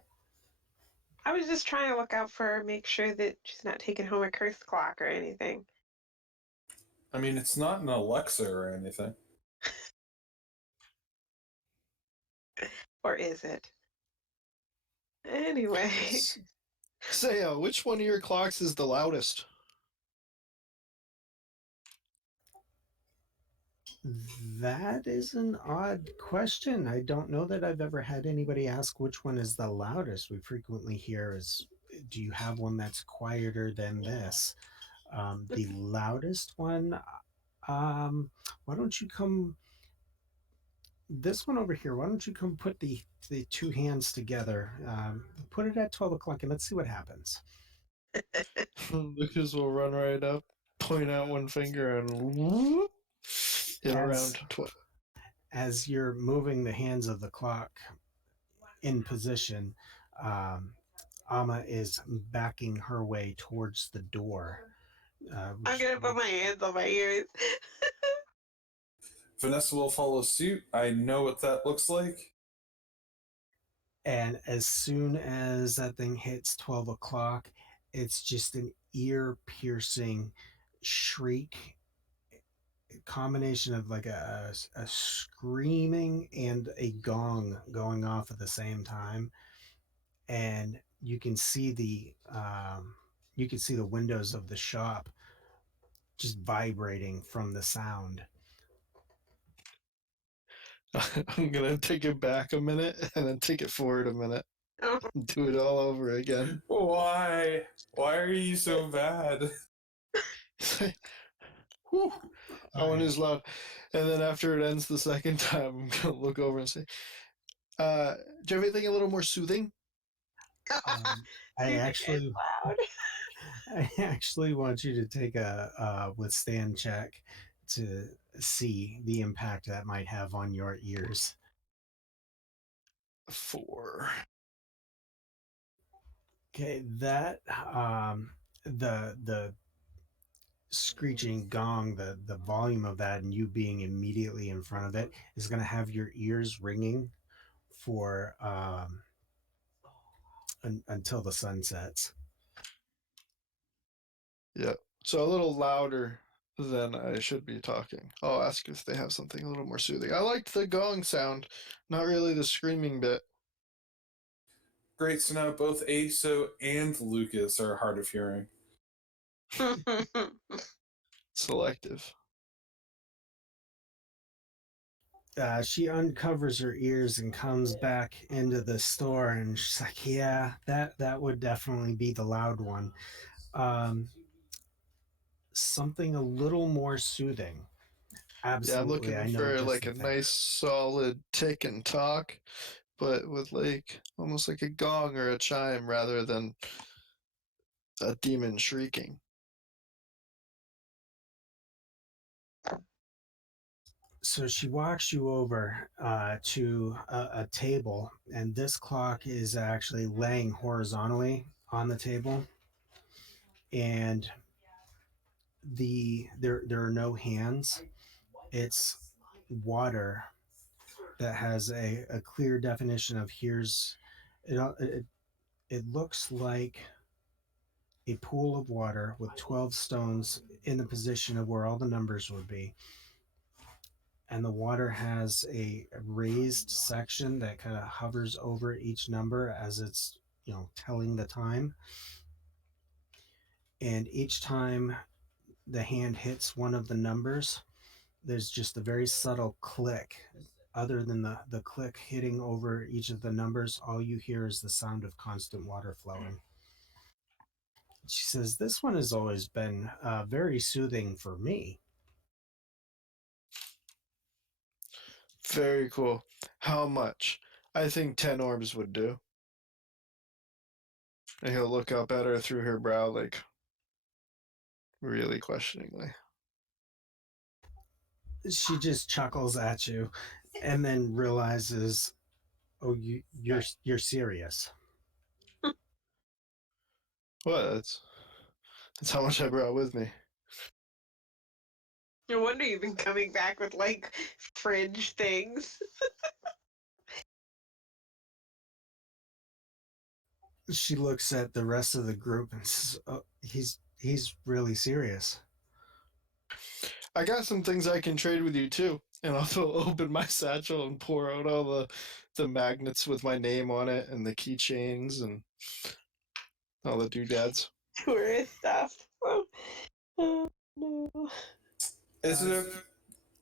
I was just trying to look out for her, make sure that she's not taking home a cursed clock or anything. I mean, it's not an Alexa or anything. Or is it? Anyway. Saya, which one of your clocks is the loudest? That is an odd question. I don't know that I've ever had anybody ask which one is the loudest. We frequently hear is, do you have one that's quieter than this? The loudest one, why don't you come, this one over here, why don't you come put the two hands together, put it at 12 o'clock and let's see what happens. Lucas will run right up, point out one finger, and whoop, hit around 12. As you're moving the hands of the clock in position, Ama is backing her way towards the door. I'm gonna put my hands on my ears. Vanessa will follow suit. I know what that looks like. And as soon as that thing hits 12 o'clock, it's just an ear piercing shriek, combination of like a screaming and a gong going off at the same time. And you can see the windows of the shop just vibrating from the sound. I'm gonna take it back a minute and then take it forward a minute. Oh. Do it all over again. Why? Why are you so bad? Whew, that one is loud. And then after it ends the second time, I'm gonna look over and say, "Do you have anything a little more soothing?" I It's actually loud. I actually want you to take a withstand check to see the impact that might have on your ears. 4. Okay, that the screeching gong, the volume of that, and you being immediately in front of it is going to have your ears ringing for until the sun sets. Yeah. So a little louder than I should be talking. I'll ask if they have something a little more soothing. I liked the gong sound, not really the screaming bit. Great, so now both Aso and Lucas are hard of hearing. Selective. She uncovers her ears and comes back into the store, and she's like, "Yeah, that would definitely be the loud one. Um, Something a little more soothing. Yeah, I'm Absolutely, I looking know for just like the a thing." nice solid tick and talk, but with like almost like a gong or a chime rather than a demon shrieking. So she walks you over to a table, and this clock is actually laying horizontally on the table, and there are no hands. It's water that has a clear definition of here's it. It looks like a pool of water with 12 stones in the position of where all the numbers would be, and the water has a raised section that kind of hovers over each number as it's telling the time, and each time the hand hits one of the numbers, there's just a very subtle click. Other than the click hitting over each of the numbers, all you hear is the sound of constant water flowing. She says, "This one has always been very soothing for me." Very cool. How much? I think 10 orbs would do. And he'll look up at her through her brow, like really questioningly. She just chuckles at you and then realizes, "Oh, you're serious." What? That's how much I brought with me. No wonder you've been coming back with like fridge things. She looks at the rest of the group and says, "Oh, he's really serious." I got some things I can trade with you too. And I'll open my satchel and pour out all the magnets with my name on it and the keychains and all the doodads. Tourist stuff. Oh, no. Is it?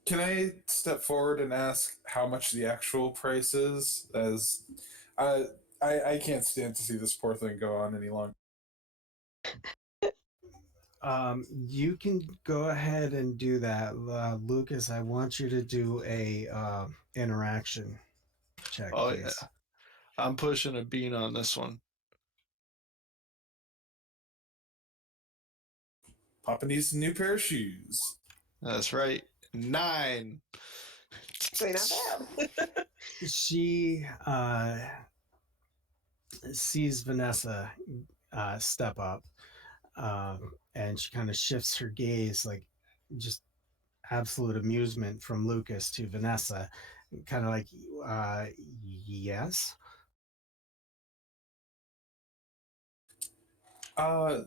Can I step forward and ask how much the actual price is? As I I can't stand to see this poor thing go on any longer. You can go ahead and do that, Lucas. I want you to do a interaction check, Oh yeah. please. I'm pushing a bean on this one. Papa needs a new pair of shoes. That's right. 9. Actually, not bad. She sees Vanessa step up, and she kind of shifts her gaze, like just absolute amusement from Lucas to Vanessa, kind of like, uh, yes.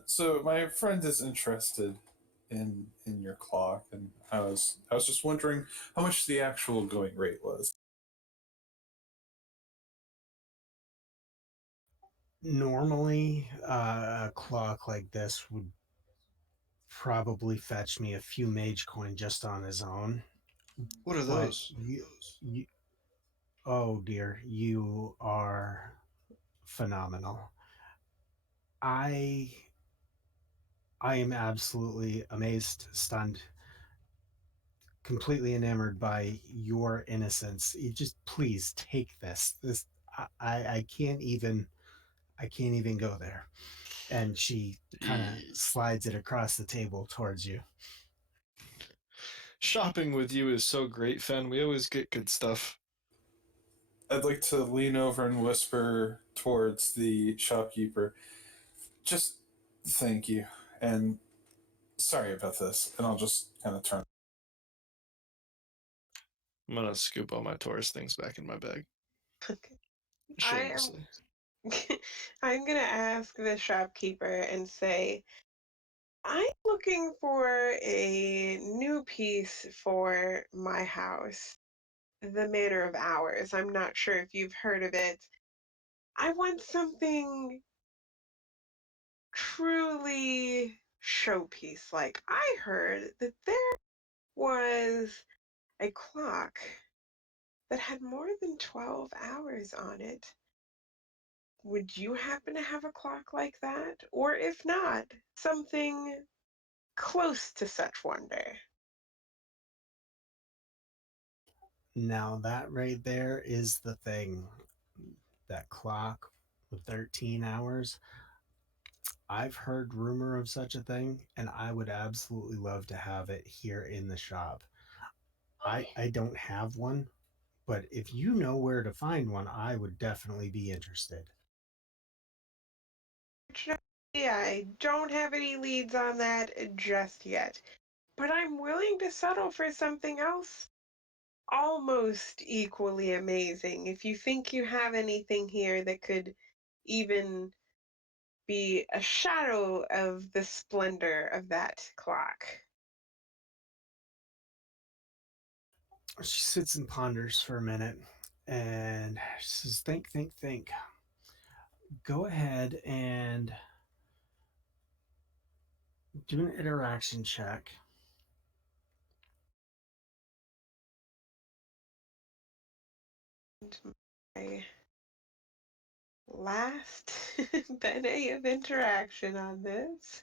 So my friend is interested in your clock, and I was just wondering how much the actual going rate was. Normally, a clock like this would probably fetch me a few mage coin just on his own, What are but those? you oh dear, you are phenomenal. I I am absolutely amazed, stunned, completely enamored by your innocence. You just please take this. This I can't even go there. And she kind of slides it across the table towards you. Shopping with you is so great, Fen. We always get good stuff. I'd like to lean over and whisper towards the shopkeeper, just thank you, and sorry about this, and I'll just kind of turn. I'm gonna scoop all my Taurus things back in my bag. Okay. Shamelessly. I'm gonna ask the shopkeeper and say, I'm looking for a new piece for my house, the Manor of Hours. I'm not sure if you've heard of it. I want something truly showpiece. Like, I heard that there was a clock that had more than 12 hours on it. Would you happen to have a clock like that? Or if not, something close to such wonder? Now, that right there is the thing. That clock with 13 hours. I've heard rumor of such a thing, and I would absolutely love to have it here in the shop. I don't have one, but if you know where to find one, I would definitely be interested. Fortunately, I don't have any leads on that just yet, but I'm willing to settle for something else almost equally amazing. If you think you have anything here that could even be a shadow of the splendor of that clock. She sits and ponders for a minute and says, think, think, think. Go ahead and do an interaction check. My last Bene of interaction on this.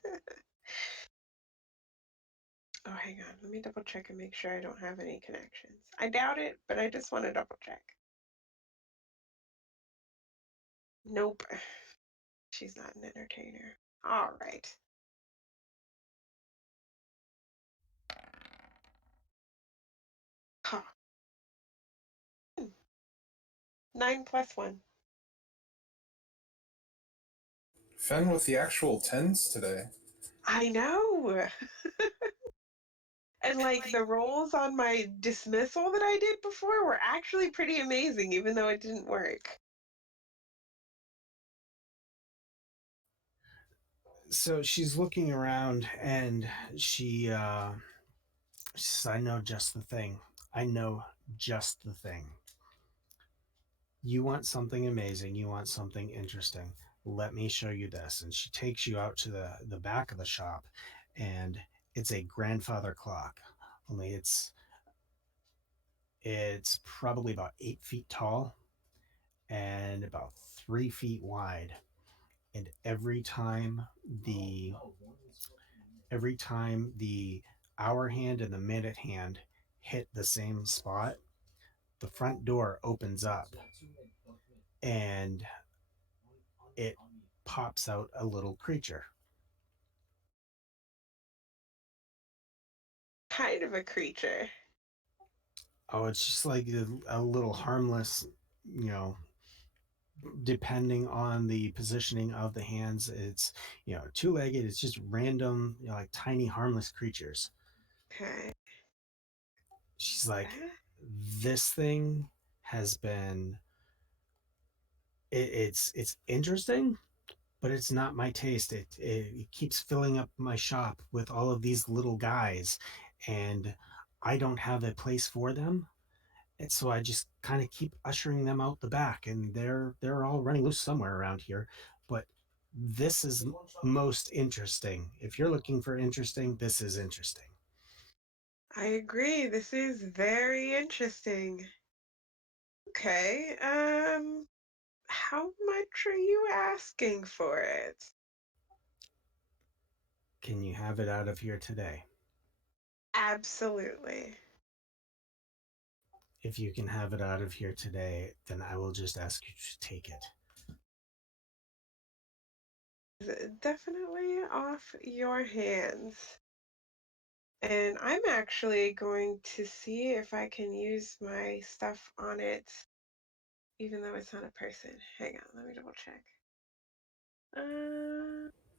Oh, hang on. Let me double check and make sure I don't have any connections. I doubt it, but I just want to double check. Nope. She's not an entertainer. All right. Huh. 9 plus 1. Fen with the actual tens today. I know. And like the rolls on my dismissal that I did before were actually pretty amazing, even though it didn't work. So she's looking around and she says, I know just the thing. I know just the thing. You want something amazing. You want something interesting. Let me show you this. And she takes you out to the back of the shop, and it's a grandfather clock. Only it's probably about 8 feet tall and about 3 feet wide. And every time the hour hand and the minute hand hit the same spot, the front door opens up and it pops out a little creature. Kind of a creature. Oh, it's just like a little harmless, you know, depending on the positioning of the hands. It's, two-legged. It's just random, like tiny, harmless creatures. Okay. She's like, this thing has been, it's interesting, but it's not my taste. It keeps filling up my shop with all of these little guys, and I don't have a place for them. And so I just kind of keep ushering them out the back, and they're all running loose somewhere around here. But this is most interesting. If you're looking for interesting, this is interesting. I agree. This is very interesting. Okay. How much are you asking for it? Can you have it out of here today? Absolutely. If you can have it out of here today, then I will just ask you to take it. Definitely off your hands. And I'm actually going to see if I can use my stuff on it, even though it's not a person. Hang on, let me double check.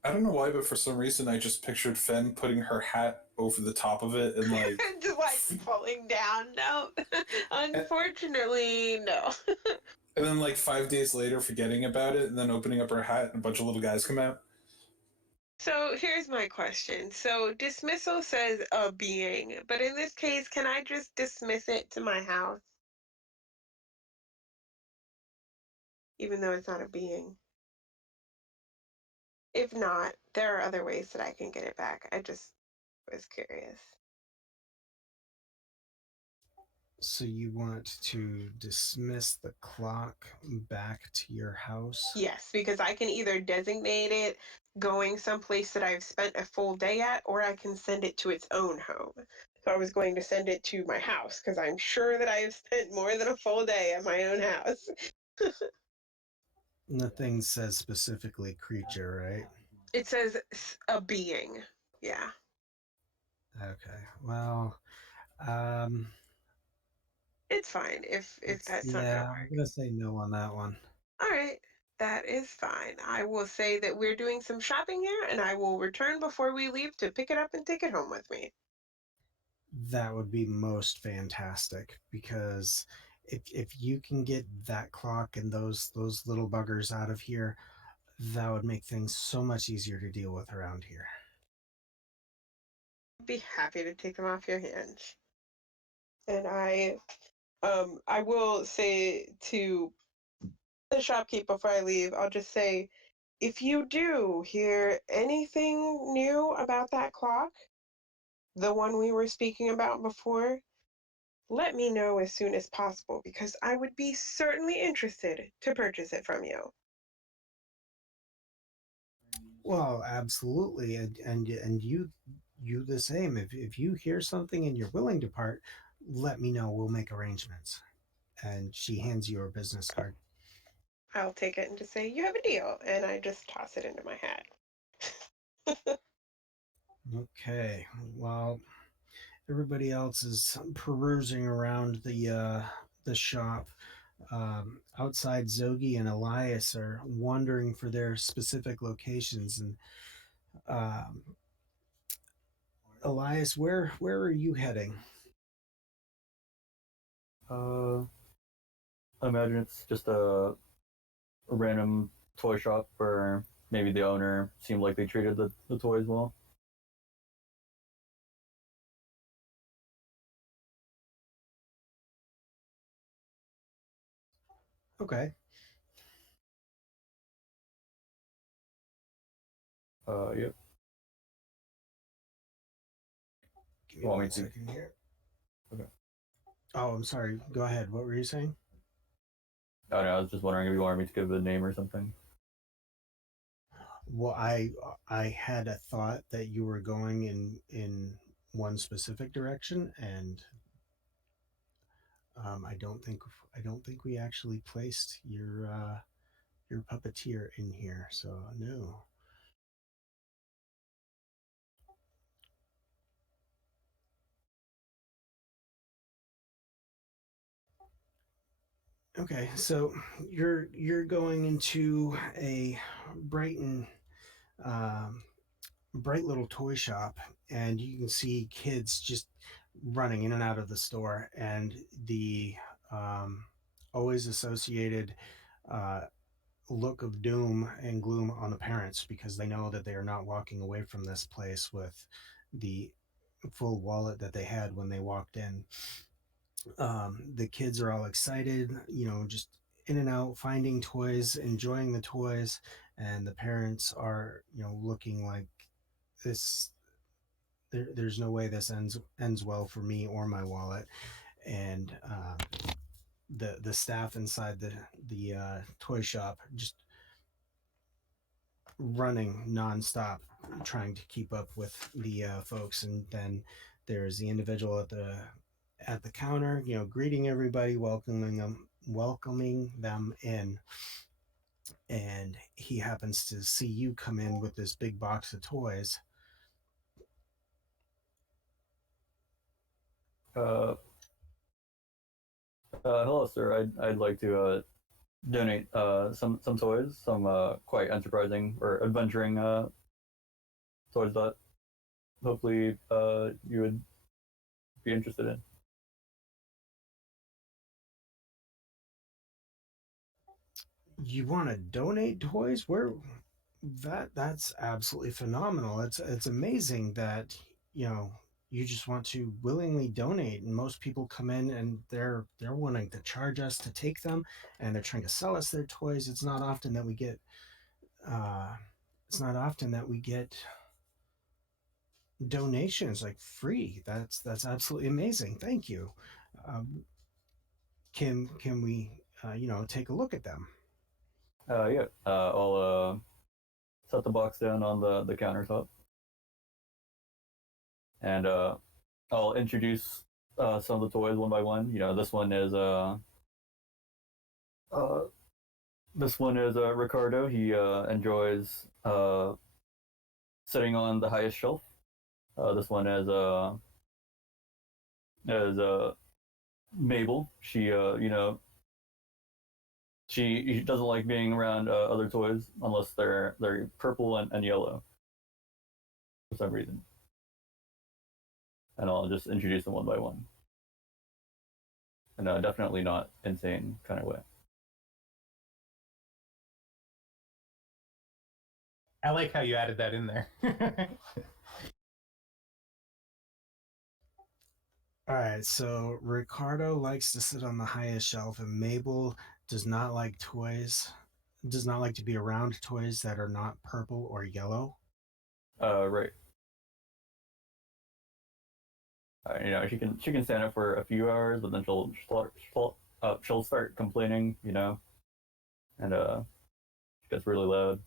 I don't know why, but for some reason I just pictured Fen putting her hat over the top of it and like just like pulling down. No, unfortunately, no. and then like 5 days later forgetting about it and then opening up her hat and a bunch of little guys come out. So here's my question. So dismissal says a being, but in this case, can I just dismiss it to my house, even though it's not a being? If not, there are other ways that I can get it back. I just was curious. So you want to dismiss the clock back to your house? Yes, because I can either designate it going someplace that I've spent a full day at, or I can send it to its own home. So I was going to send it to my house because I'm sure that I have spent more than a full day at my own house. And the thing says specifically creature, right? It says a being. Yeah. Okay. Well, um, It's fine if that's not gonna yeah, I'm work. gonna say no on that one. All right. That is fine. I will say that we're doing some shopping here and I will return before we leave to pick it up and take it home with me. That would be most fantastic because if you can get that clock and those little buggers out of here, that would make things so much easier to deal with around here. I'd be happy to take them off your hands. And I will say to the shopkeep before I leave, I'll just say, if you do hear anything new about that clock, the one we were speaking about before, let me know as soon as possible because I would be certainly interested to purchase it from you. Well, absolutely, and you the same. If you hear something and you're willing to part, let me know. We'll make arrangements. And she hands you her business card. I'll take it and just say, you have a deal. And I just toss it into my hat. Okay. Well, everybody else is perusing around the shop. Outside, Zogi and Elias are wandering for their specific locations. And um, Elias, where are you heading? I imagine it's just a random toy shop where maybe the owner seemed like they treated the toys well. Okay. Yep. Give me Want me one to? second here. Okay. Oh, I'm sorry. Go ahead. What were you saying? I don't know. I was just wondering if you wanted me to give a name or something. Well, I had a thought that you were going in one specific direction, and I don't think we actually placed your puppeteer in here. So no. Okay, so you're going into a Brighton um, bright little toy shop, and you can see kids just running in and out of the store, and the um, always associated uh, look of doom and gloom on the parents because they know that they are not walking away from this place with the full wallet that they had when they walked in. The kids are all excited, just in and out, finding toys, enjoying the toys, and the parents are, looking like this. There's no way this ends well for me or my wallet, and the staff inside the toy shop just running nonstop, trying to keep up with the folks, and then there's the individual at the counter, greeting everybody, welcoming them in, and he happens to see you come in with this big box of toys. Uh, Hello, sir. I'd like to donate some toys, some quite enterprising or adventuring toys that hopefully you would be interested in. You want to donate toys? Where that's absolutely phenomenal. It's amazing that you know you just want to willingly donate, and most people come in and they're wanting to charge us to take them, and they're trying to sell us their toys. Uh, it's not often that we get donations like free. That's absolutely amazing. Thank you. can we take a look at them? Yeah. I'll set the box down on the countertop, and I'll introduce some of the toys one by one. This one is uh, Ricardo. He enjoys sitting on the highest shelf. This one is Mabel. She doesn't like being around other toys unless they're purple and yellow for some reason. And I'll just introduce them one by one. And definitely not insane kind of way. I like how you added that in there. All right, so Ricardo likes to sit on the highest shelf, and Mabel does not like does not like to be around toys that are not purple or yellow. Right. She can stand up for a few hours, but then she'll start complaining, and she gets really loud.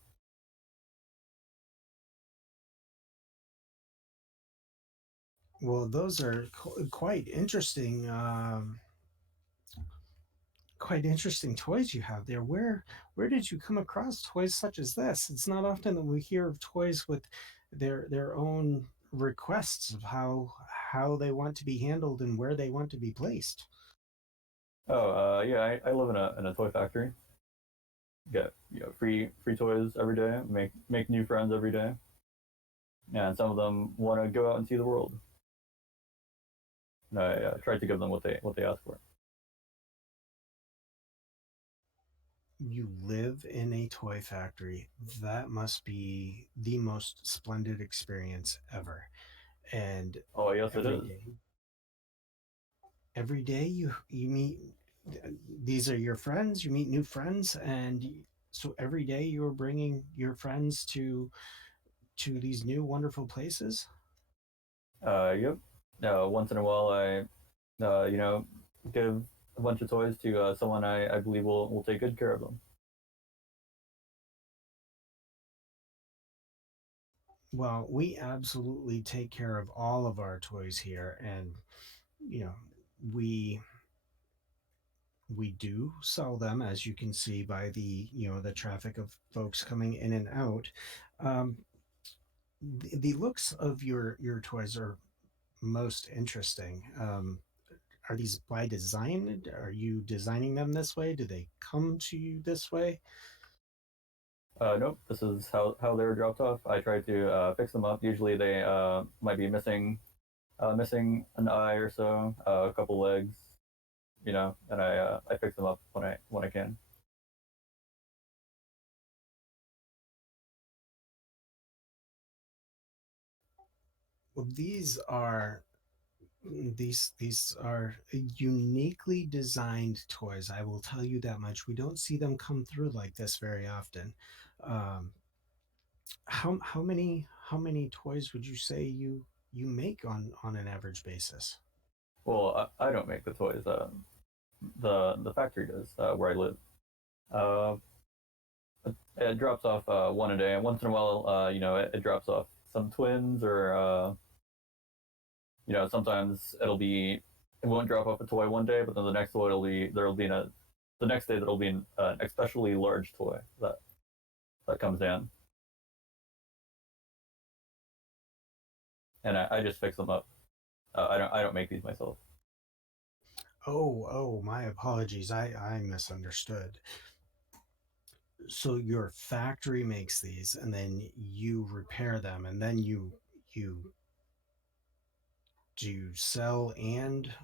Well, those are quite interesting. Quite interesting toys you have there. Where did you come across toys such as this? It's not often that we hear of toys with their own requests of how they want to be handled and where they want to be placed. Oh, yeah, I live in a toy factory. Get free toys every day. Make new friends every day. And some of them want to go out and see the world. And I try to give them what they ask for. You live in a toy factory. That must be the most splendid experience ever. And Oh, yes, it every is. day, every day you meet, these are your friends. You meet new friends, and so every day you're bringing your friends to these new wonderful places. Yep. Once in a while, I give a bunch of toys to someone I believe will take good care of them. Well, we absolutely take care of all of our toys here, and you know, we we do sell them, as you can see by the traffic of folks coming in and out. Um, the looks of your toys are most interesting. Are these by design? Are you designing them this way? Do they come to you this way? Nope. This is how they were dropped off. I try to fix them up. Usually they might be missing an eye or so, a couple legs, and I fix them up when I can. Well, these are uniquely designed toys. I will tell you that much. We don't see them come through like this very often. Um, how many toys would you say you make on an average basis? Well, I don't make the toys. The factory does where I live. Uh, it drops off one a day, and once in a while, it drops off some twins, or sometimes it won't drop off a toy one day, but then the next toy the next day there'll be an especially large toy that comes in, and I just fix them up. I don't make these myself. Oh, my apologies. I misunderstood. So your factory makes these, and then you repair them, and then you do sell and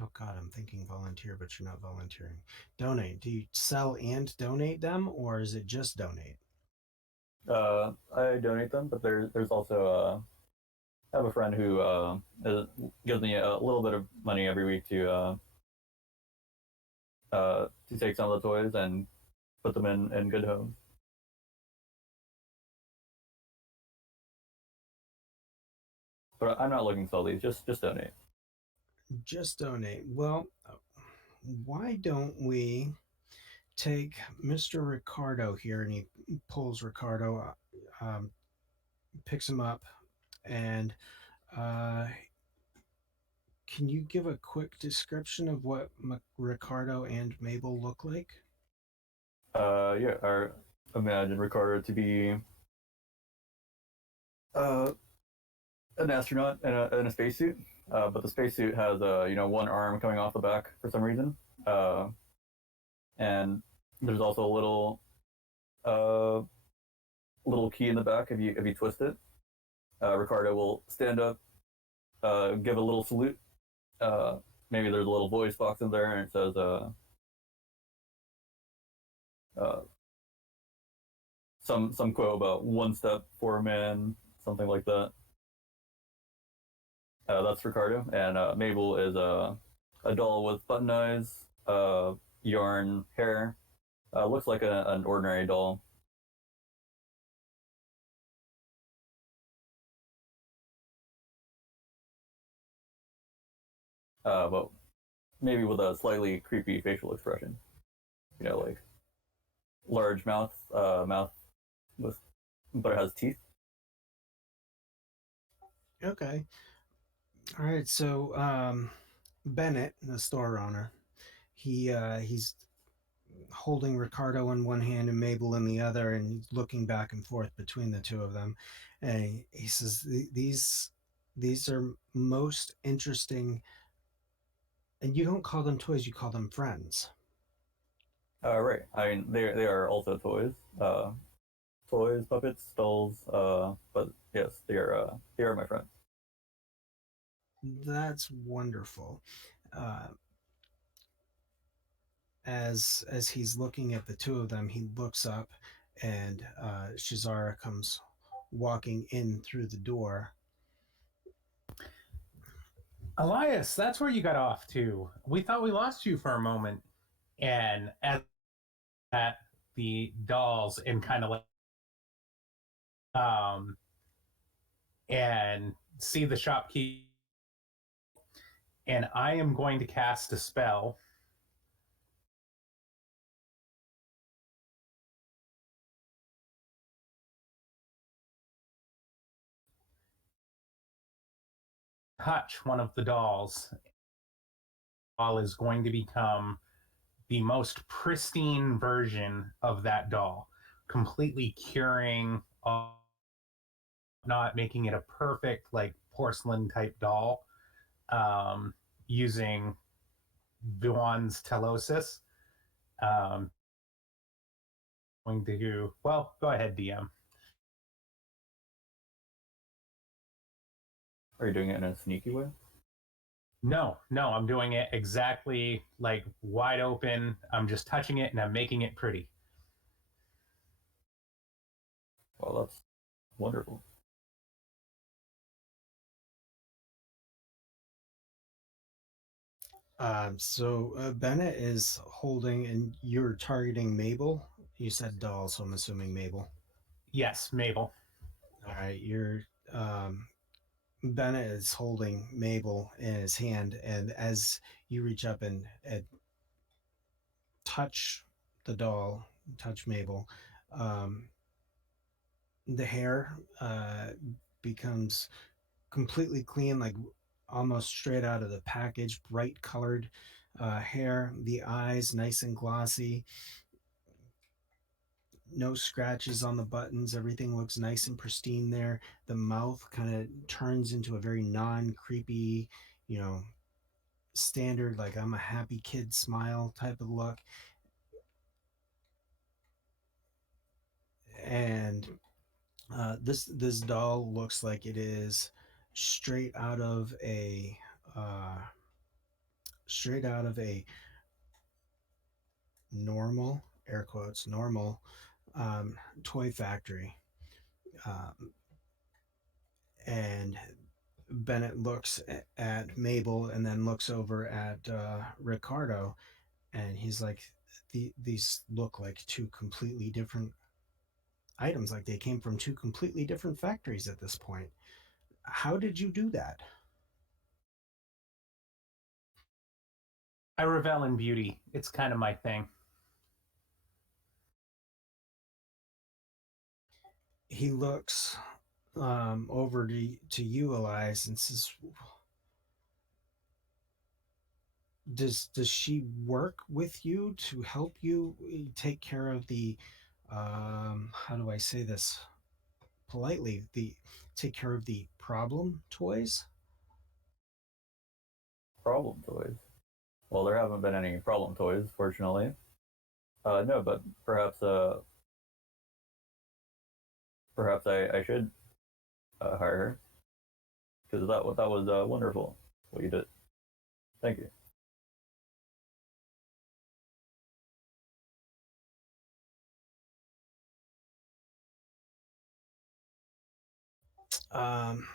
oh God, I'm thinking volunteer, but you're not volunteering. Donate. Do you sell and donate them, or is it just donate? I donate them, but there's also I have a friend who gives me a little bit of money every week to take some of the toys and put them in good homes. But I'm not looking to sell these. Just donate. Just donate. Well, why don't we take Mr. Ricardo here, and he pulls Ricardo, picks him up, and uh, can you give a quick description of what Ricardo and Mabel look like? Yeah, I imagine Ricardo to be uh, an astronaut in a spacesuit, but the spacesuit has one arm coming off the back for some reason, and there's also a uh, little key in the back if you twist it. Ricardo will stand up, give a little salute. Uh, Maybe there's a little voice box in there, and it says uh, some quote about one step for a man, something like that. That's Ricardo, and Mabel is a doll with button eyes, yarn hair. Looks like an ordinary doll. But maybe with a slightly creepy facial expression. Like large mouth with, but it has teeth. Okay. All right. So Bennett, the store owner, he's holding Ricardo in one hand and Mabel in the other, and he's looking back and forth between the two of them. And he says, These are most interesting." And you don't call them toys; you call them friends. Right. I mean, they are also toys. Toys, puppets, dolls. But yes, they are my friends. That's wonderful. Uh, as he's looking at the two of them, he looks up, and Shazara comes walking in through the door. Elias, that's where you got off to. We thought we lost you for a moment. And at the dolls and kind of like and see the shopkeep, and I am going to cast a spell. Touch one of the dolls. Doll is going to become the most pristine version of that doll, completely curing, not making it a perfect like porcelain type doll, using Vuon's telosis. Going to do well. Go ahead, DM. Are you doing it in a sneaky way? No, I'm doing it exactly like wide open. I'm just touching it and I'm making it pretty. Well, that's wonderful. So Bennett is holding, and you're targeting Mabel. You said doll, so I'm assuming Mabel. Yes, Mabel. All right, you're Bennett is holding Mabel in his hand, and as you reach up and touch the doll, touch Mabel, um, the hair becomes completely clean, like almost straight out of the package, bright colored hair. The eyes nice and glossy. No scratches on the buttons. Everything looks nice and pristine there. The mouth kind of turns into a very non-creepy, you know, standard, like I'm a happy kid smile type of look. And this doll looks like it is straight out of a uh, straight out of a normal, air quotes, normal toy factory. Um, and Bennett looks at Mabel and then looks over at Ricardo, and he's like, "These look like two completely different items. Like they came from two completely different factories at this point. How did you do that?" I revel in beauty. It's kind of my thing. He looks over to you, Elias, and says, does she work with you to help you take care of the how do I say this politely, the take care of the problem toys? Problem toys. Well, there haven't been any problem toys, fortunately. No, but perhaps I should hire her because that was wonderful what you did. Thank you. um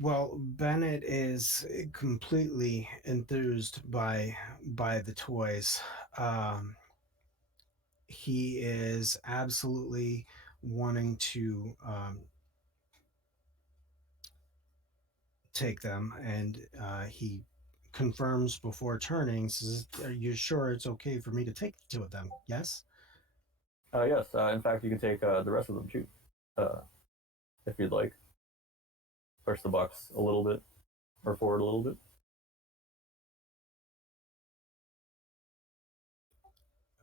well, Bennett is completely enthused by the toys. um he is absolutely wanting to take them, and he confirms before turning, says, are you sure it's okay for me to take two of them? Yes. Yes. In fact, you can take the rest of them too, uh, if you'd like. Push the box a little bit or forward a little bit.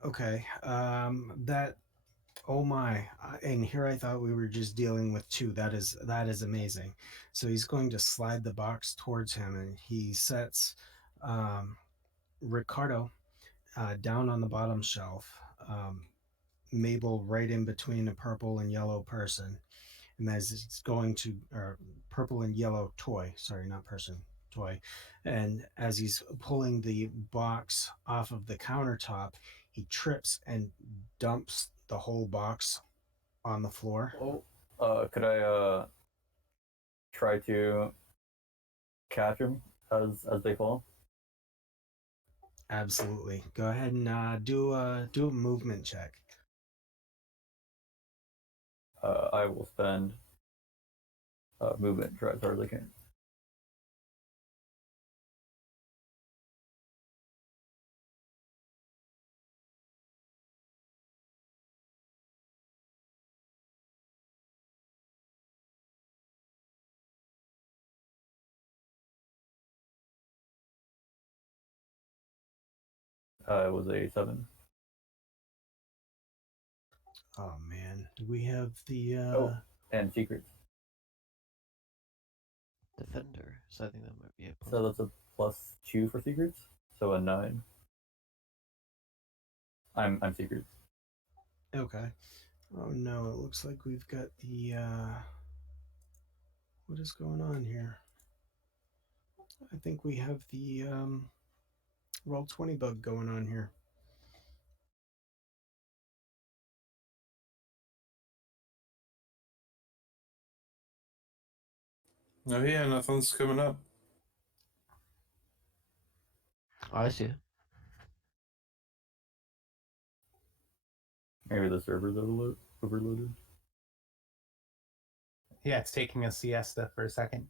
Okay. That, oh my, and here I thought we were just dealing with two. That is amazing. So he's going to slide the box towards him, and he sets um, Ricardo down on the bottom shelf. Mabel right in between a purple and yellow person, and as it's going to, or purple and yellow toy, sorry, not person, toy. And as he's pulling the box off of the countertop, he trips and dumps the whole box on the floor. Oh, could I try to catch him as they fall? Absolutely. Go ahead and do a movement check. I will spend movement, try as hard as I can. It was a 7. Oh man, do we have the Oh, and secrets. Defender. So I think that might be a plus. So that's a +2 for secrets. So a 9. I'm secrets. Okay. Oh no, it looks like we've got the what is going on here? I think we have the Roll20 bug going on here. Oh yeah, nothing's coming up. Oh, I see. Maybe the server's overloaded. Yeah, it's taking a siesta for a second.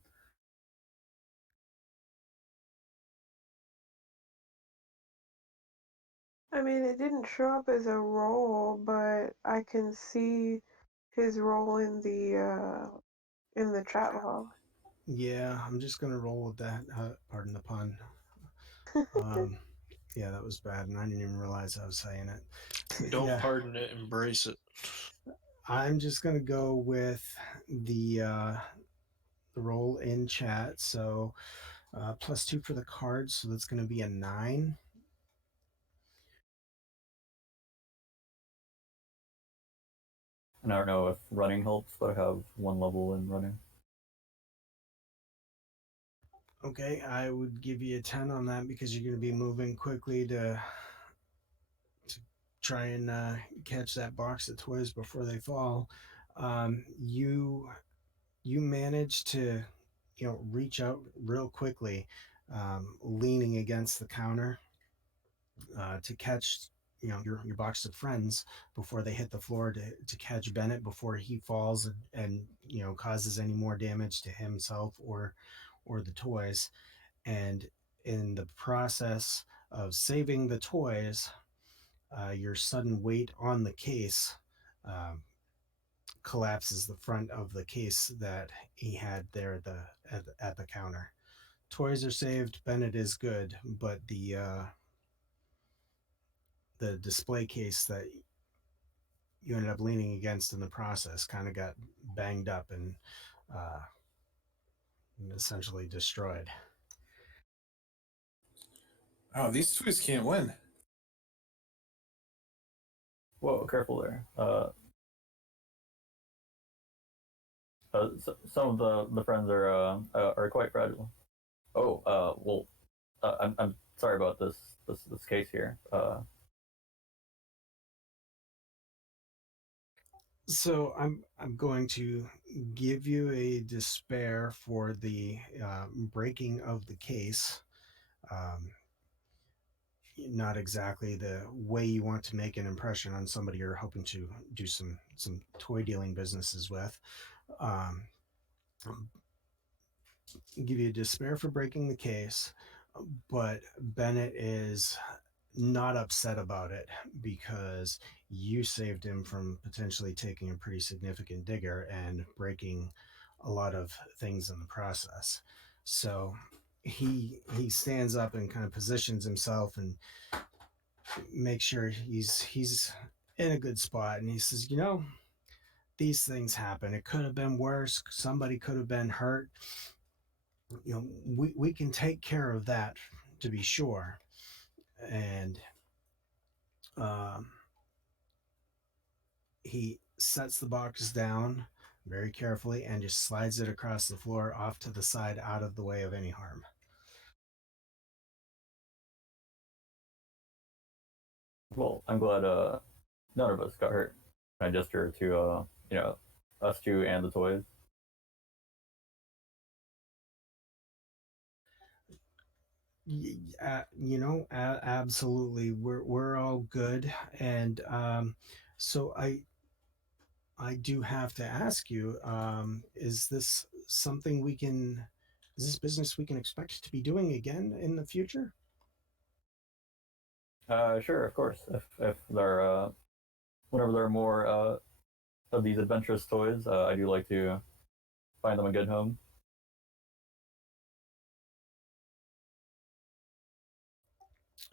I mean, it didn't show up as a role, but I can see his role in the chat log. Yeah, I'm just gonna roll with that. Pardon the pun. Yeah, that was bad, and I didn't even realize I was saying it. Don't Yeah, pardon it, embrace it. I'm just gonna go with the roll in chat. So +2 for the cards, so that's gonna be a 9. And I don't know if running helps, but I have 1 level in running. Okay, I would give you a 10 on that because you're gonna be moving quickly to try and catch that box of toys before they fall. You manage to reach out real quickly, leaning against the counter to catch your box of friends before they hit the floor, to catch Bennett before he falls and causes any more damage to himself or the toys. And in the process of saving the toys, your sudden weight on the case um, collapses the front of the case that he had there at the counter. Toys are saved. Bennett is good, but the display case that you ended up leaning against in the process kind of got banged up uh, and essentially destroyed. Oh, these toys can't win. Whoa, careful there. Some of the friends are quite fragile. Oh, well, I'm sorry about this case here. So I'm going to give you a despair for the breaking of the case. Um, Not exactly the way you want to make an impression on somebody you're hoping to do some toy dealing businesses with. Um, give you a despair for breaking the case, but Bennett is not upset about it because you saved him from potentially taking a pretty significant digger and breaking a lot of things in the process. So he stands up and kind of positions himself and makes sure he's in a good spot, and he says, you know, these things happen. It could have been worse. Somebody could have been hurt. You know, we can take care of that, to be sure. And um, he sets the box down very carefully and just slides it across the floor off to the side out of the way of any harm. Well, I'm glad none of us got hurt. I gesture to us two and the toys. You know, absolutely, we're all good. And so I do have to ask you, is this something we can, is this business we can expect to be doing again in the future? Sure, of course. If there whenever there are more of these adventurous toys, I do like to find them a good home.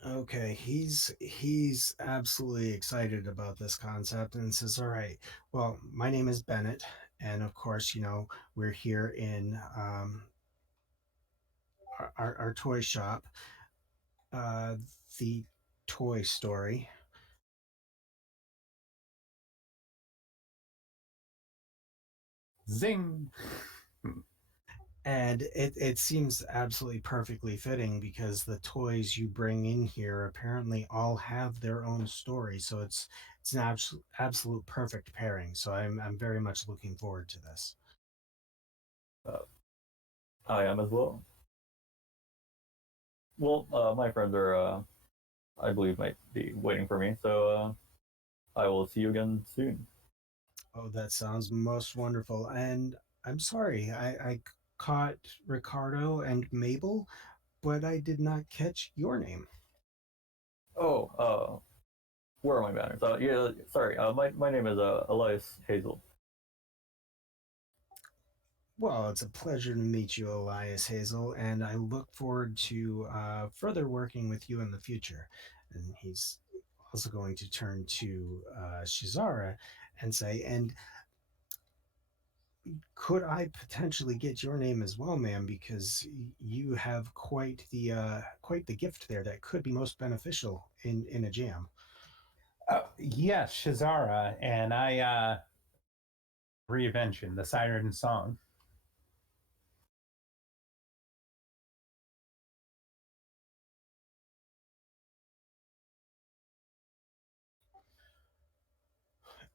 Okay, he's absolutely excited about this concept and says, "All right, well, my name is Bennett, and of course, you know, we're here in our toy shop, uh, the Toy Story." Zing. And it seems absolutely perfectly fitting because the toys you bring in here apparently all have their own story. So it's an absolute perfect pairing. So I'm very much looking forward to this. Uh, I am as well. Well, my friends are, I believe, might be waiting for me, so I will see you again soon. Oh, that sounds most wonderful. And I'm sorry, I caught Ricardo and Mabel, but I did not catch your name. Oh, where are my banners? Yeah, sorry. My name is Elias Hazel. Well, it's a pleasure to meet you, Elias Hazel, and I look forward to further working with you in the future. And he's also going to turn to Shizara and say, and could I potentially get your name as well, ma'am? Because you have quite the gift there that could be most beneficial in a jam. Yes, Shazara, and I reinvention the siren song.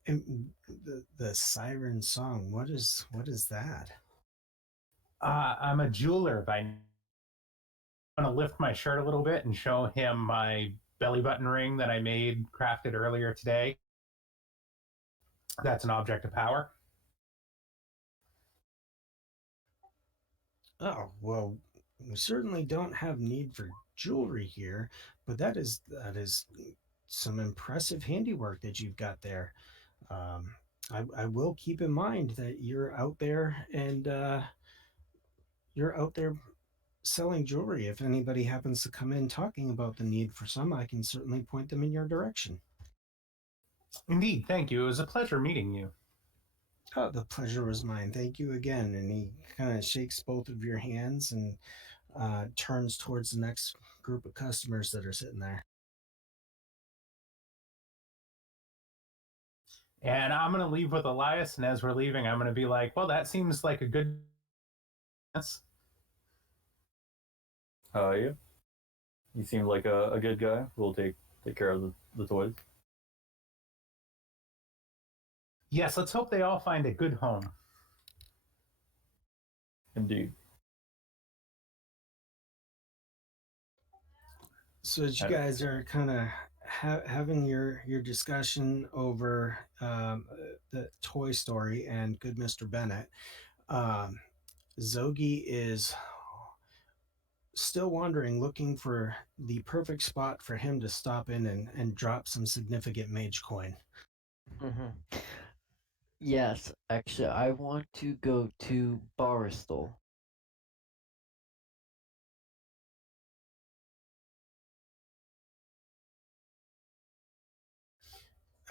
And the siren song, what is that? I'm a jeweler by. I'm gonna lift my shirt a little bit and show him my belly button ring that I made crafted earlier today. That's an object of power. Oh, well, we certainly don't have need for jewelry here, But that is some impressive handiwork that you've got there. Um, I will keep in mind that you're out there selling jewelry. If anybody happens to come in talking about the need for some, I can certainly point them in your direction. Indeed, thank you. It was a pleasure meeting you. Oh, the pleasure was mine. Thank you again. And he kind of shakes both of your hands and turns towards the next group of customers that are sitting there. And I'm gonna leave with Elias, and as we're leaving, I'm gonna be like, "Well, that seems like a good." Yes. Yeah. You seem like a good guy. We'll take care of the toys. Yes, let's hope they all find a good home. Indeed. So as you guys are kind of having your discussion over the Toy Story and Good Mr. Bennett, um, Zogi is still wandering, looking for the perfect spot for him to stop in and drop some significant mage coin. Mm-hmm. Yes, actually, I want to go to Barstool.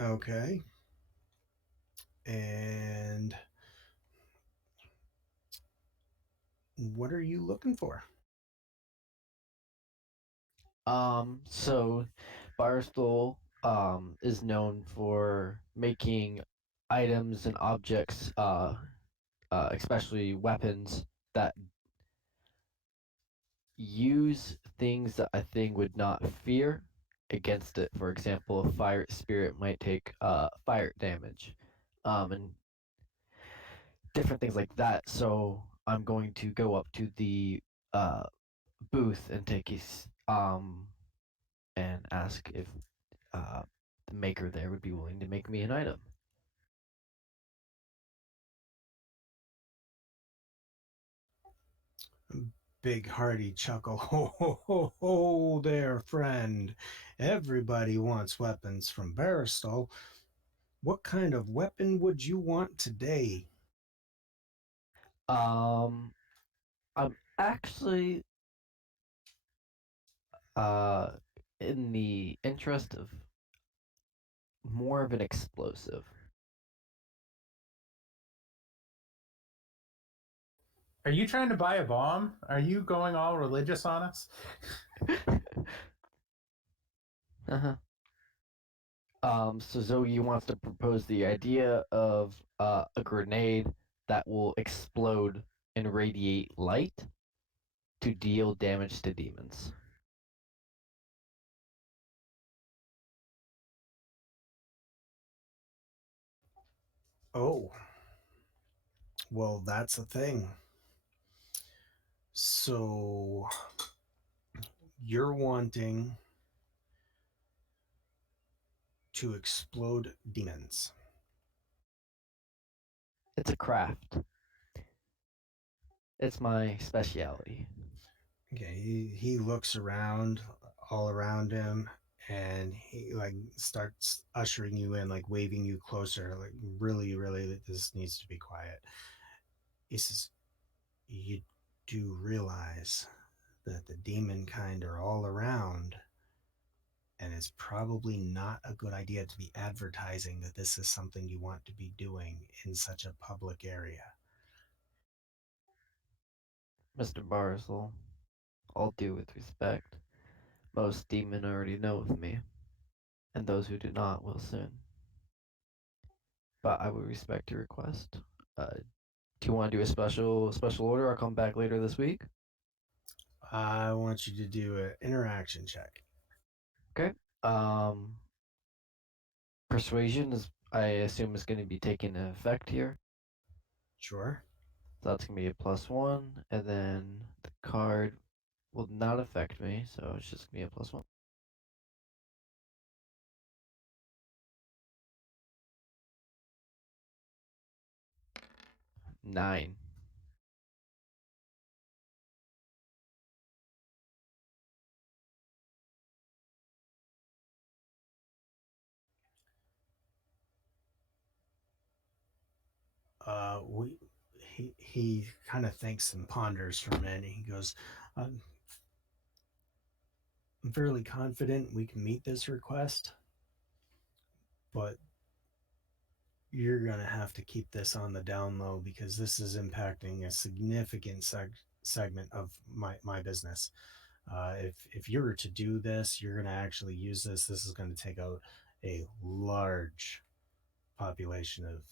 Okay. And what are you looking for? So Barstool is known for making items and objects, especially weapons that use things that a thing would not fear against it. For example, a fire spirit might take fire damage, and different things like that. So I'm going to go up to the uh booth and and ask if the maker there would be willing to make me an item. Big hearty chuckle. Ho, ho, ho, ho there, friend. Everybody wants weapons from Baristol. What kind of weapon would you want today? I'm actually uh in the interest of more of an explosive. Are you trying to buy a bomb? Are you going all religious on us? Uh-huh. So Zoe wants to propose the idea of a grenade that will explode and radiate light to deal damage to demons. Oh, well, that's a thing. So you're wanting to explode demons. It's a craft. It's my specialty. Okay, he looks around, all around him, and he like starts ushering you in, like waving you closer, like really, really, this needs to be quiet. He says, "You do realize that the demon kind are all around, and it's probably not a good idea to be advertising that this is something you want to be doing in such a public area." Mr. Barzil, all due with respect. Most demon already know of me, and those who do not will soon. But I will respect your request. Do you want to do a special order? I'll come back later this week. I want you to do an interaction check. Okay. Um, Persuasion is, I assume, is going to be taking effect here. Sure. So that's going to be a +1, and then the card will not affect me, so it's just going to be a +1. Nine. we he kind of thinks and ponders for a minute. He goes, I'm fairly confident we can meet this request, but you're going to have to keep this on the down low because this is impacting a significant segment of my business. If you were to do this, you're going to actually use this. This is going to take out a large population of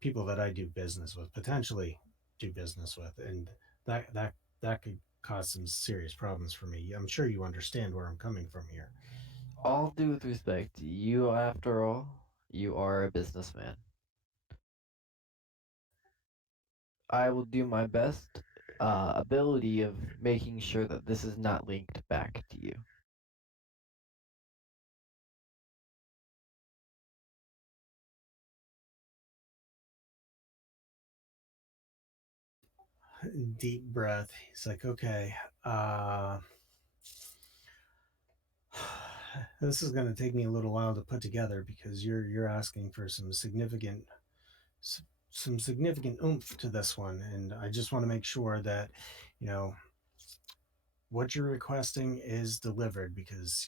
people that I do business with, potentially do business with, and that could cause some serious problems for me. I'm sure you understand where I'm coming from here. All due with respect, you, after all, you are a businessman. I will do my best ability of making sure that this is not linked back to you. Deep breath. He's like, okay, this is going to take me a little while to put together because you're asking for some significant oomph to this one, and I just want to make sure that you know what you're requesting is delivered because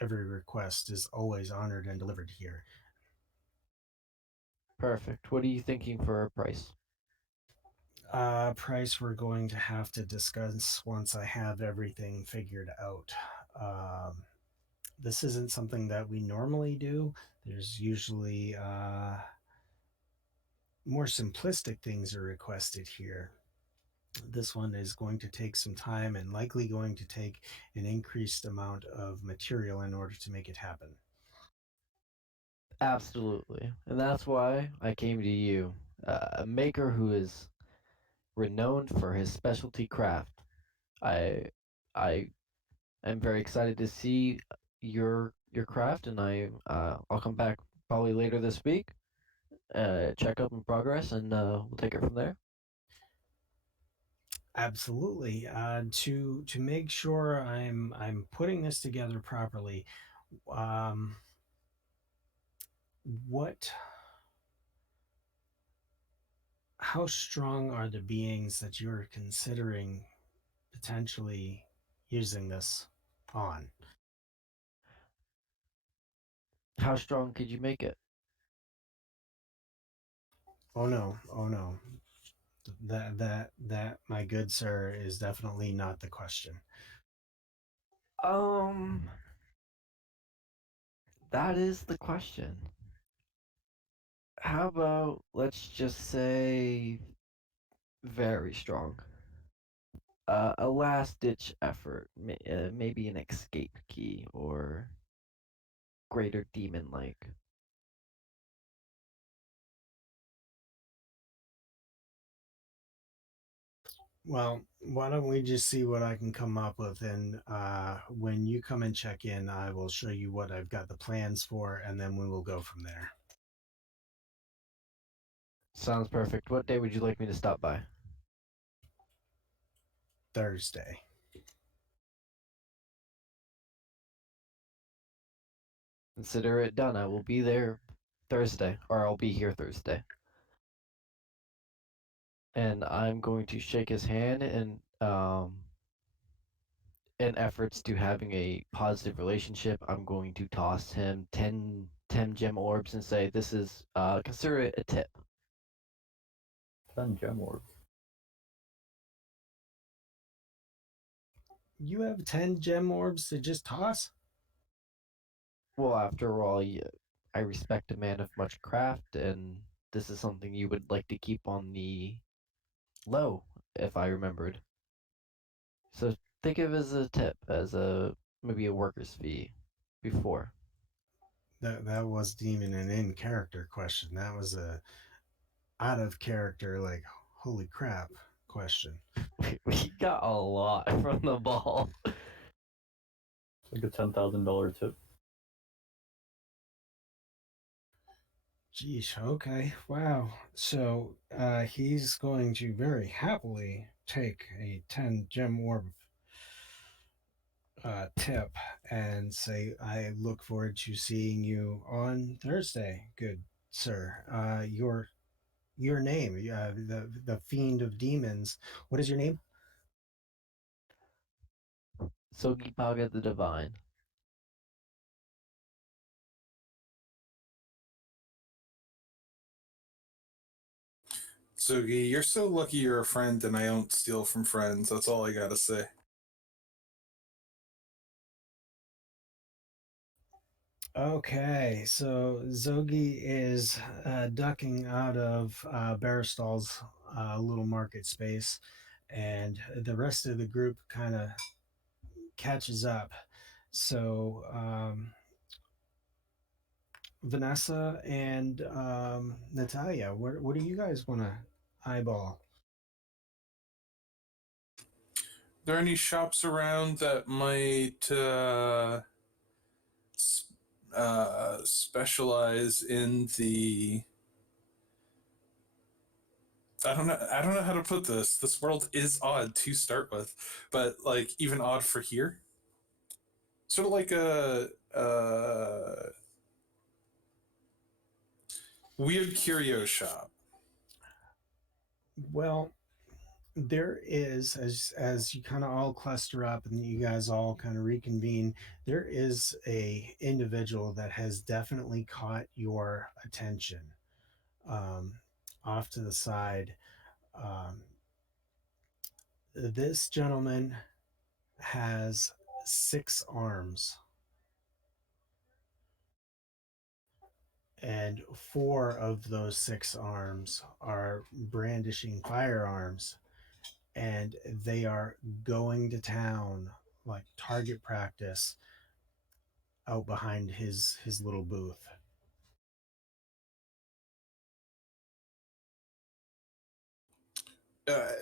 every request is always honored and delivered here. Perfect. What are you thinking for a price? Price we're going to have to discuss once I have everything figured out. This isn't something that we normally do. There's usually more simplistic things are requested here. This one is going to take some time and likely going to take an increased amount of material in order to make it happen. Absolutely. And that's why I came to you, a maker who is renowned for his specialty craft. I I am very excited to see your craft, and I'll come back probably later this week, check up in progress, and we'll take it from there. Absolutely. To make sure I'm putting this together properly, um, what how strong are the beings that you're considering potentially using this on? How strong could you make it? Oh no. That, my good sir, is definitely not the question. Um, that is the question. How about let's just say very strong. A last ditch effort, maybe an escape key or greater demon like. Well, why don't we just see what I can come up with, and when you come and check in, I will show you what I've got the plans for, and then we will go from there. Sounds perfect. What day would you like me to stop by? Thursday. Consider it done. I will be there Thursday, or I'll be here Thursday. And I'm going to shake his hand and in efforts to having a positive relationship, I'm going to toss him 10 gem orbs and say this is consider it a tip. 10 gem orbs. You have 10 gem orbs to just toss? Well, after all, I respect a man of much craft, and this is something you would like to keep on the low, if I remembered. So think of it as a tip, as a maybe a worker's fee before. That wasn't even an in character question. That was a out of character, like, holy crap question. We got a lot from the ball. Like a $10,000 tip. Geesh, okay. Wow. So he's going to very happily take a 10 gem orb tip and say, I look forward to seeing you on Thursday, good sir. your name, the fiend of demons. What is your name? Sogipaga the Divine. Sugi, you're so lucky you're a friend and I don't steal from friends. That's all I gotta say. Okay, so Zogi is ducking out of Baristol's little market space, and the rest of the group kind of catches up. So Vanessa and Natalia, what do you guys want to eyeball? There any shops around that might specialize in the I don't know how to put this. This world is odd to start with, but like even odd for here. Sort of like a weird curio shop. Well, there is, as you kind of all cluster up and you guys all kind of reconvene, there is a individual that has definitely caught your attention. um, Off to the side, um, this gentleman has 6 arms, and 4 of those 6 arms are brandishing firearms, and they are going to town like target practice out behind his little booth. Uh,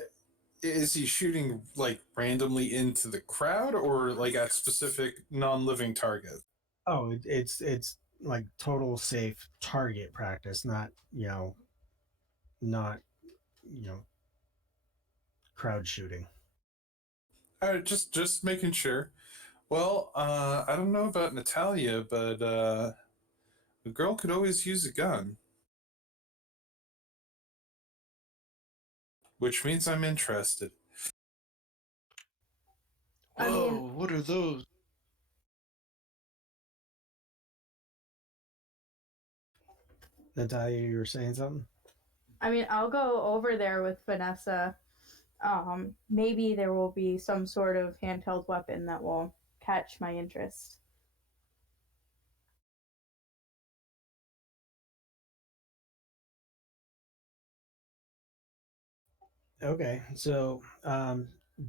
is he shooting like randomly into the crowd or like at specific non-living target? Oh, it's like total safe target practice, not not you know crowd shooting. Just making sure. Well, I don't know about Natalia, but a girl could always use a gun, which means I'm interested. Whoa, I mean, what are those? Natalia, you were saying something? I'll go over there with Vanessa. Maybe there will be some sort of handheld weapon that will catch my interest. Okay, so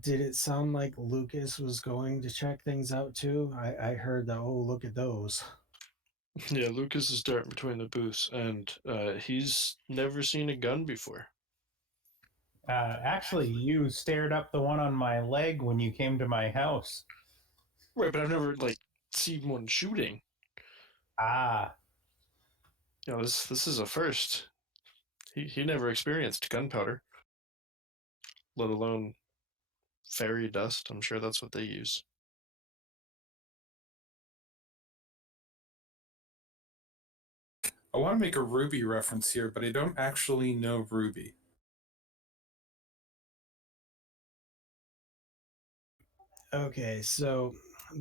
did it sound like Lucas was going to check things out too? I heard that. Oh, look at those. Yeah, Lucas is darting between the booths, and he's never seen a gun before. Actually, you stared up the one on my leg when you came to my house. Right, but I've never seen one shooting. Ah, This is a first. He never experienced gunpowder, let alone fairy dust. I'm sure that's what they use. I want to make a Ruby reference here, but I don't actually know Ruby. Okay, so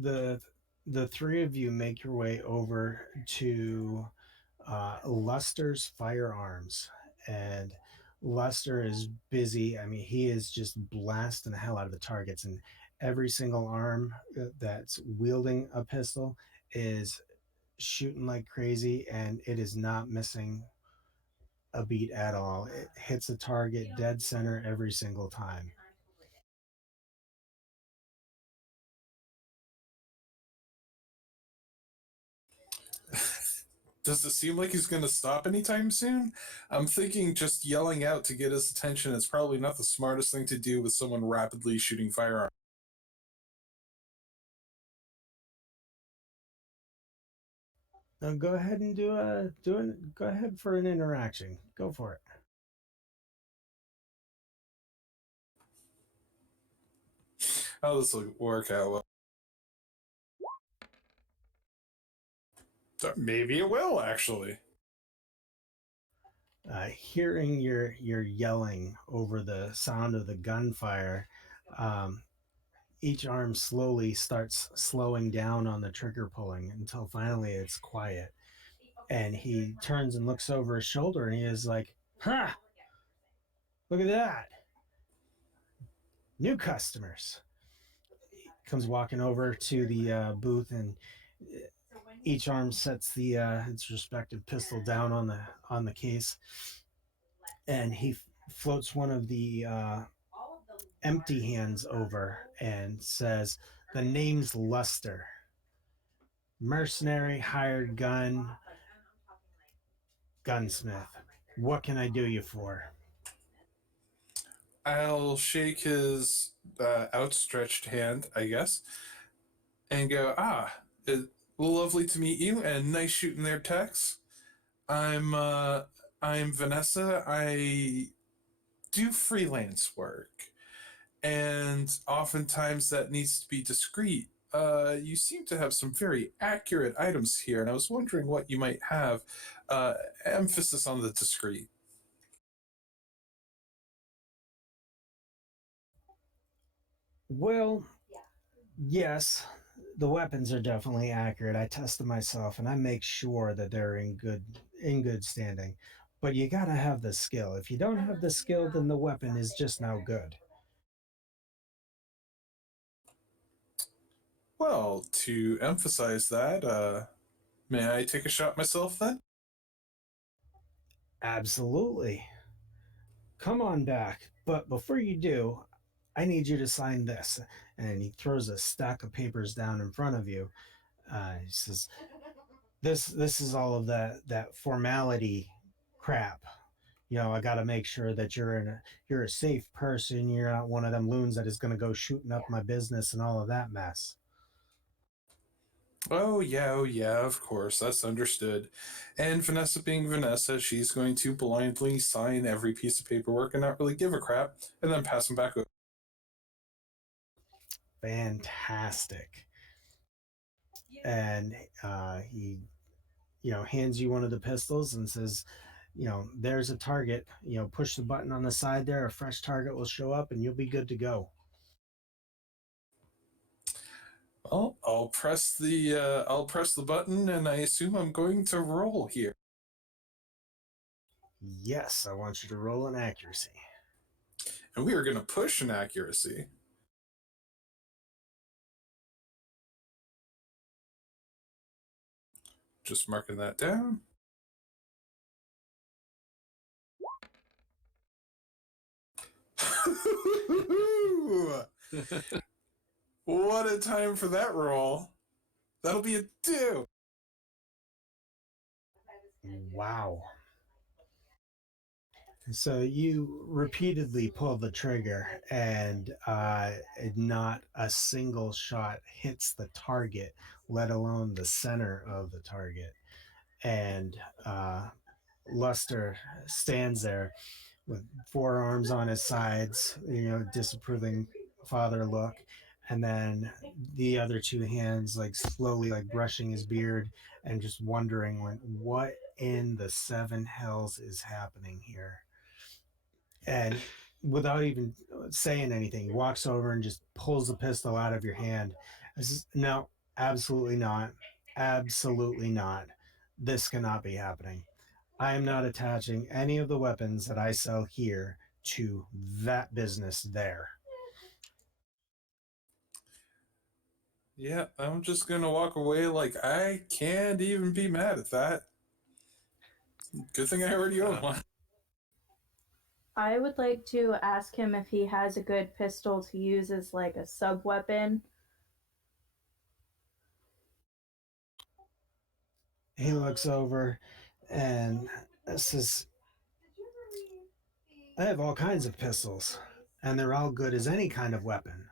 the the three of you make your way over to Luster's Firearms, and Luster is busy. I mean, he is just blasting the hell out of the targets, and every single arm that's wielding a pistol is shooting like crazy, and it is not missing a beat at all. It hits the target dead center every single time. Does it seem like he's going to stop anytime soon? I'm thinking just yelling out to get his attention is probably not the smartest thing to do with someone rapidly shooting firearms. Now go ahead and go ahead for an interaction. Go for it. How this will work out well. Maybe it will, actually. Hearing your yelling over the sound of the gunfire, um, each arm slowly starts slowing down on the trigger pulling until finally it's quiet. And he turns and looks over his shoulder and he is like, "Ha! Look at that! New customers." He comes walking over to the booth and each arm sets the its respective pistol down on the case, and he floats one of the empty hands over and says, "The name's Luster. Mercenary, hired gun, gunsmith. What can I do you for?" I'll shake his outstretched hand, I guess, and go, lovely to meet you, and nice shooting there, Tex. I'm Vanessa. I do freelance work, and oftentimes that needs to be discreet. You seem to have some very accurate items here, and I was wondering what you might have. Emphasis on the discreet. Well, yes, the weapons are definitely accurate. I test them myself and I make sure that they're in good standing. But you got to have the skill. If you don't have the skill, then the weapon is just no good. Well, to emphasize that, may I take a shot myself then? Absolutely. Come on back. But before you do, I need you to sign this. And he throws a stack of papers down in front of you. He says, "This is all of that formality crap. You know, I got to make sure that you're a safe person. You're not one of them loons that is going to go shooting up my business and all of that mess." Oh yeah, of course, that's understood. And Vanessa being Vanessa, she's going to blindly sign every piece of paperwork and not really give a crap, and then pass them back over. Fantastic. And he, hands you one of the pistols and says, "There's a target. Push the button on the side there. A fresh target will show up, and you'll be good to go." Well, I'll press the button, and I assume I'm going to roll here. Yes, I want you to roll an accuracy. And we are going to push an accuracy. Just marking that down. What a time for that roll. That'll be a 2. Wow. So you repeatedly pull the trigger, and not a single shot hits the target, let alone the center of the target. And Luster stands there with forearms on his sides, disapproving father look, and then the other two hands like slowly like brushing his beard and just wondering like what in the seven hells is happening here. And without even saying anything, he walks over and just pulls the pistol out of your hand. I says, "No, absolutely not. Absolutely not. This cannot be happening. I am not attaching any of the weapons that I sell here to that business there." Yeah, I'm just going to walk away like I can't even be mad at that. Good thing I already own one. I would like to ask him if he has a good pistol to use as like a sub weapon. He looks over and says, "I have all kinds of pistols, and they're all good as any kind of weapon.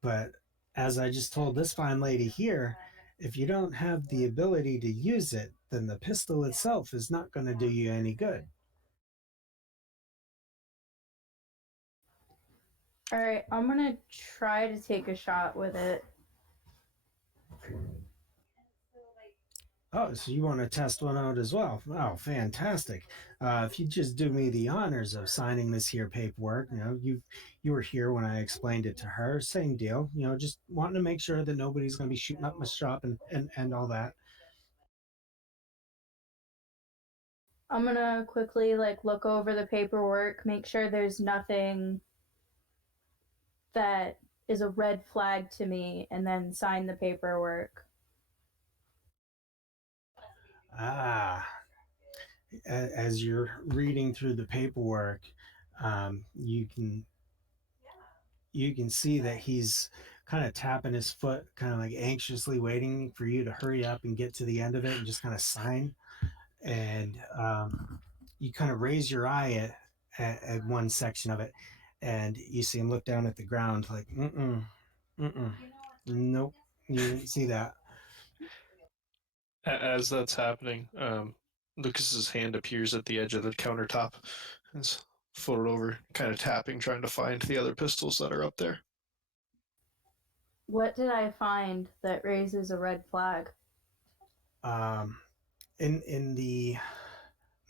But as I just told this fine lady here, if you don't have the ability to use it, then the pistol itself is not going to do you any good." All right, I'm gonna try to take a shot with it. Oh, so you want to test one out as well? Oh, fantastic! If you just do me the honors of signing this here paperwork, you were here when I explained it to her. Same deal. Just wanting to make sure that nobody's going to be shooting up my shop and all that. I'm gonna quickly look over the paperwork, make sure there's nothing that is a red flag to me, and then sign the paperwork. Ah, as you're reading through the paperwork, you can see that he's kind of tapping his foot, kind of like anxiously waiting for you to hurry up and get to the end of it and just kind of sign. And you kind of raise your eye at one section of it, and you see him look down at the ground like, nope, you didn't see that. As that's happening, Lucas's hand appears at the edge of the countertop. It's folded over, kind of tapping, trying to find the other pistols that are up there. What did I find that raises a red flag? In the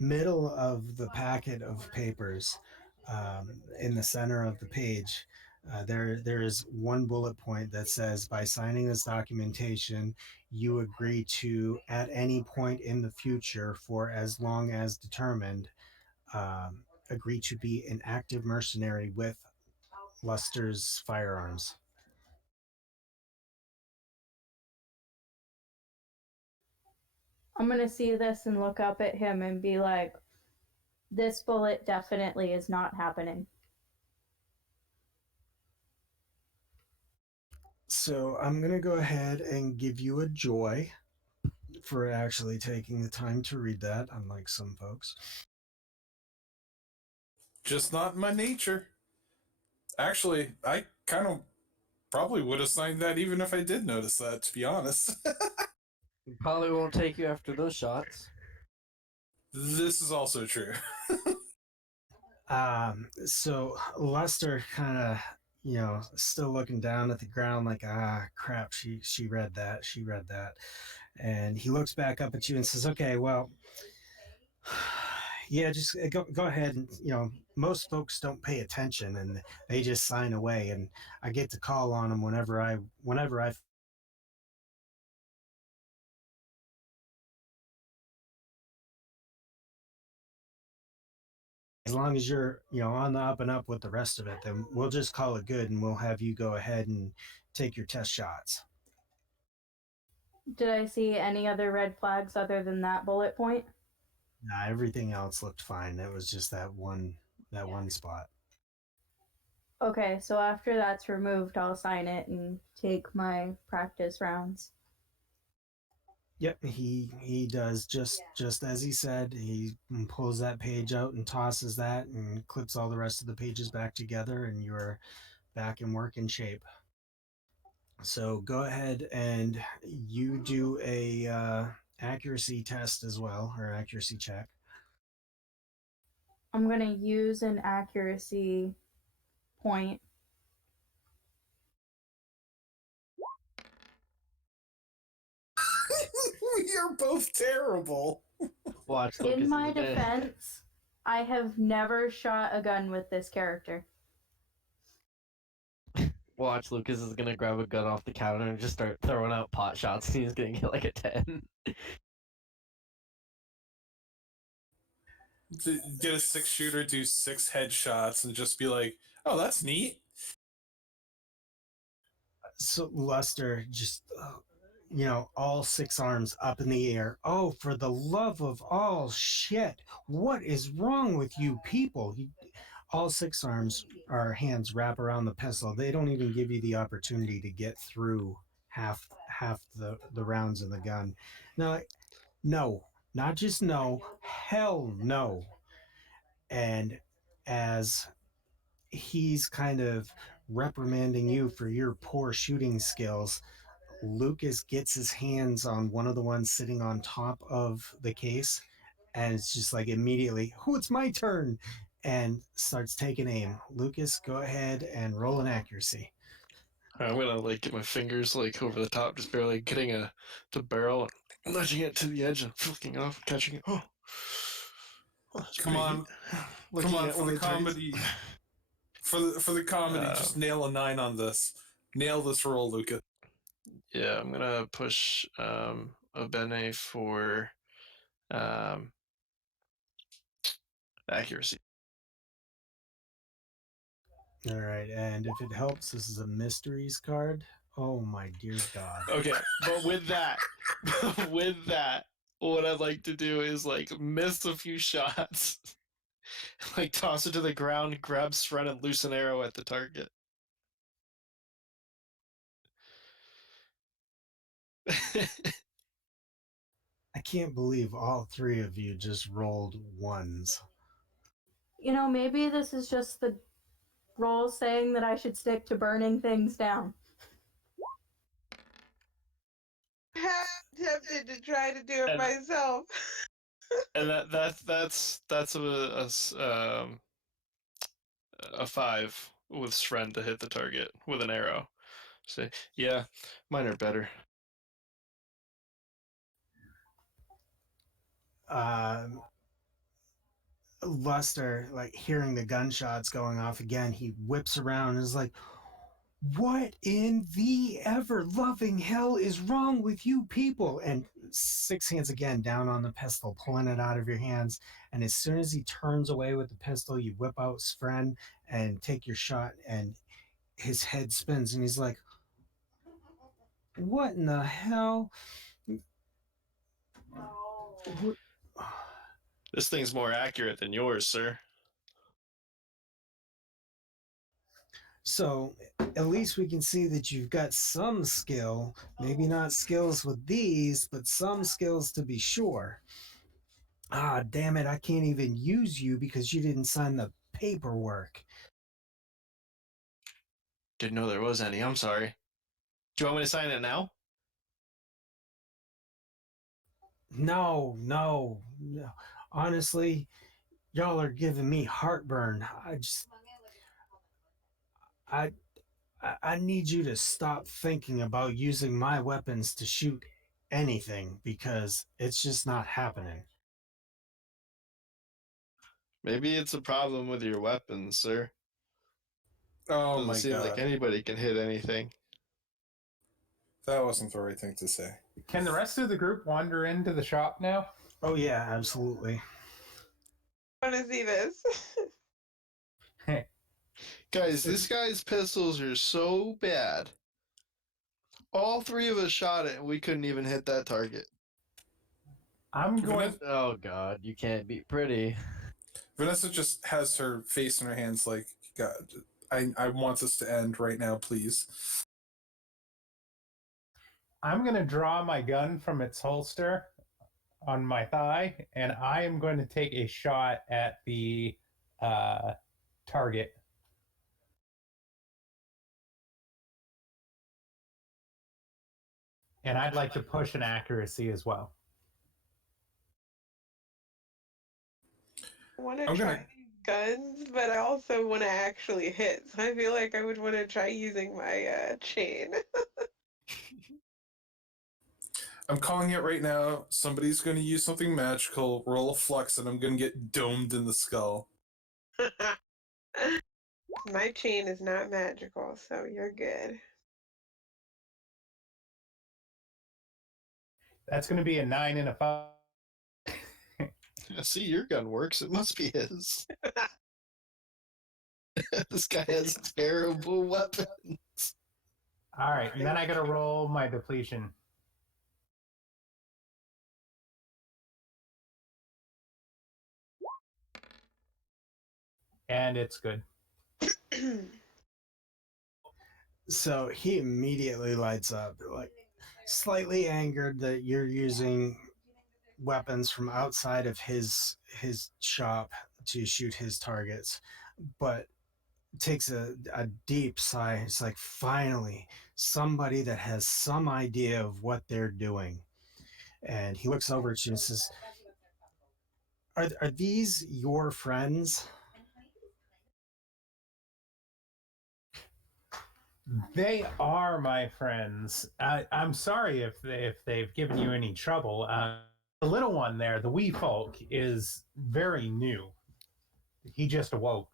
middle of the packet of papers, in the center of the page, there is one bullet point that says, by signing this documentation, you agree to, at any point in the future, for as long as determined, agree to be an active mercenary with Luster's firearms. I'm gonna see this and look up at him and be like, this bullet definitely is not happening. So I'm going to go ahead and give you a joy for actually taking the time to read that, unlike some folks. Just not my nature. Actually, I kind of probably would have signed that even if I did notice that, to be honest. Probably won't take you after those shots. This is also true. So Lester kind of, still looking down at the ground like, crap, she read that. She read that. And he looks back up at you and says, okay, well, yeah, just go ahead. And, most folks don't pay attention and they just sign away. And I get to call on them whenever I as long as you're, on the up and up with the rest of it, then we'll just call it good and we'll have you go ahead and take your test shots. Did I see any other red flags other than that bullet point? Nah, everything else looked fine. It was just that one spot. Okay, so after that's removed, I'll sign it and take my practice rounds. Yep, he does just as he said. He pulls that page out and tosses that and clips all the rest of the pages back together, and you're back in working shape. So go ahead and you do a accuracy test as well, or accuracy check. I'm gonna use an accuracy point. We are both terrible. Watch Lucas In my is dead. defense, I have never shot a gun with this character. Watch Lucas is gonna grab a gun off the counter and just start throwing out pot shots, and he's gonna get like a 10. Get a 6-shooter, do 6 headshots, and just be like, oh, that's neat. So Lester just, all 6 arms up in the air. Oh, for the love of all shit. What is wrong with you people? All 6 arms or hands wrap around the pistol. They don't even give you the opportunity to get through half the rounds in the gun. No, not just no, hell no. And as he's kind of reprimanding you for your poor shooting skills, Lucas gets his hands on one of the ones sitting on top of the case, and it's just like immediately, oh, it's my turn, and starts taking aim. Lucas, go ahead and roll an accuracy. I'm gonna get my fingers over the top, just barely getting the barrel. nudging it to the edge and flicking off, catching it. Oh, that's Come pretty on. neat. Come Looking on, at for one the of the targets. comedy. For the comedy, just nail a 9 on this. Nail this roll, Luca. Yeah, I'm gonna push a Bene for accuracy. All right, and if it helps, this is a mysteries card. Oh my dear God. Okay, but with that, what I'd like to do is like miss a few shots, like toss it to the ground, grab Sren, and loose an arrow at the target. I can't believe all three of you just rolled ones. You know, maybe this is just the roll saying that I should stick to burning things down. I'm tempted to try to do it And- myself. And that's a 5 with Sren to hit the target with an arrow. So yeah, mine are better. Luster, like hearing the gunshots going off again, he whips around and is like, "What in the ever loving hell is wrong with you people?" And 6 hands again down on the pistol, pulling it out of your hands. And as soon as he turns away with the pistol, you whip out Sven and take your shot, and his head spins, and he's like, "What in the hell?" What? This thing's more accurate than yours, sir. So at least we can see that you've got some skill, maybe not skills with these, but some skills to be sure. Ah, damn it, I can't even use you because you didn't sign the paperwork. Didn't know there was any. I'm sorry. Do you want me to sign it now? No. Honestly, y'all are giving me heartburn. I need you to stop thinking about using my weapons to shoot anything because it's just not happening. Maybe it's a problem with your weapons, sir. Oh Doesn't my seem god. like anybody can hit anything. That wasn't the right thing to say. Can the rest of the group wander into the shop now? Oh yeah, absolutely. I want to see this. Guys, this guy's pistols are so bad. All 3 of us shot it and we couldn't even hit that target. I'm going. Oh God, you can't be pretty. Vanessa just has her face in her hands like, God, I want this to end right now, please. I'm going to draw my gun from its holster on my thigh, and I am going to take a shot at the target. And I'd like to push an accuracy as well. I want to I'm try gonna- guns, but I also want to actually hit. So I feel like I would want to try using my chain. I'm calling it right now. Somebody's going to use something magical, roll a flux, and I'm going to get domed in the skull. My chain is not magical, so you're good. That's going to be a 9 and a 5. See, your gun works. It must be his. This guy has terrible weapons. All right, and then I got to roll my depletion. And it's good. So he immediately lights up, like slightly angered that you're using weapons from outside of his shop to shoot his targets, but takes a deep sigh. It's like, finally, somebody that has some idea of what they're doing. And he looks over at you and says, are these your friends? They are my friends. I'm sorry if they've given you any trouble. The little one there, the wee folk, is very new. He just awoke.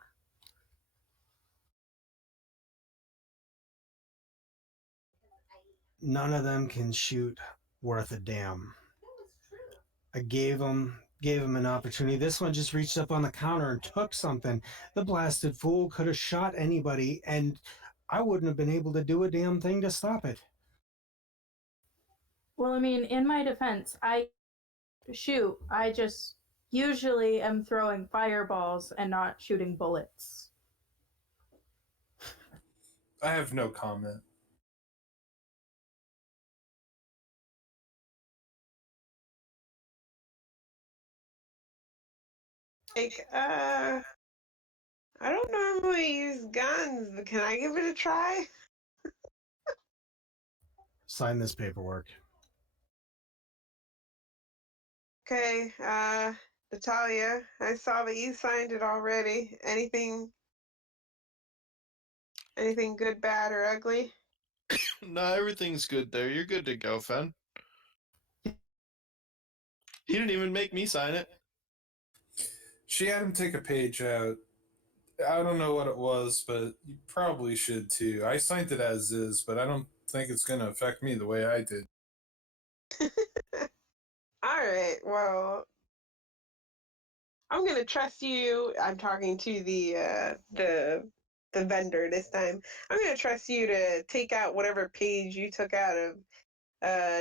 None of them can shoot worth a damn. I gave him an opportunity. This one just reached up on the counter and took something. The blasted fool could have shot anybody, and I wouldn't have been able to do a damn thing to stop it. Well, I mean, in my defense, I shoot. I just usually am throwing fireballs and not shooting bullets. I have no comment. Like, I don't normally use guns, but can I give it a try? Sign this paperwork. Okay, Natalia, I saw that you signed it already. Anything good, bad, or ugly? No, everything's good there. You're good to go, Fen. He didn't even make me sign it. She had him take a page out. I don't know what it was, but you probably should too. I signed it as is, but I don't think it's going to affect me the way I did. All right, well, I'm gonna trust you. I'm talking to the vendor this time. I'm gonna trust you to take out whatever page you took out of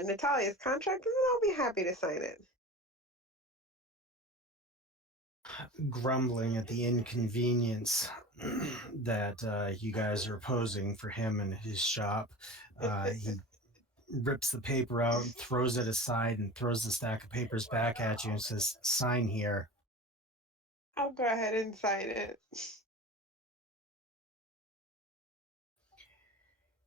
Natalia's contract, and then I'll be happy to sign it. Grumbling at the inconvenience that you guys are posing for him and his shop, he rips the paper out, throws it aside, and throws the stack of papers back at you and says, "Sign here." I'll go ahead and sign it.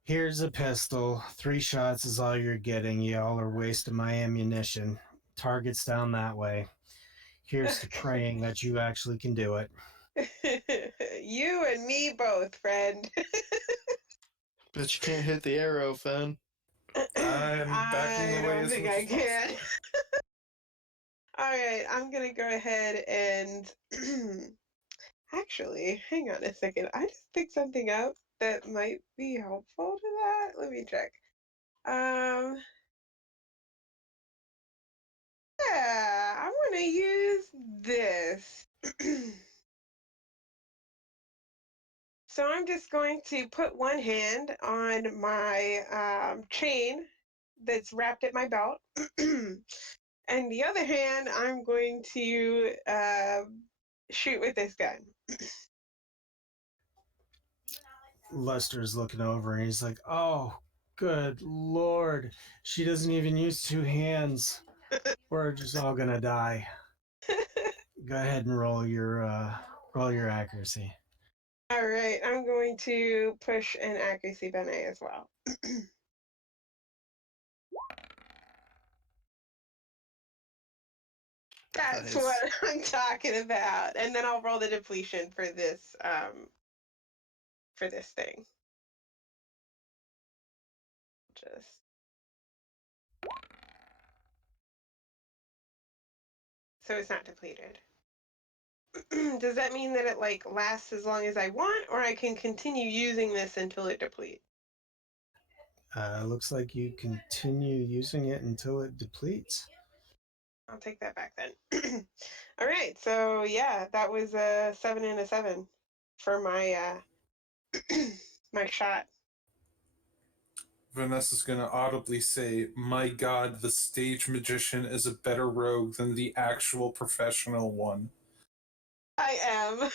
Here's a pistol. 3 shots is all you're getting. Y'all are wasting my ammunition. Target's down that way. Here's to praying that you actually can do it. You and me both, friend. But you can't hit the arrow, Fen. I'm backing I away don't as think much I as can. All right, I'm gonna go ahead and actually, hang on a second. I just picked something up that might be helpful to that. Let me check. Yeah, I want to use this. So I'm just going to put one hand on my chain that's wrapped at my belt. And the other hand, I'm going to shoot with this gun. Lester's looking over and he's like, "Oh, good Lord. She doesn't even use 2 hands. We're just all gonna die." Go ahead and roll your accuracy. All right, I'm going to push an accuracy bonnet as well. That's Nice. what I'm talking about. And then I'll roll the depletion for this thing. Just so it's not depleted. Does that mean that it like lasts as long as I want, or I can continue using this until it depletes? Looks like you continue using it until it depletes. I'll take that back then. All right, so yeah, that was a 7 and a 7 for my my shot. Vanessa's going to audibly say, "My God, the stage magician is a better rogue than the actual professional one." I am.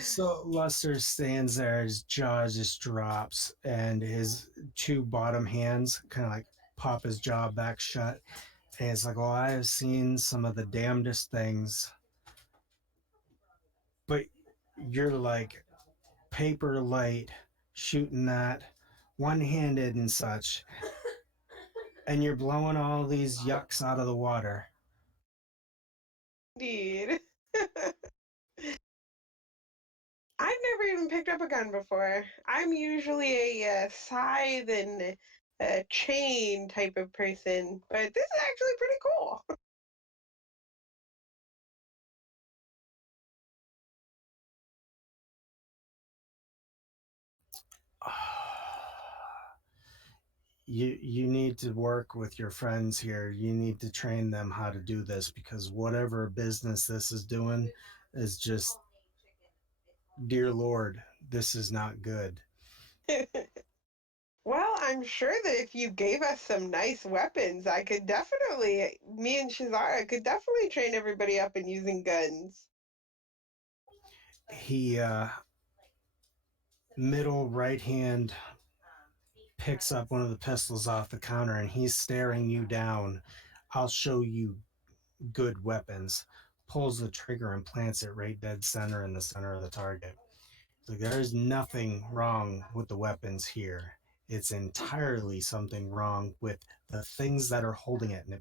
So Lester stands there, his jaw just drops, and his 2 bottom hands kind of like pop his jaw back shut. And it's like, "Well, I have seen some of the damnedest things, but you're like paper light shooting that one-handed and such, and you're blowing all these yucks out of the water." Indeed. I've never even picked up a gun before. I'm usually a scythe and a chain type of person, but this is actually pretty cool. You need to work with your friends here. You need to train them how to do this, because whatever business this is doing is just, dear Lord, this is not good. Well, I'm sure that if you gave us some nice weapons, I could definitely, me and Shazara could definitely train everybody up in using guns. He middle right hand picks up one of the pistols off the counter and he's staring you down. I'll show you good weapons. Pulls the trigger and plants it right dead center in the center of the target. So there's nothing wrong with the weapons here. It's entirely something wrong with the things that are holding it. And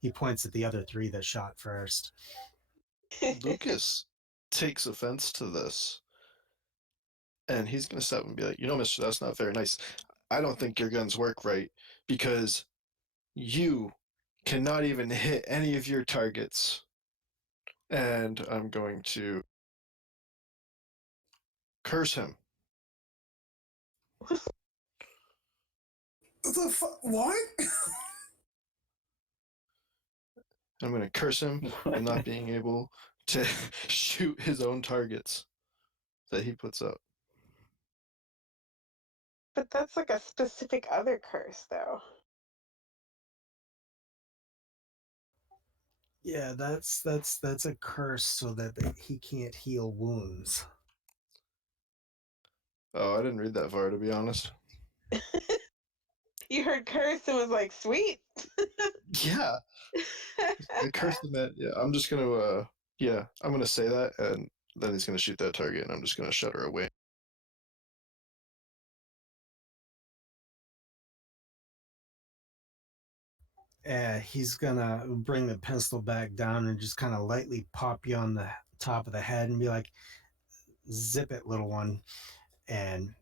he points at the other three that shot first. Lucas takes offense to this. And he's going to step and be like, mister, that's not very nice. I don't think your guns work right because you cannot even hit any of your targets. And I'm going to curse him. What? I'm going to curse him for not being able to shoot his own targets that he puts up. But that's like a specific other curse, though. Yeah, that's a curse so that he can't heal wounds. Oh, I didn't read that far, to be honest. You heard curse and was like, sweet. Yeah. I cursed him at, yeah, I'm just going to, I'm going to say that, and then he's going to shoot that target, and I'm just going to shut her away. He's gonna bring the pistol back down and just kind of lightly pop you on the top of the head and be like, "Zip it, little one," and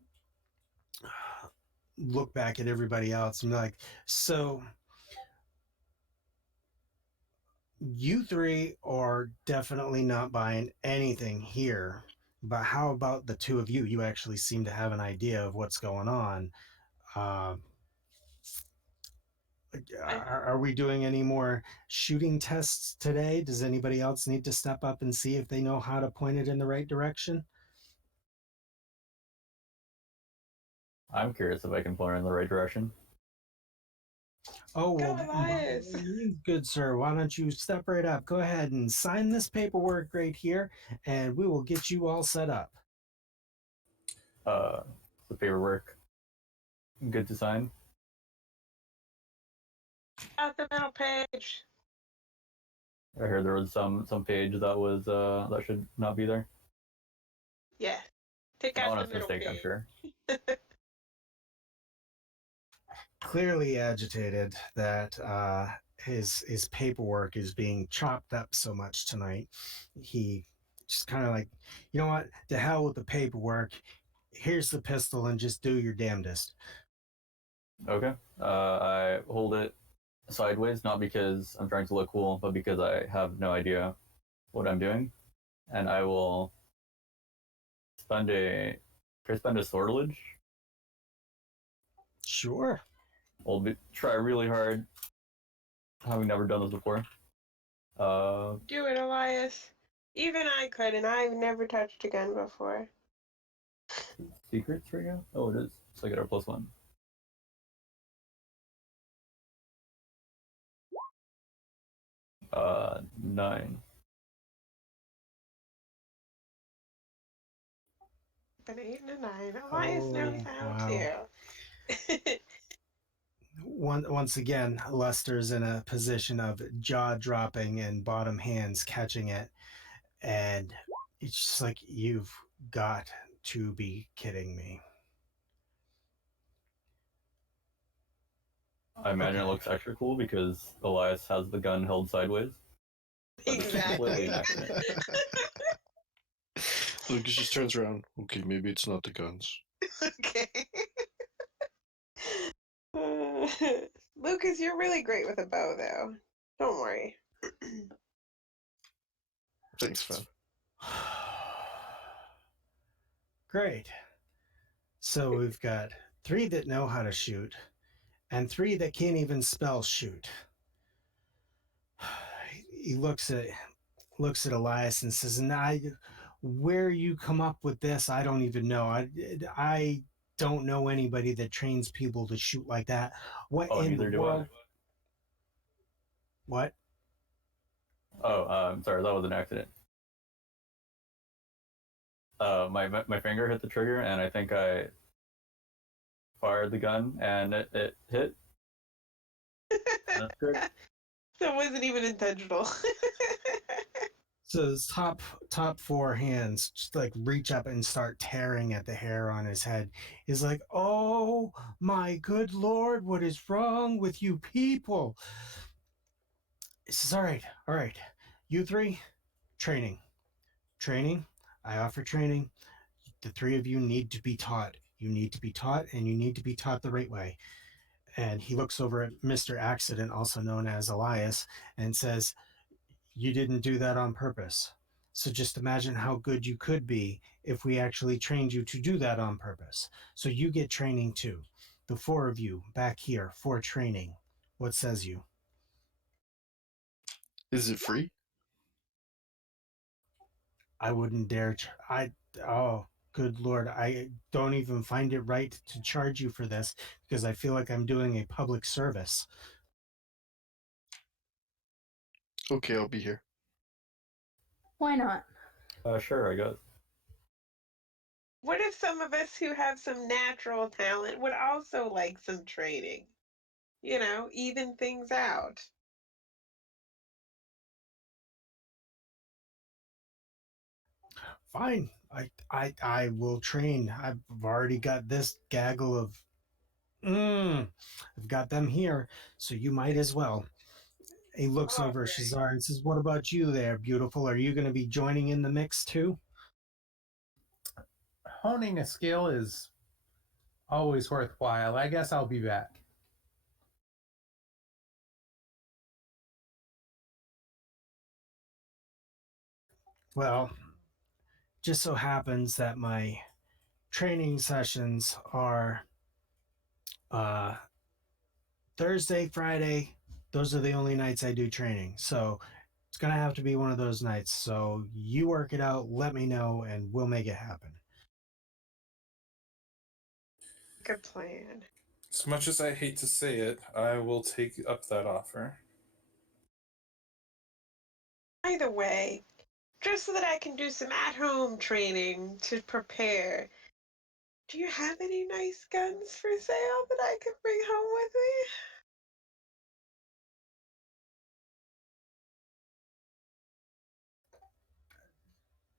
look back at everybody else and be like, "So you three are definitely not buying anything here, but how about the two of you? You actually seem to have an idea of what's going on. Are we doing any more shooting tests today? Does anybody else need to step up and see if they know how to point it in the right direction?" I'm curious if I can point her in the right direction. Oh, Go, well, by Elias. all means, good sir, why don't you step right up? Go ahead and sign this paperwork right here, and we will get you all set up. The paperwork. Good to sign. At the middle page. I heard there was some page that was that should not be there. Yeah. Take That out one the was a middle mistake, page. I'm sure. Clearly agitated that his paperwork is being chopped up so much tonight. He just kind of like, you know what? To hell with the paperwork. Here's the pistol and just do your damnedest. Okay. I hold it sideways, not because I'm trying to look cool, but because I have no idea what I'm doing. And I will spend a sortilege. Sure. Try really hard, having never done this before. Do it, Elias. Even I could, and I've never touched a gun before. Secrets right now? Oh, it is. So I get our +1. Uh, 9. An 8 and a 9. Elias knows how wow. to. Once again, Lester's in a position of jaw dropping and bottom hands catching it. And it's just like, you've got to be kidding me. I imagine Okay. it looks extra cool because Elias has the gun held sideways. But it's completely Exactly. an accident. Lucas just turns around. Okay, maybe it's not the guns. Okay. Uh, Lucas, you're really great with a bow, though. Don't worry. Thanks, Fen. Great. So we've got 3 that know how to shoot, and 3 that can't even spell shoot. He looks at Elias and says, "Nah, where you come up with this, I don't even know. I don't know anybody that trains people to shoot like that. What Oh, in neither the do world? What? I. Oh, I'm sorry, that was an accident. My finger hit the trigger, and I think I fired the gun, and it hit. That's good. That wasn't even intentional. So his top 4 hands just like reach up and start tearing at the hair on his head. He's like, "Oh my good lord, what is wrong with you people?" He says, all right. You 3, training. Training. I offer training. The 3 of you need to be taught. You need to be taught, and you need to be taught the right way." And he looks over at Mr. Accident, also known as Elias, and says, "You didn't do that on purpose. So just imagine how good you could be if we actually trained you to do that on purpose. So you get training too. The 4 of you back here for training. What says you?" Is it free? I wouldn't dare. Oh, good lord! I don't even find it right to charge you for this because I feel like I'm doing a public service. Okay, I'll be here. Why not? Sure, I guess. What if some of us who have some natural talent would also like some training? You know, even things out. Fine. I will train. I've already got this gaggle of. I've got them here, so you might as well. He looks over at Alright. Shazar and says, "What about you there, beautiful? Are you going to be joining in the mix too?" Honing a skill is always worthwhile. I guess I'll be back. Well, just so happens that my training sessions are uh, Thursday, Friday. Those are the only nights I do training. So it's going to have to be one of those nights. So you work it out, let me know, and we'll make it happen. Good plan. As much as I hate to say it, I will take up that offer. Either way, just so that I can do some at-home training to prepare. Do you have any nice guns for sale that I could bring home with me?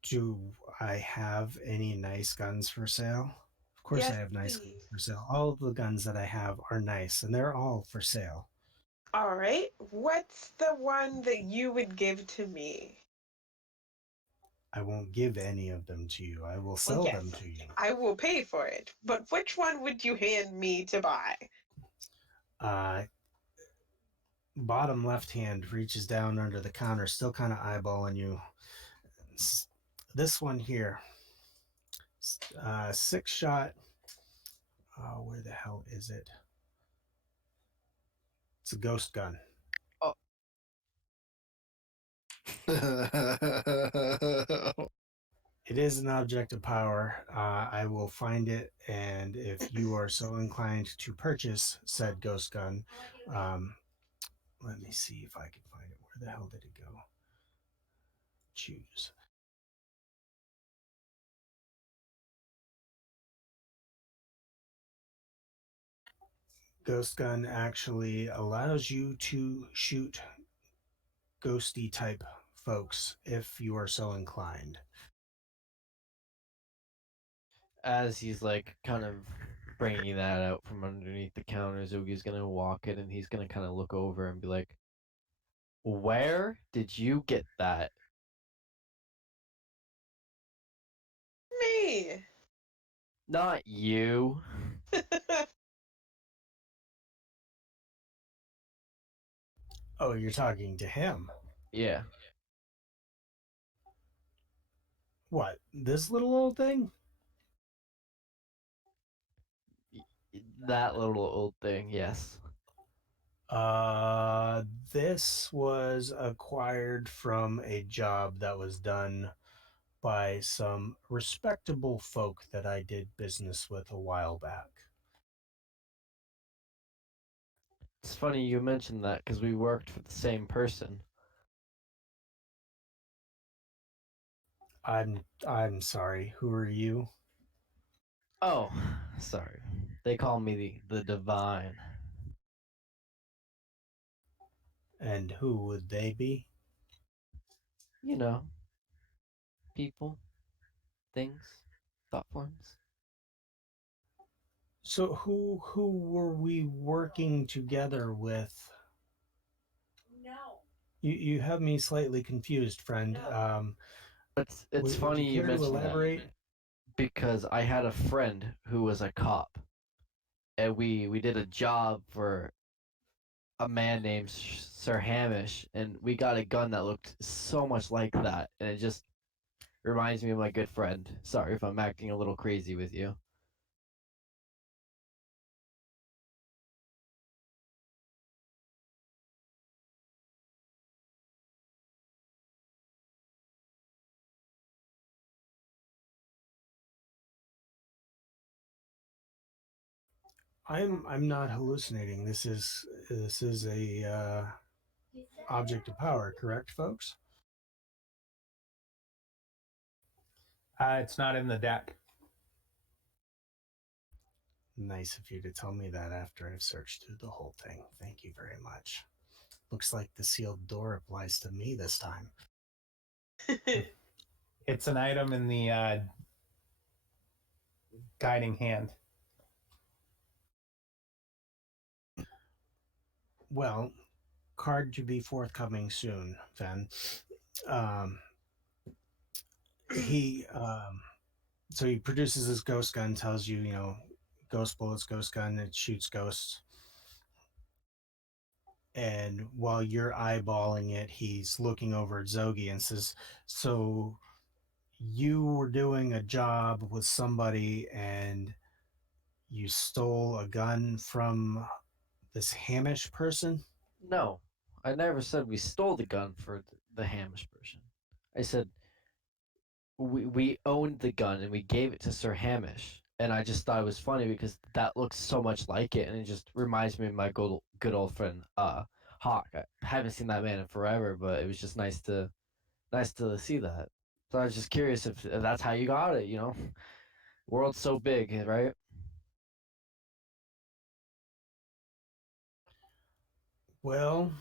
Do I have any nice guns for sale? Of course, I Yes, have nice guns please. for sale. All of the guns that I have are nice, and they're all for sale. All right. What's the one that you would give to me? I won't give any of them to you. I will Well, sell yes, them to you. I will pay for it. But which one would you hand me to buy? Uh, Bottom left hand reaches down under the counter, still kind of eyeballing you. This one here, 6-shot. Oh, where the hell is it? It's a ghost gun. It is an object of power. I will find it, and if you are so inclined to purchase said ghost gun, let me see if I can find it. Where the hell did it go? Choose. Ghost gun actually allows you to shoot ghosty type folks if you are so inclined. As he's like kind of bringing that out from underneath the counter, Zugi's gonna walk in and he's gonna kind of look over and be like, "Where did you get that?" me. Not you. Oh, you're talking to him. Yeah. What? This little old thing? That little old thing, yes. This was acquired from a job that was done by some respectable folk that I did business with a while back. It's funny you mentioned that because we worked for the same person. I'm sorry. Who are you? Oh, sorry. They call me the Divine. And who would they be? You know, people, things, thought forms. So who were we working together with? You have me slightly confused, friend. It's Would you funny you care to mentioned that elaborate? because I had a friend who was a cop, and we did a job for a man named Sir Hamish, and we got a gun that looked so much like that, and it just reminds me of my good friend. Sorry if I'm acting a little crazy with you. I'm not hallucinating. This is a object of power, correct, folks? It's not in the deck. Nice of you to tell me that after I've searched through the whole thing. Thank you very much. Looks like the sealed door applies to me this time. It's an item in the guiding hand. Well, card to be forthcoming soon, Fen. Um, he so he produces his ghost gun, tells you, ghost bullets, ghost gun, it shoots ghosts. And while you're eyeballing it, he's looking over at Zogi and says, "So you were doing a job with somebody and you stole a gun from this Hamish person?" No, I never said we stole the gun for the Hamish person. I said we owned the gun and we gave it to Sir Hamish. And I just thought it was funny because that looks so much like it, and it just reminds me of my good old friend Hawk. I haven't seen that man in forever, but it was just nice to see that. So I was just curious if that's how you got it. You know, world's so big, right? Well,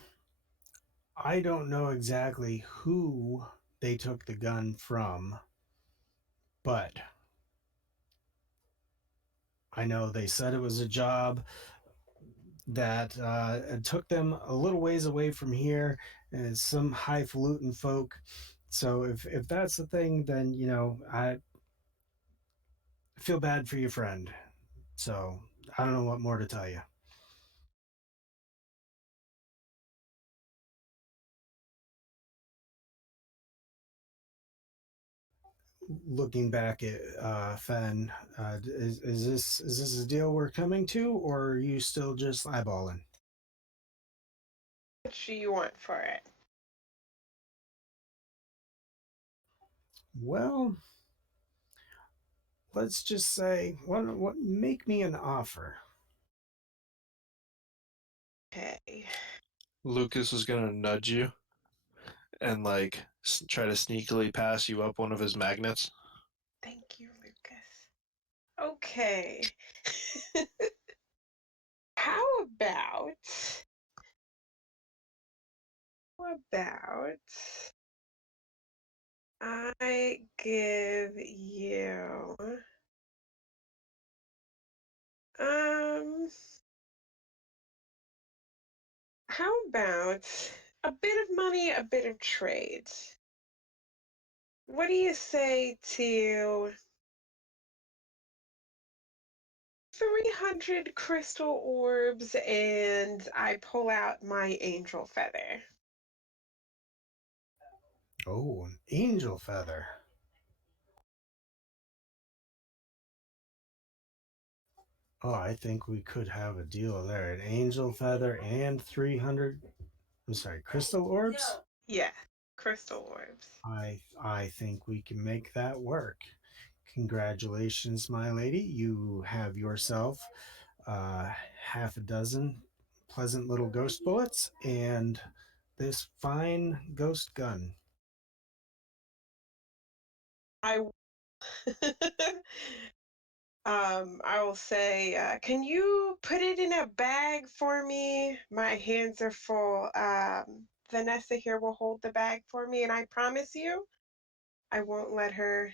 I don't know exactly who they took the gun from, but I know they said it was a job that it took them a little ways away from here, and some highfalutin folk. So if that's the thing, then I feel bad for your friend. So I don't know what more to tell you. Looking back at Fen, is this a deal we're coming to, or are you still just eyeballing? What do you want for it? Well, let's just say, what make me an offer. Okay. Lucas is gonna nudge you and like try to sneakily pass you up one of his magnets. Thank you, Lucas. Okay. How about I give you um how about a bit of money, a bit of trade? What do you say to 300 crystal orbs, and I pull out my angel feather. Oh, an angel feather. Oh, I think we could have a deal there. An angel feather and 300, I'm sorry, crystal orbs? Yeah, crystal orbs. I think we can make that work. Congratulations, my lady. You have yourself half a dozen pleasant little ghost bullets and this fine ghost gun. I I will say, can you put it in a bag for me? My hands are full. Vanessa here will hold the bag for me, and I promise you, I won't let her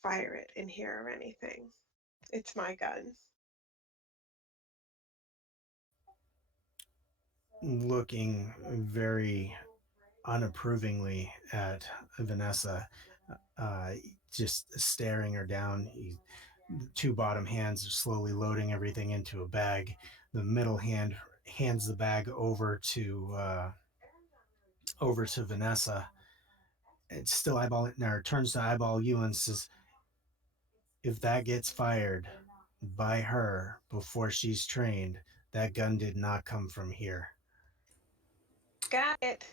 fire it in here or anything. It's my gun. Looking very unapprovingly at Vanessa, uh, just staring her down. The two bottom hands are slowly loading everything into a bag. The middle hand hands the bag over to Vanessa. It's still eyeballing. Now turns to eyeball you and says, "If that gets fired by her before she's trained, that gun did not come from here." Got it.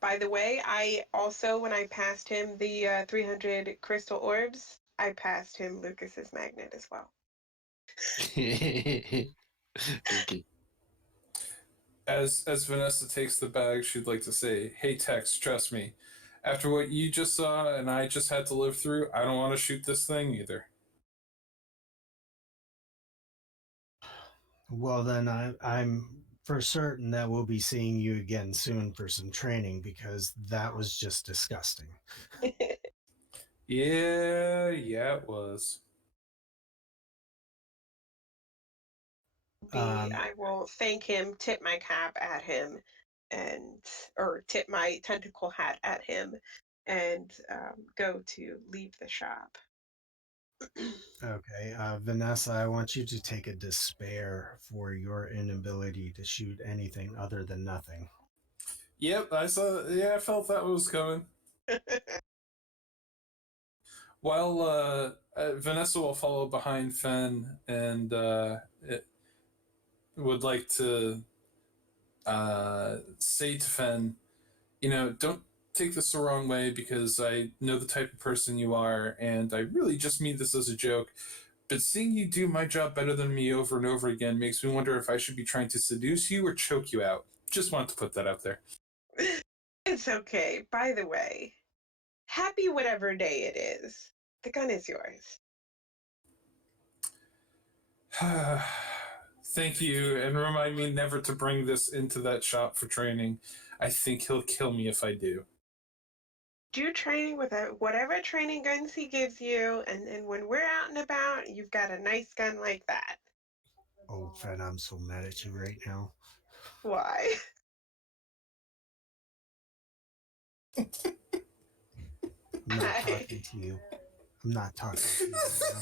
By the way, I also, when I passed him the 300 crystal orbs, I passed him Lucas's magnet as well. Thank you. As Vanessa takes the bag, she'd like to say, "Hey Tex, trust me. After what you just saw and I just had to live through, I don't want to shoot this thing either." Well, then I'm for certain that we'll be seeing you again soon for some training because that was just disgusting. Yeah, it was. I will thank him, tip my cap at him, or tip my tentacle hat at him, and go to leave the shop. Okay, Vanessa, I want you to take a despair for your inability to shoot anything other than nothing. Yep, I saw. Yeah, I felt that was coming. While Vanessa will follow behind Fen and would like to say to Fen, don't take this the wrong way because I know the type of person you are, and I really just mean this as a joke. But seeing you do my job better than me over and over again makes me wonder if I should be trying to seduce you or choke you out. Just wanted to put that out there. It's okay. By the way, happy whatever day it is. The gun is yours. Thank you, and remind me never to bring this into that shop for training. I think he'll kill me if I do. Do training with whatever training guns he gives you, and then when we're out and about, you've got a nice gun like that. Oh, Fen, I'm so mad at you right now. Why? I'm not talking to you. I'm not talking to you right now.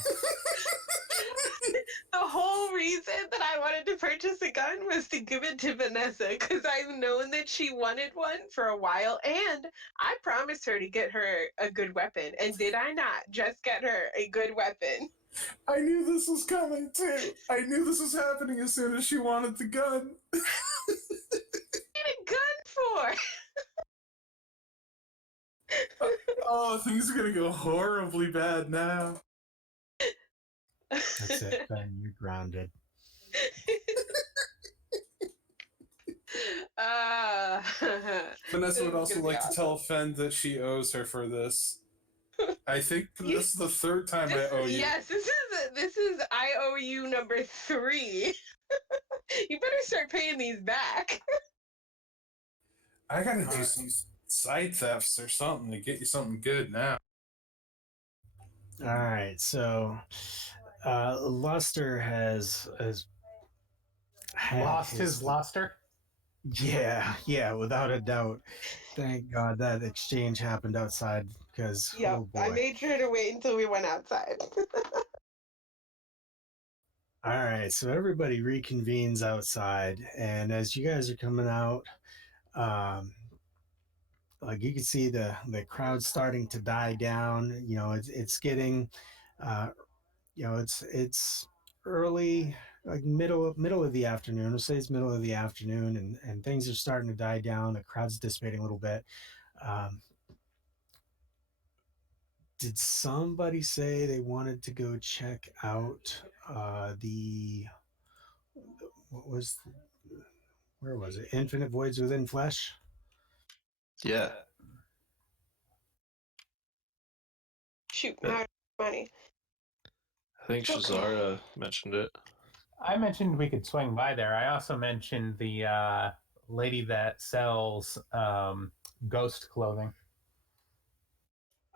The whole reason that I wanted to purchase a gun was to give it to Vanessa because I've known that she wanted one for a while, and I promised her to get her a good weapon. And did I not just get her a good weapon? I knew this was coming too. I knew this was happening as soon as she wanted the gun. What do you need a gun for? Oh, things are gonna go horribly bad now. That's it, Fen. You're grounded. Vanessa would also This is like to tell Fen that she owes her for this. I think this is the third time I owe you. Yes, this is I owe you number 3. You better start paying these back. I gotta do some side thefts or something to get you something good now. All right, so Luster has had Lost his luster. Yeah, without a doubt. Thank God that exchange happened outside because Yep, oh boy. I made sure to wait until we went outside. All right, so everybody reconvenes outside, and as you guys are coming out, um, like you can see the crowd starting to die down. It's getting, uh, it's early, like middle of the afternoon. Let's say it's middle of the afternoon, and things are starting to die down. The crowd's dissipating a little bit. Um, did somebody say they wanted to go check out the what was where was it? Infinite Voids Within Flesh? Yeah. Shoot, Uh, now money. I think Okay. Shazara mentioned it. I mentioned we could swing by there. I also mentioned the lady that sells ghost clothing.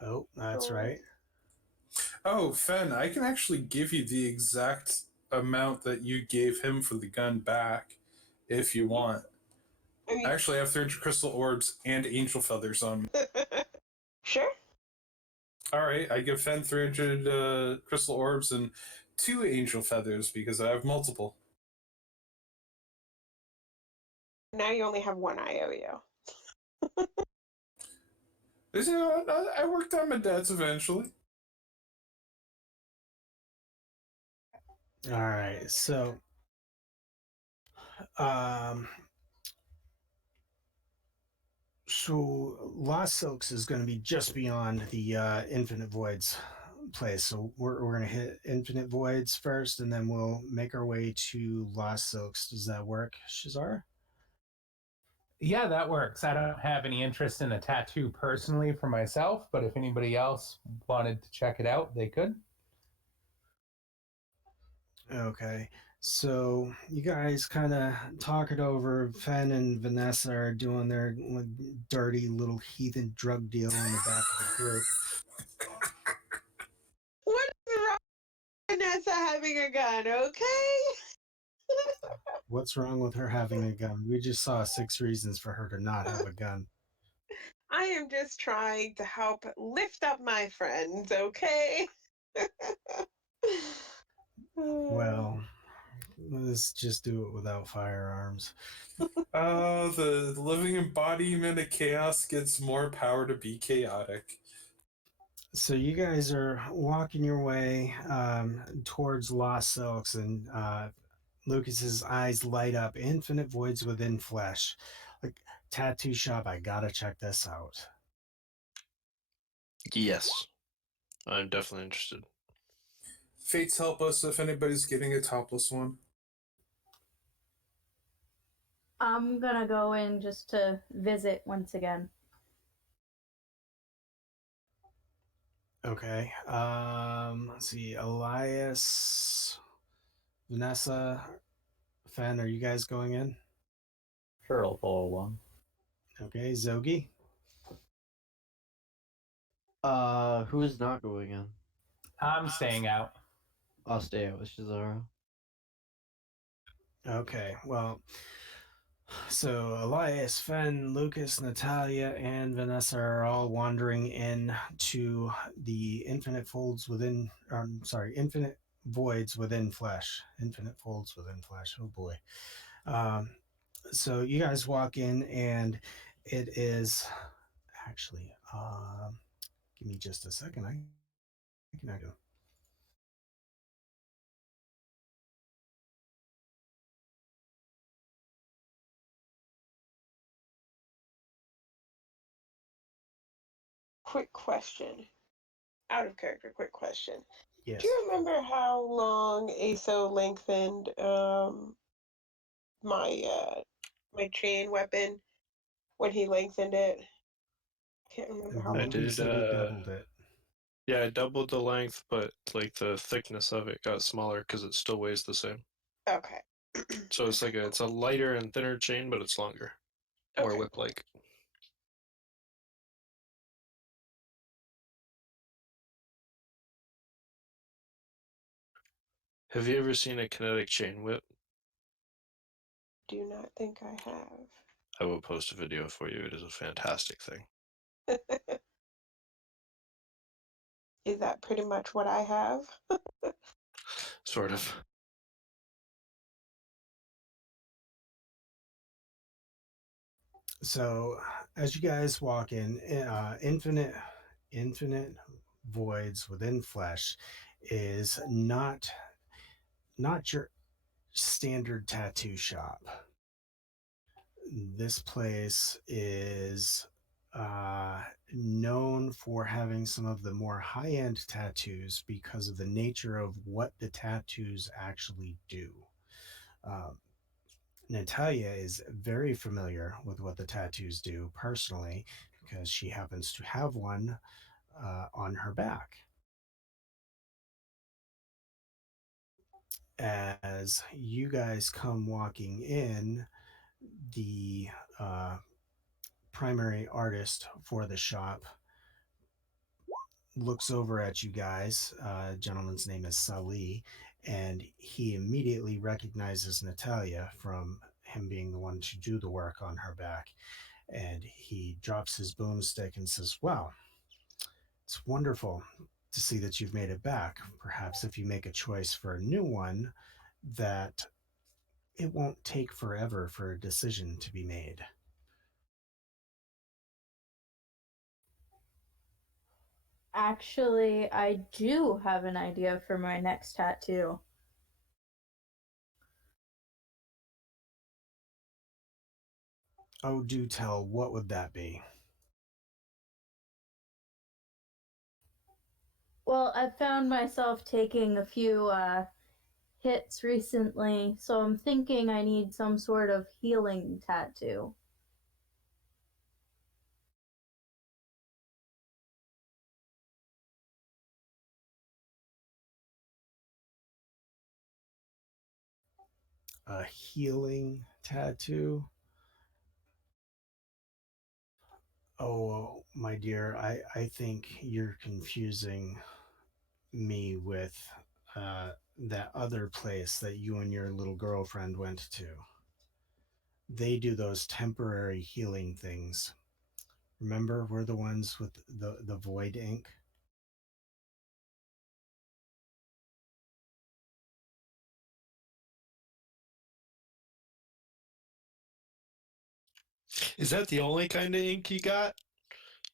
Oh, that's Sure. right. Oh, Fen, I can actually give you the exact amount that you gave him for the gun back if you want. I mean, I actually have 300 crystal orbs and angel feathers on. sure. All right, I give Fen 300 crystal orbs and 2 angel feathers because I have multiple. Now you only have one IOU. I worked on my debts eventually. All right. Um, so Lost Silks is going to be just beyond the Infinite Voids place. So we're going to hit Infinite Voids first, and then we'll make our way to Lost Silks. Does that work, Shazar? Yeah, that works. I don't have any interest in a tattoo personally for myself, but if anybody else wanted to check it out, they could. Okay. So you guys kind of talk it over. Fen and Vanessa are doing their dirty little heathen drug deal in the back of the group. What's wrong with Vanessa having a gun, okay? What's wrong with her having a gun? We just saw 6 reasons for her to not have a gun. I am just trying to help lift up my friends, okay? Well, let's just do it without firearms. The living embodiment of chaos gets more power to be chaotic. So you guys are walking your way towards Lost Silks, and Lucas's eyes light up. Infinite Voids Within Flesh, like tattoo shop. I gotta check this out. Yes. I'm definitely interested. Fates help us if anybody's getting a topless one. I'm gonna go in just to visit once again. Okay. Let's see. Elias, Vanessa, Fen, are you guys going in? Sure, I'll follow along. Okay, Zogi. Who's not going in? I'm staying out. I'll stay out with Shazara. Okay, well, so Elias, Fen, Lucas, Natalia, and Vanessa are all wandering in to the Infinite Folds Within, Infinite Voids Within Flesh. Infinite Folds Within Flesh. Oh boy. So you guys walk in, and it is actually, give me just a second. I can go. Quick question. Out of character, quick question. Yes. Do you remember how long ASO lengthened my chain weapon when he lengthened it? Can't remember I how I long. believe he did, said he doubled it. Yeah, I doubled the length, but like the thickness of it got smaller because it still weighs the same. Okay. So it's like it's a lighter and thinner chain, but it's longer, more Okay. whip-like. Have you ever seen a kinetic chain whip? Do not think I have. I will post a video for you. It is a fantastic thing. Is that pretty much what I have? Sort of. So as you guys walk in, infinite voids within flesh is not your standard tattoo shop. This place is known for having some of the more high-end tattoos because of the nature of what the tattoos actually do. Um, Natalia is very familiar with what the tattoos do personally because she happens to have one on her back. As you guys come walking in, the uh, primary artist for the shop looks over at you guys. Gentleman's name is Salih, and he immediately recognizes Natalia from him being the one to do the work on her back. And he drops his boomstick and says, "Wow, it's wonderful to see that you've made it back. Perhaps if you make a choice for a new one, that it won't take forever for a decision to be made." Actually, I do have an idea for my next tattoo. Oh, do tell, what would that be? Well, I found myself taking a few hits recently, so I'm thinking I need some sort of healing tattoo. A healing tattoo? Oh, my dear, I think you're confusing me with that other place that you and your little girlfriend went to. They do those temporary healing things. Remember, we're the ones with the void ink. Is that the only kind of ink you got?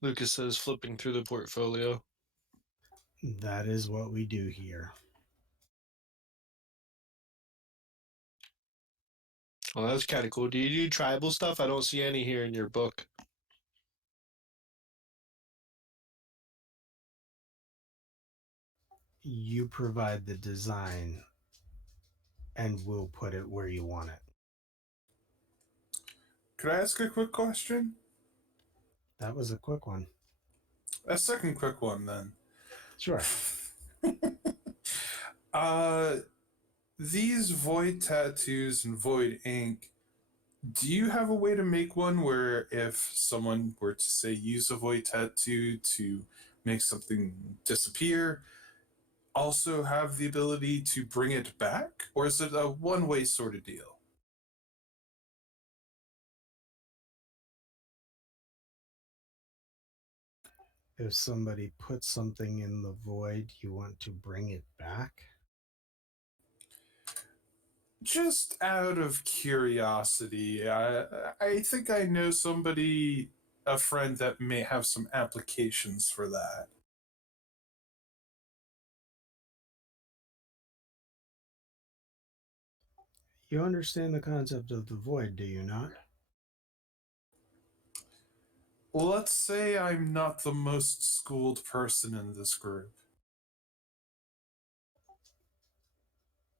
Lucas says, flipping through the portfolio. That is what we do here. Well, that's kind of cool. Do you do tribal stuff? I don't see any here in your book. You provide the design, and we'll put it where you want it. Could I ask a quick question? That was a quick one. A second quick one, then. Sure. uh, these void tattoos and void ink, do you have a way to make one where if someone were to say use a void tattoo to make something disappear, also have the ability to bring it back? Or is it a one-way sort of deal? If somebody puts something in the void, you want to bring it back? Just out of curiosity, I think I know somebody, a friend that may have some applications for that. You understand the concept of the void, do you not? Well, let's say I'm not the most schooled person in this group.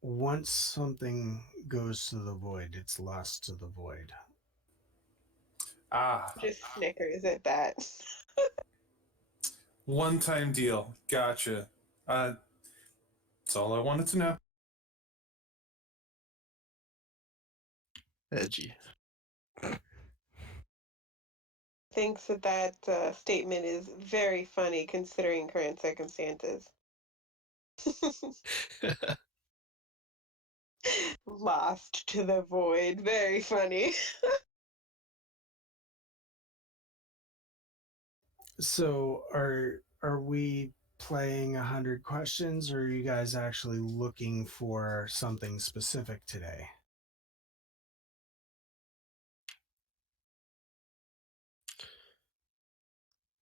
Once something goes to the void, it's lost to the void. Ah, Just snickers at that. one-time deal. Gotcha. That's all I wanted to know. Edgy. Thinks that statement is very funny considering current circumstances. Lost to the void. Very funny. So are we playing 100 questions, or are you guys actually looking for something specific today?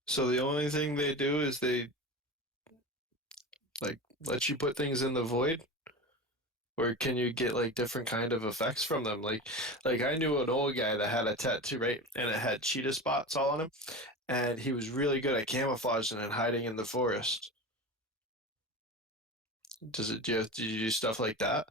So the only thing they do is they like let you put things in the void, or can you get like different kind of effects from them? Like I knew an old guy that had a tattoo, right, and it had cheetah spots all on him, and he was really good at camouflaging and hiding in the forest. Do you do stuff like that?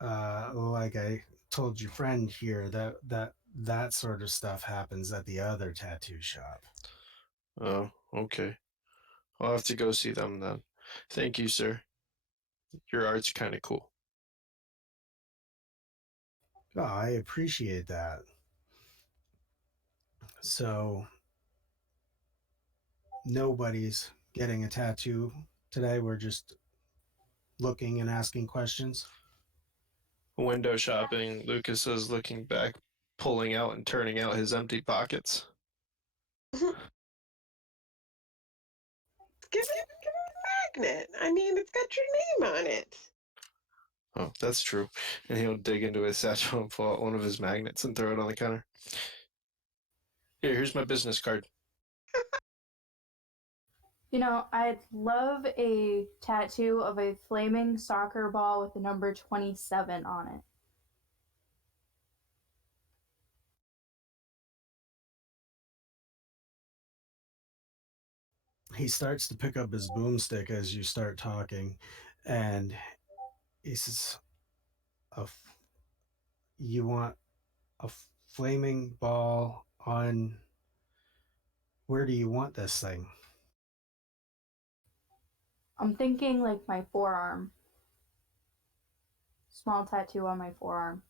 Like I told your friend here, that sort of stuff happens at the other tattoo shop. Oh, okay. I'll have to go see them then. Thank you, sir. Your art's kind of cool. Oh, I appreciate that. So nobody's getting a tattoo today. We're just looking and asking questions. Window shopping, Lucas is looking back, pulling out and turning out his empty pockets. Give it a magnet. I mean, it's got your name on it. Oh, that's true. And he'll dig into his satchel and pull out one of his magnets and throw it on the counter. Here's my business card. You know, I'd love a tattoo of a flaming soccer ball with the number 27 on it. He starts to pick up his boomstick as you start talking, and he says, "You want a flaming ball on? Where do you want this thing?" I'm thinking like my forearm. Small tattoo on my forearm.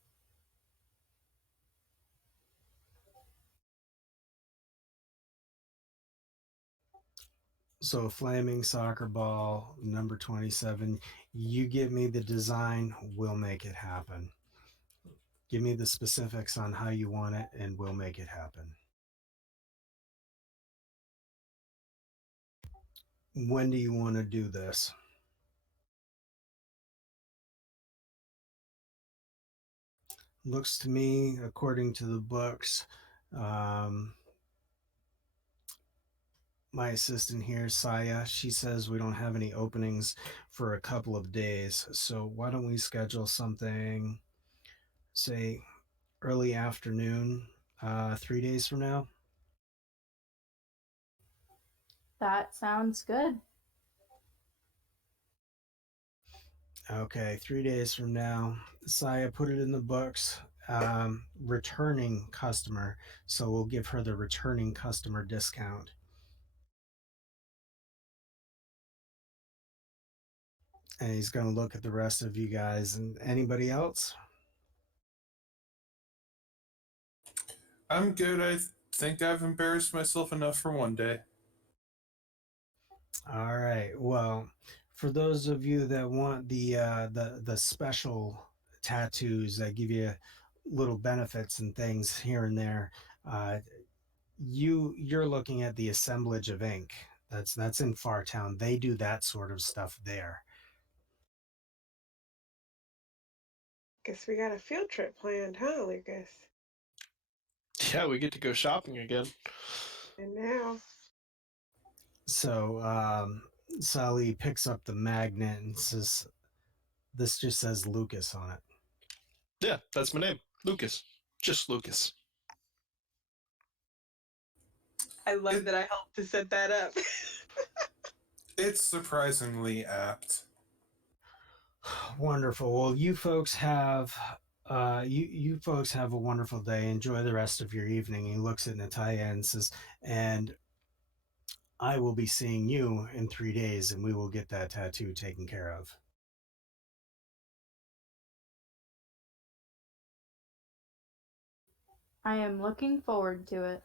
So a flaming soccer ball, number 27. You give me the design, we'll make it happen. Give me the specifics on how you want it, and we'll make it happen. When do you want to do this? Looks to me, according to the books, um, my assistant here, Saya, she says we don't have any openings for a couple of days. So why don't we schedule something, say, early afternoon, 3 days from now? That sounds good. Okay, 3 days from now. Saya, put it in the books. Returning customer. So we'll give her the returning customer discount. And he's going to look at the rest of you guys and anybody else. I'm good. I think I've embarrassed myself enough for one day. All right. Well, for those of you that want the special tattoos that give you little benefits and things here and there, uh, you're looking at the Assemblage of Ink. That's in Fartown. They do that sort of stuff there. Guess we got a field trip planned, huh, Lucas? Yeah, we get to go shopping again. And now, So Sally picks up the magnet and says, "This just says Lucas on it." Yeah, that's my name. Lucas. Just Lucas. I love that I helped to set that up. It's surprisingly apt. Wonderful. Well, you folks have you folks have a wonderful day. Enjoy the rest of your evening. He looks at Natalia and says, "And I will be seeing you in 3 days, and we will get that tattoo taken care of." I am looking forward to it.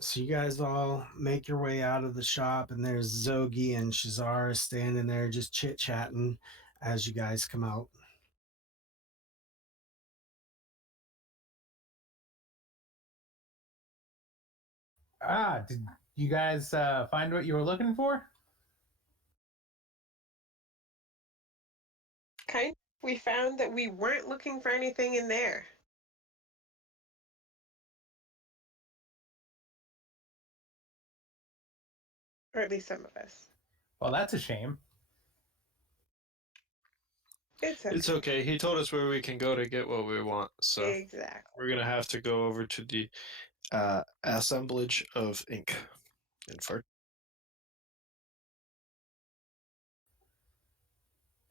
So you guys all make your way out of the shop, and there's Zogi and Shazara standing there just chit chatting as you guys come out. Did you guys find what you were looking for? Kind we found that we weren't looking for anything in there. Or at least some of us. Well, that's a shame. It's okay. It's okay. He told us where we can go to get what we want, so Exactly. we're gonna have to go over to the assemblage of ink. Infart.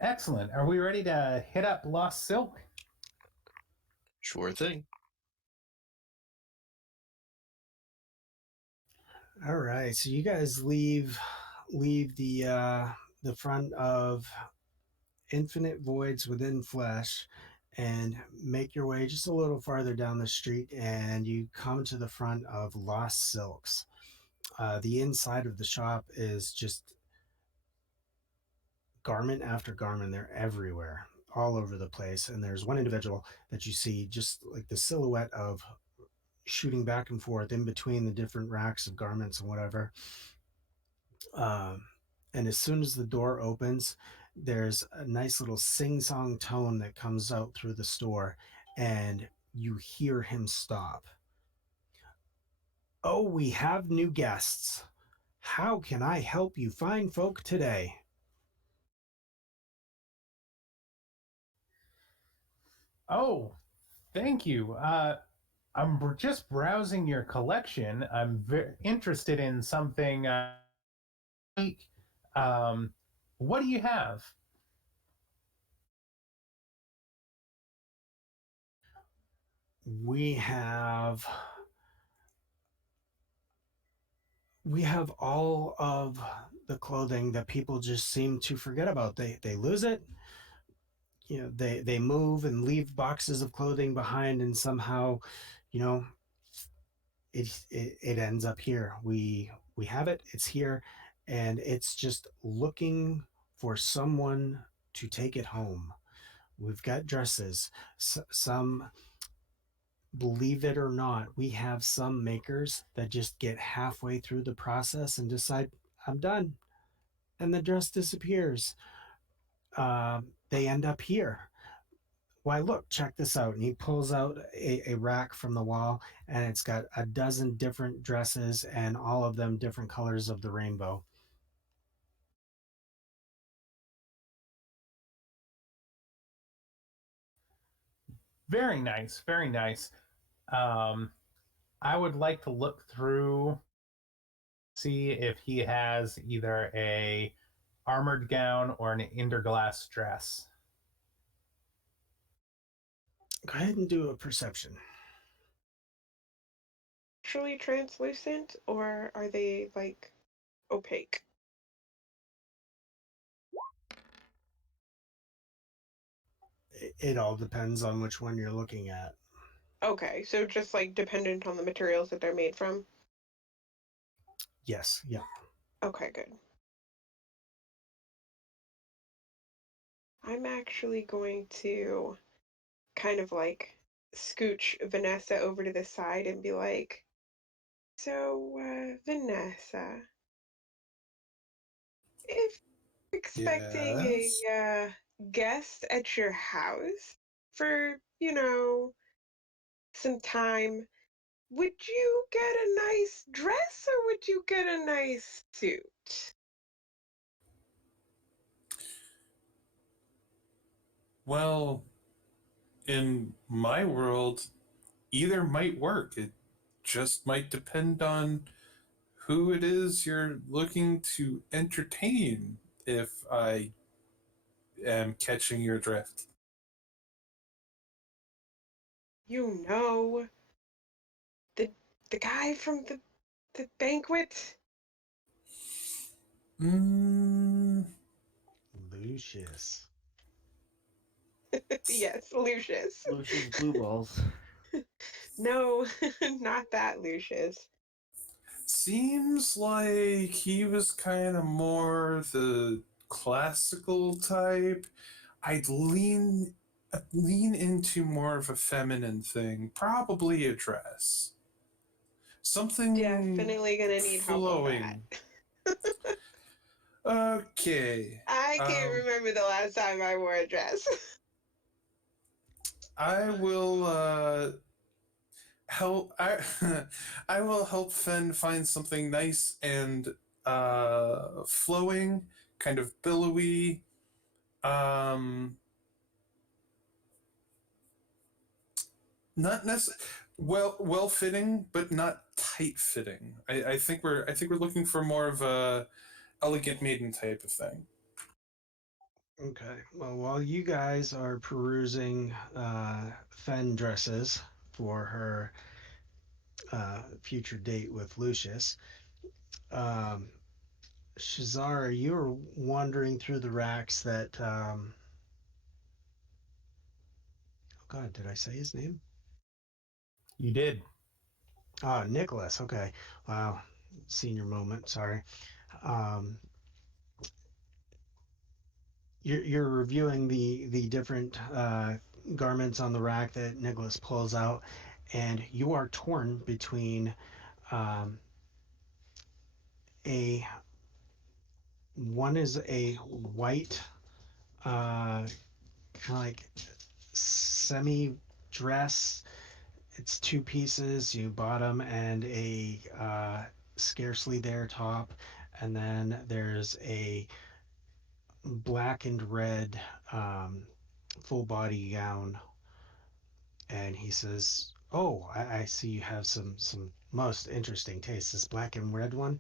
Excellent. Are we ready to hit up Lost Silk? Sure thing. All right, so you guys leave the front of Infinite Voids Within Flesh and make your way just a little farther down the street, and you come to the front of Lost Silks. The inside of the shop is just garment after garment. They're everywhere, all over the place. And there's one individual that you see just like the silhouette of shooting back and forth in between the different racks of garments and whatever. And as soon as the door opens, there's a nice little sing-song tone that comes out through the store, and you hear him stop. Oh, we have new guests. How can I help you fine folk today? Oh, thank you. I'm just browsing your collection. I'm very interested in something. What do you have? We have all of the clothing that people just seem to forget about. They lose it. You know, they move and leave boxes of clothing behind, and somehow, you know, it ends up here. We have it. It's here, and it's just looking for someone to take it home. We've got dresses. Some, believe it or not, we have some makers that just get halfway through the process and decide, I'm done, and the dress disappears. They end up here. Why, look, check this out. And he pulls out a rack from the wall, and it's got a dozen different dresses, and all of them different colors of the rainbow. Very nice, very nice. I would like to look through, see if he has either a armored gown or an interglass dress. Go ahead and do a perception. Actually translucent, or are they like opaque? It all depends on which one you're looking at. Okay, so just like dependent on the materials that they're made from. Yes, yeah. Okay, good. I'm actually going to kind of like scooch Vanessa over to the side and be like, so, Vanessa, if expecting Yes. a guest at your house for, you know, some time, would you get a nice dress or would you get a nice suit? Well, in my world, either might work. It just might depend on who it is you're looking to entertain, if I am catching your drift. You know, the guy from the banquet? Lucius. Yes, Lucius. Lucius Blue Balls. No, not that Lucius. Seems like he was kind of more the classical type. I'd lean into more of a feminine thing, probably a dress. Something Definitely gonna need help on flowing. that. Okay. I can't remember the last time I wore a dress. I will help. I I will help Fen find something nice and flowing, kind of billowy. Um, not necessarily well fitting, but not tight fitting. I think we're looking for more of a elegant maiden type of thing. Okay. Well, while you guys are perusing Fen dresses for her future date with Lucius, um, Shazara, you were wandering through the racks that. Oh God, did I say his name? You did. Oh, Nicholas. Okay. Wow. Senior moment. Sorry. Um, you're reviewing the different garments on the rack that Nicholas pulls out, and you are torn between um, a one is a white kind of like semi dress. It's two pieces, you bottom and a scarcely there top, and then there's a black and red full body gown. And he says, "Oh, I see you have some most interesting taste. This black and red one,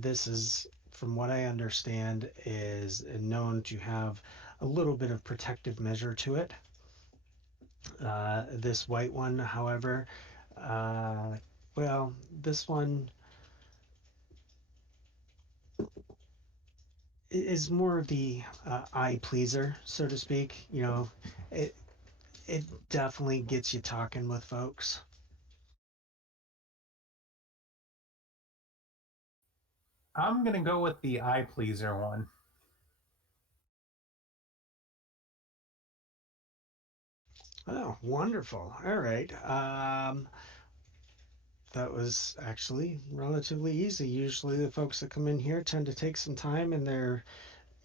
this is, from what I understand, is known to have a little bit of protective measure to it. This white one, however, uh, well, this one is more of the eye pleaser, so to speak. You know, it it definitely gets you talking with folks." I'm gonna go with the eye pleaser one. Oh, wonderful. All right. That was actually relatively easy. Usually the folks that come in here tend to take some time and they're,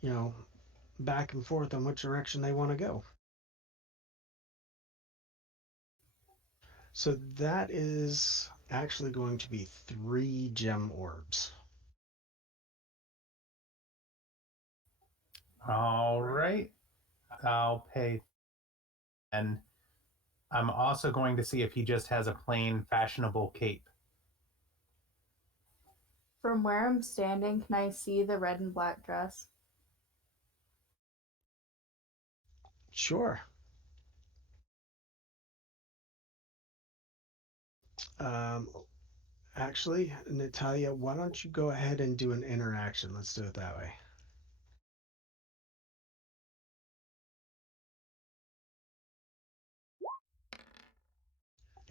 you know, back and forth on which direction they want to go. So that is actually going to be 3 gem orbs. All right. I'll pay. And I'm also going to see if he just has a plain fashionable cape. From where I'm standing, can I see the red and black dress? Sure. Um, Actually, Natalia, why don't you go ahead and do an interaction? Let's do it that way.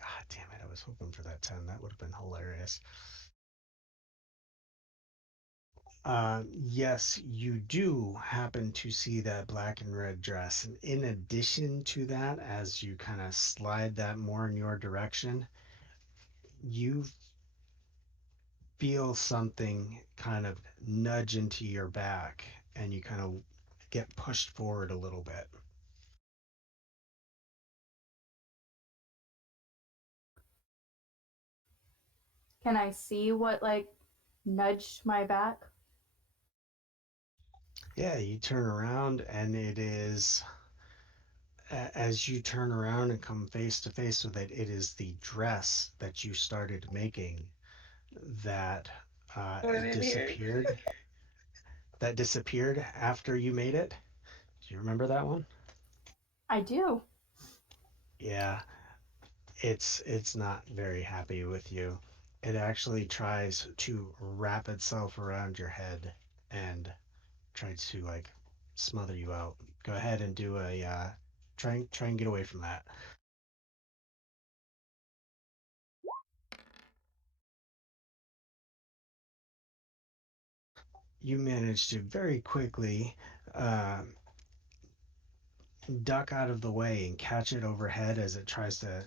God damn it, I was hoping for that 10. That would have been hilarious. Yes, you do happen to see that black and red dress. And in addition to that, as you kind of slide that more in your direction, you feel something kind of nudge into your back and you kind of get pushed forward a little bit. Can I see what like nudged my back? Yeah, you turn around and it is, as you turn around and come face to face with it, it is the dress that you started making that What in here? disappeared. That disappeared after you made it. Do you remember that one? I do. Yeah, it's not very happy with you. It actually tries to wrap itself around your head and tries to like smother you out. Go ahead and do a try and get away from that. You manage to very quickly uh, duck out of the way and catch it overhead as it tries to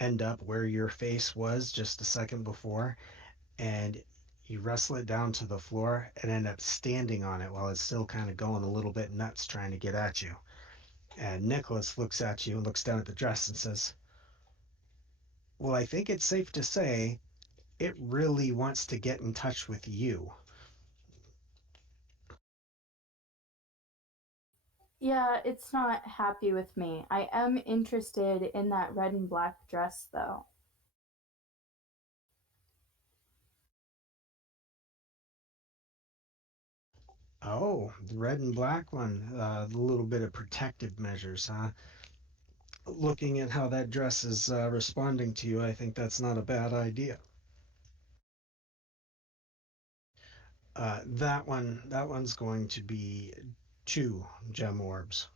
end up where your face was just a second before, and you wrestle it down to the floor and end up standing on it while it's still kind of going a little bit nuts trying to get at you. And Nicholas looks at you and looks down at the dress and says, "Well, I think it's safe to say it really wants to get in touch with you." Yeah, it's not happy with me. I am interested in that red and black dress, though. Oh, the red and black one. A little bit of protective measures, huh? Looking at how that dress is responding to you, I think that's not a bad idea. That one's going to be 2 gem orbs.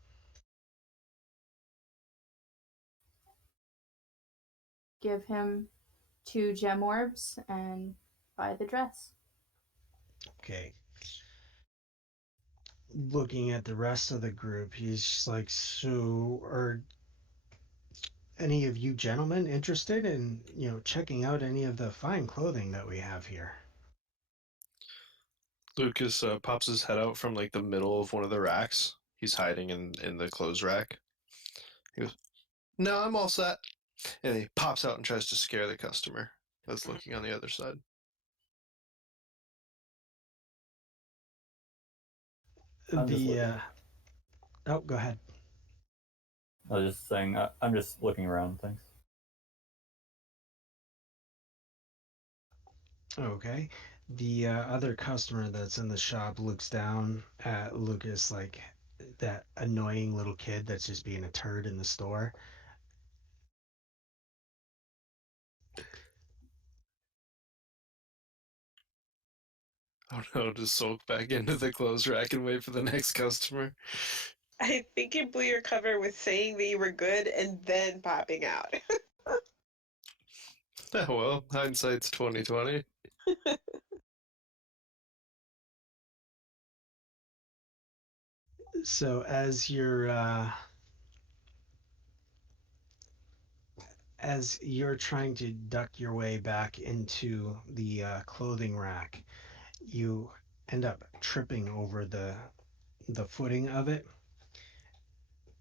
Give him 2 gem orbs and buy the dress. Okay. Looking at the rest of the group, he's just like, "So, are any of you gentlemen interested in, checking out any of the fine clothing that we have here?" Lucas pops his head out from like the middle of one of the racks. He's hiding in the clothes rack. He goes, "No, I'm all set." And he pops out and tries to scare the customer that's looking on the other side. I'm just The looking. Oh, go ahead. I was just saying, I'm just looking around. Thanks. Okay. The other customer that's in the shop looks down at Lucas like that annoying little kid that's just being a turd in the store. Oh no, just sulk back into the clothes rack and wait for the next customer. I think you blew your cover with saying that you were good and then popping out. Oh well, hindsight's 2020. So as you're trying to duck your way back into the clothing rack, you end up tripping over the footing of it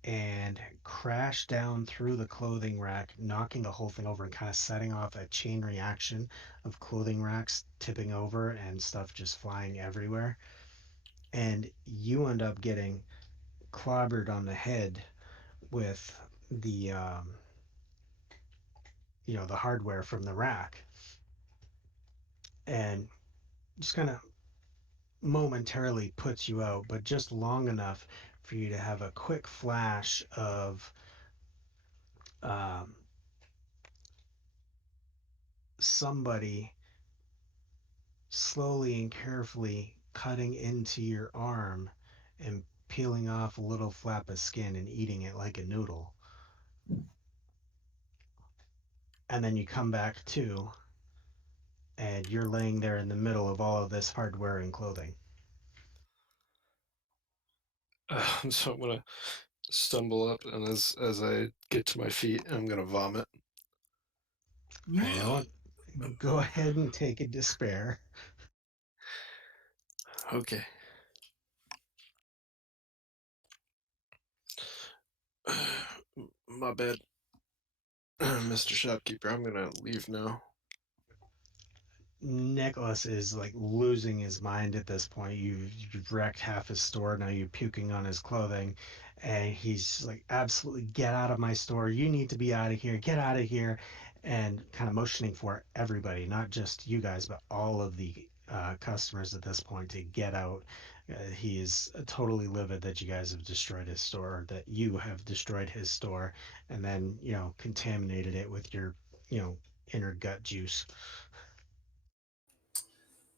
and crash down through the clothing rack, knocking the whole thing over and kind of setting off a chain reaction of clothing racks tipping over and stuff just flying everywhere. And you end up getting clobbered on the head with the the hardware from the rack, and just kind of momentarily puts you out, but just long enough for you to have a quick flash of um, somebody slowly and carefully cutting into your arm and peeling off a little flap of skin and eating it like a noodle. And then you come back to, and you're laying there in the middle of all of this hardware and clothing. So I'm gonna stumble up, and as I get to my feet, I'm gonna vomit. I know. Go ahead and take a despair. Okay. My bad, Mr. Shopkeeper. I'm gonna leave now. Nicholas is like losing his mind at this point. You've wrecked half his store. Now you're puking on his clothing, and he's like, "Absolutely, get out of my store. You need to be out of here. Get out of here," and kind of motioning for everybody, not just you guys, but all of the customers at this point to get out. He is totally livid that you guys have destroyed his store, that you have destroyed his store, and then contaminated it with your inner gut juice.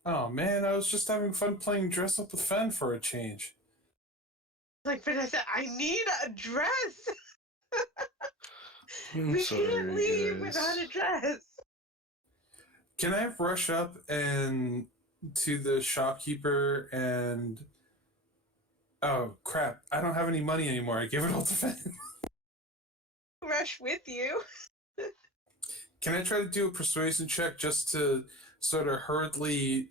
Oh man, I was just having fun playing dress up with Fen for a change. Like, Vanessa, I need a dress. I'm We sorry, can't leave guys. without a dress. Can I rush up and to the shopkeeper and oh crap, I don't have any money anymore. I gave it all to Fen. Rush with you. Can I try to do a persuasion check just to sort of hurriedly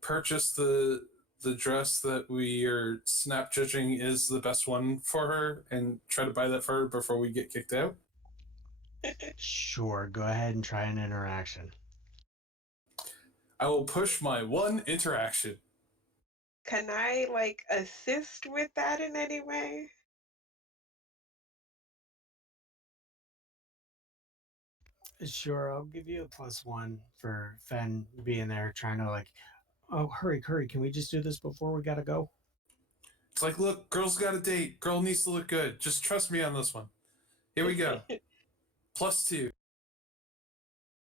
purchase the the dress that we are snap judging is the best one for her and try to buy that for her before we get kicked out? Sure, go ahead and try an interaction. I will push my one interaction. Can I like assist with that in any way? Sure, I'll give you a +1 for Fen being there trying to like, oh, hurry, hurry, can we just do this before we gotta go? It's like, look, girl's got a date. Girl needs to look good. Just trust me on this one. Here we go. +2.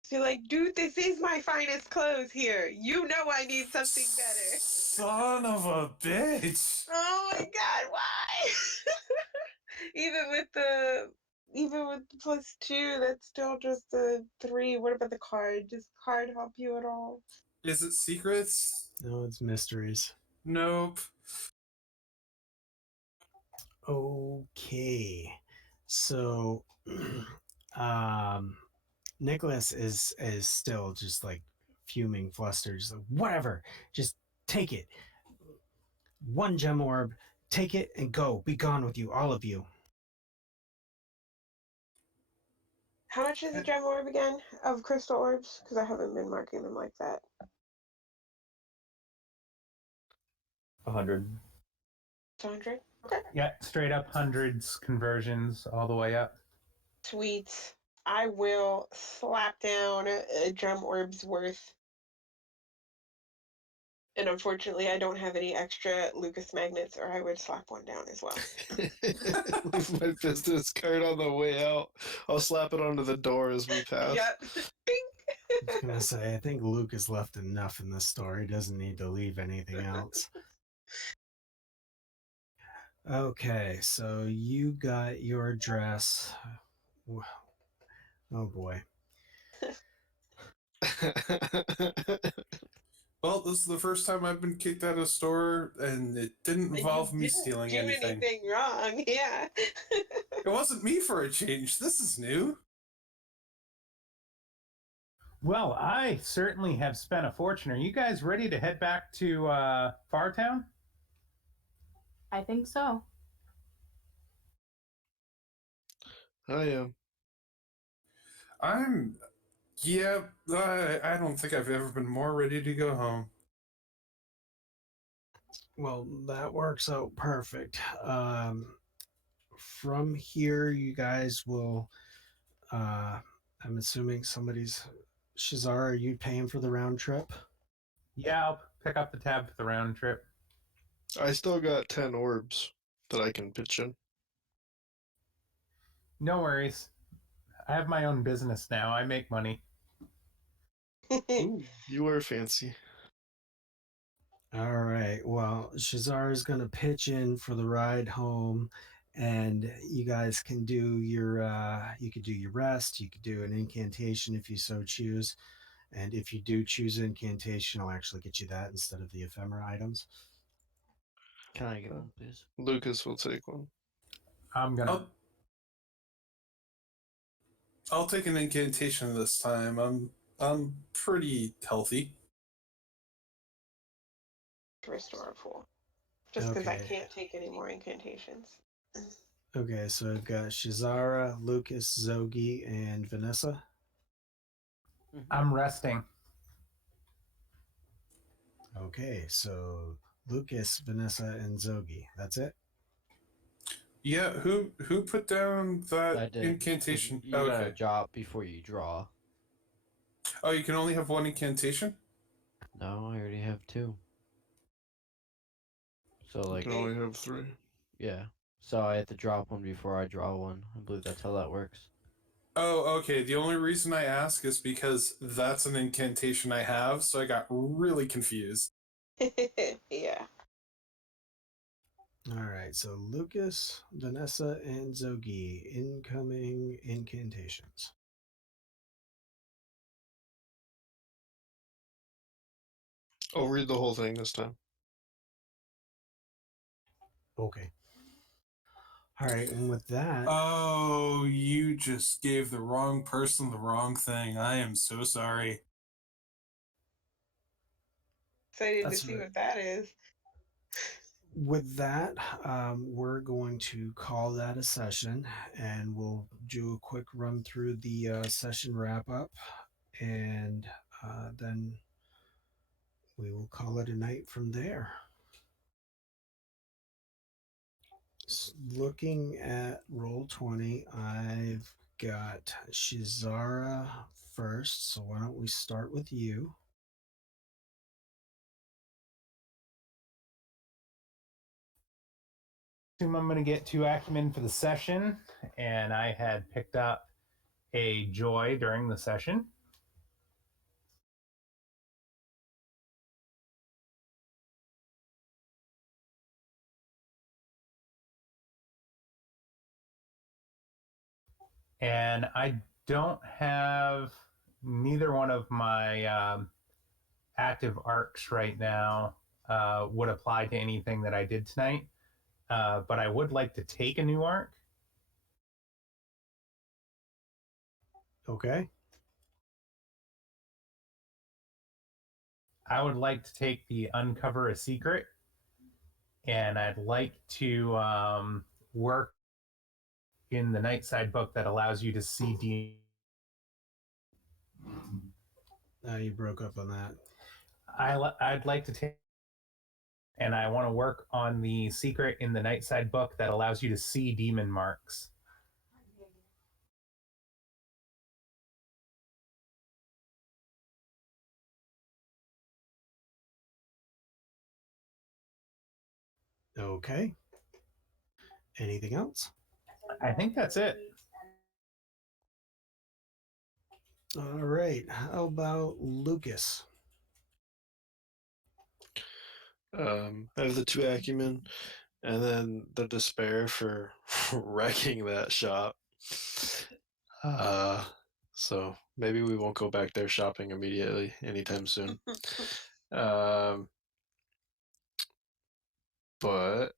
Be like, dude, this is my finest clothes here. You know I need something better. Son of a bitch. Oh my god, why? even with the +2, that's still just a 3. What about the card? Does card help you at all? Is it secrets? No, it's mysteries. Nope. Okay. So Nicholas is still just like fuming, flustered, just like, whatever, just take it. 1 gem orb, take it and go. Be gone with you, all of you. How much is a gem orb again of crystal orbs? Because I haven't been marking them like that. 100. 100? Okay. Yeah, straight up hundreds conversions all the way up. Sweet. I will slap down a gem orb's worth. And unfortunately, I don't have any extra Lucas magnets, or I would slap one down as well. Leave my business card on the way out. I'll slap it onto the door as we pass. Yep. Bing! I was gonna say, I think Luke has left enough in this store. He doesn't need to leave anything else. Okay, so you got your dress. Oh boy. Well, this is the first time I've been kicked out of a store, and it didn't involve me You didn't stealing do anything. wrong, yeah. It wasn't me for a change. This is new. Well, I certainly have spent a fortune. Are you guys ready to head back to Fartown? I think so. I am. Yeah, I don't think I've ever been more ready to go home. Well, that works out perfect. From here, you guys will. I'm assuming somebody's. Shazar, are you paying for the round trip? Yeah, I'll pick up the tab for the round trip. I still got 10 orbs that I can pitch in. No worries. I have my own business now. I make money. Ooh, you are fancy. All right. Well, Shazar is going to pitch in for the ride home, and you guys can do your. You could do your rest. You could do an incantation if you so choose, and if you do choose incantation, I'll actually get you that instead of the ephemera items. Can I get one, please? Lucas will take one. I'm gonna. I'll take an incantation this time. I'm pretty healthy. Restore full. Just because I Okay. can't take any more incantations. Okay, so I've got Shazara, Lucas, Zogi, and Vanessa. I'm resting. Okay, so Lucas, Vanessa, and Zogi. That's it. Yeah, who put down I that did. incantation? You Oh, gotta okay. drop before you draw. Oh, you can only have one incantation? No, I already have 2. So You like, can only have 3. yeah. So I have to drop one before I draw one. I believe that's how that works. Oh, okay. The only reason I ask is because that's an incantation I have, so I got really confused. Yeah. All right, so Lucas, Vanessa, and Zogi, incoming incantations. I'll read the whole thing this time. Okay. All right, and with that, Oh, you just gave the wrong person the wrong thing. I am so sorry. Excited to That's see right. what that is. with that, we're going to call that a session, and we'll do a quick run through the session wrap up, and then we will call it a night from there. Looking at roll 20, I've got Shizara first, so why don't we start with you? Assume I'm going to get 2 acumen for the session, and I had picked up a joy during the session. And I don't have neither one of my active arcs right now would apply to anything that I did tonight. But I would like to take a new arc. Okay. I would like to take the Uncover a Secret, and I'd like to work in the Nightside book that allows you to see You broke up on that. I'd like to take, and I want to work on the secret in the Nightside book that allows you to see demon marks. Okay. Anything else? I think that's it. All right. How about Lucas? I have the 2 acumen, and then the despair for wrecking that shop. So maybe we won't go back there shopping immediately anytime soon. But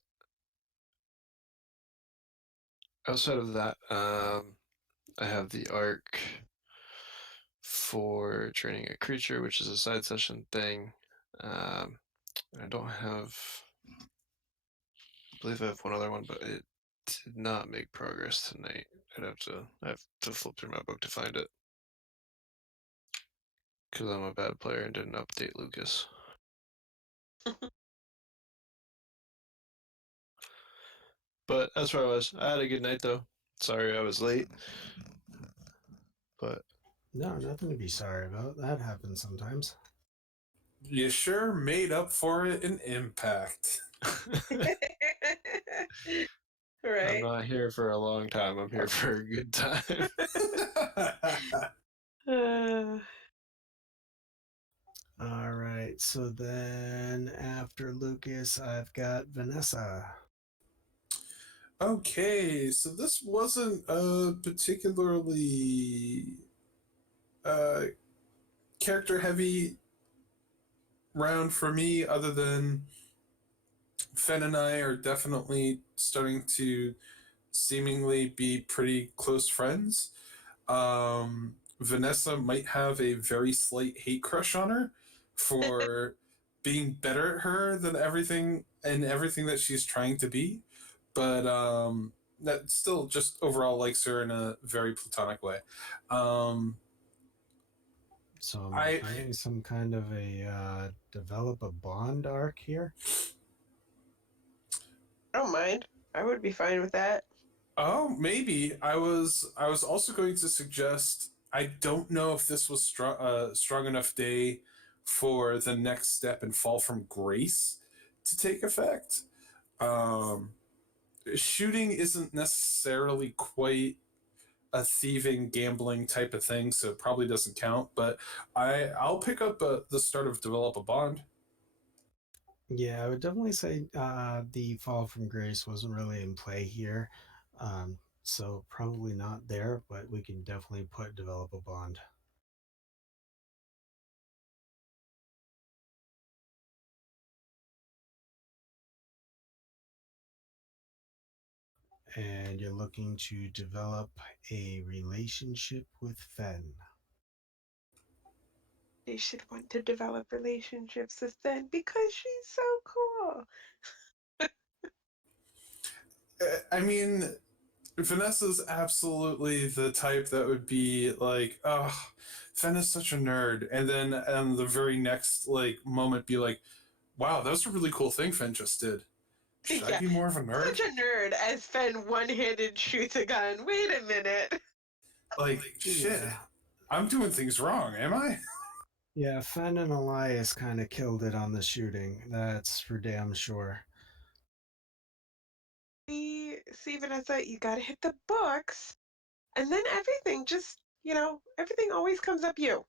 outside of that, I have the arc for training a creature, which is a side session thing. I don't have. I believe I have one other one, but it did not make progress tonight. I have to flip through my book to find it. Because I'm a bad player and didn't update Lucas. But that's where I was. I had a good night though. Sorry I was late. But No, nothing to be sorry about. That happens sometimes. You sure made up for it in Impact. I'm Right. not here for a long time. I'm here for a good time. All right. So then after Lucas, I've got Vanessa. Okay, so this wasn't a particularly character heavy round for me, other than Fen and I are definitely starting to seemingly be pretty close friends. Vanessa might have a very slight hate crush on her for being better at her than everything that she's trying to be, but that still just overall likes her in a very platonic way. So I'm hearing some kind of a develop a bond arc here. I don't mind. I would be fine with that. Oh, maybe. I was also going to suggest, I don't know if this was strong enough day for the next step and Fall from Grace to take effect. Shooting isn't necessarily quite a thieving, gambling type of thing, so it probably doesn't count. But I'll pick up the start of Develop a Bond. Yeah, I would definitely say the Fall from Grace wasn't really in play here. So probably not there, but we can definitely put develop a bond. And you're looking to develop a relationship with Fen. You should want to develop relationships with Fen because she's so cool. I mean, Vanessa's absolutely the type that would be like, oh, Fen is such a nerd. And then the very next like moment be like, wow, that was a really cool thing Fen just did. Should I Yeah. be more of a nerd? Such a nerd as Fen one-handed shoots a gun. Wait a minute. Like, shit. Yeah. I'm doing things wrong, am I? Yeah, Fen and Elias kind of killed it on the shooting. That's for damn sure. See, Vanessa, you gotta hit the books, and then everything just, everything always comes up you.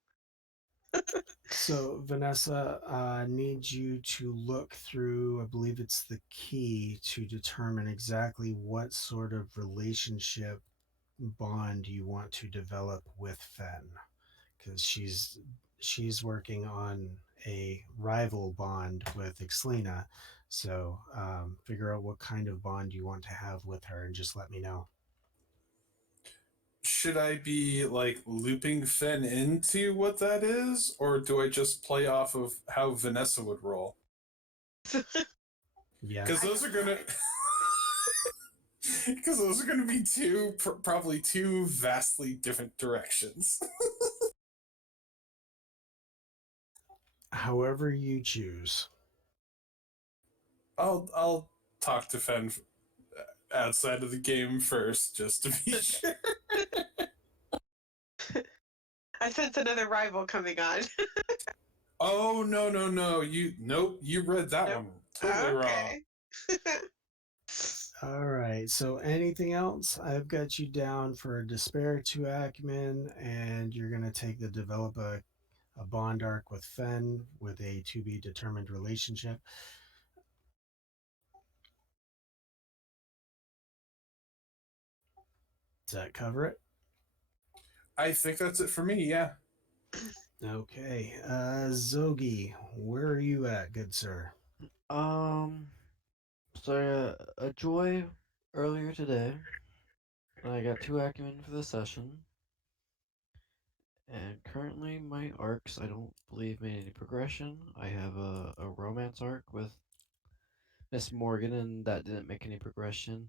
So, Vanessa, I need you to look through, I believe it's the key to determine exactly what sort of relationship bond you want to develop with Fen. Because she's working on a rival bond with Ixlina. So figure out what kind of bond you want to have with her and just let me know. Should I be like looping Fen into what that is, or do I just play off of how Vanessa would roll? Yeah. Because those are gonna. Because those are going to be probably two vastly different directions. However you choose. I'll talk to Fen outside of the game first, just to be sure. I sense another rival coming on. Oh no! You read that Nope. one totally wrong. Okay. All right. So anything else? I've got you down for a despair to acumen, and you're going to take the develop a bond arc with Fen with a to be determined relationship. Does that cover it? I think that's it for me. Yeah. Okay. Zogi, where are you at, good sir? So a joy earlier today. I got 2 acumen for the session. And currently my arcs I don't believe made any progression. I have a romance arc with Miss Morgan and that didn't make any progression.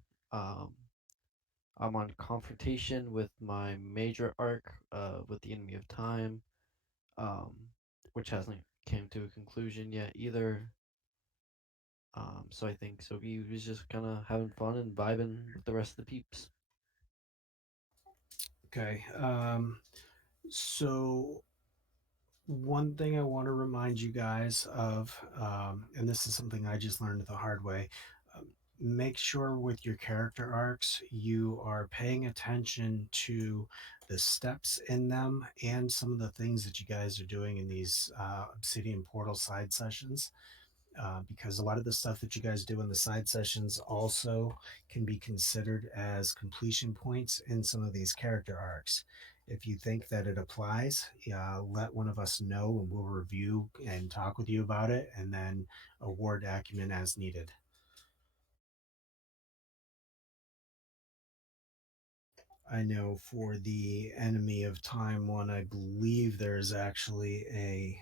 I'm on confrontation with my major arc with the enemy of time, um, which hasn't came to a conclusion yet either. So I think Sogi was just kind of having fun and vibing with the rest of the peeps. Okay. So one thing I want to remind you guys of, and this is something I just learned the hard way. Make sure with your character arcs you are paying attention to the steps in them and some of the things that you guys are doing in these Obsidian Portal side sessions. Because a lot of the stuff that you guys do in the side sessions also can be considered as completion points in some of these character arcs. If you think that it applies, let one of us know and we'll review and talk with you about it and then award acumen as needed. I know for the Enemy of Time one, I believe there's actually a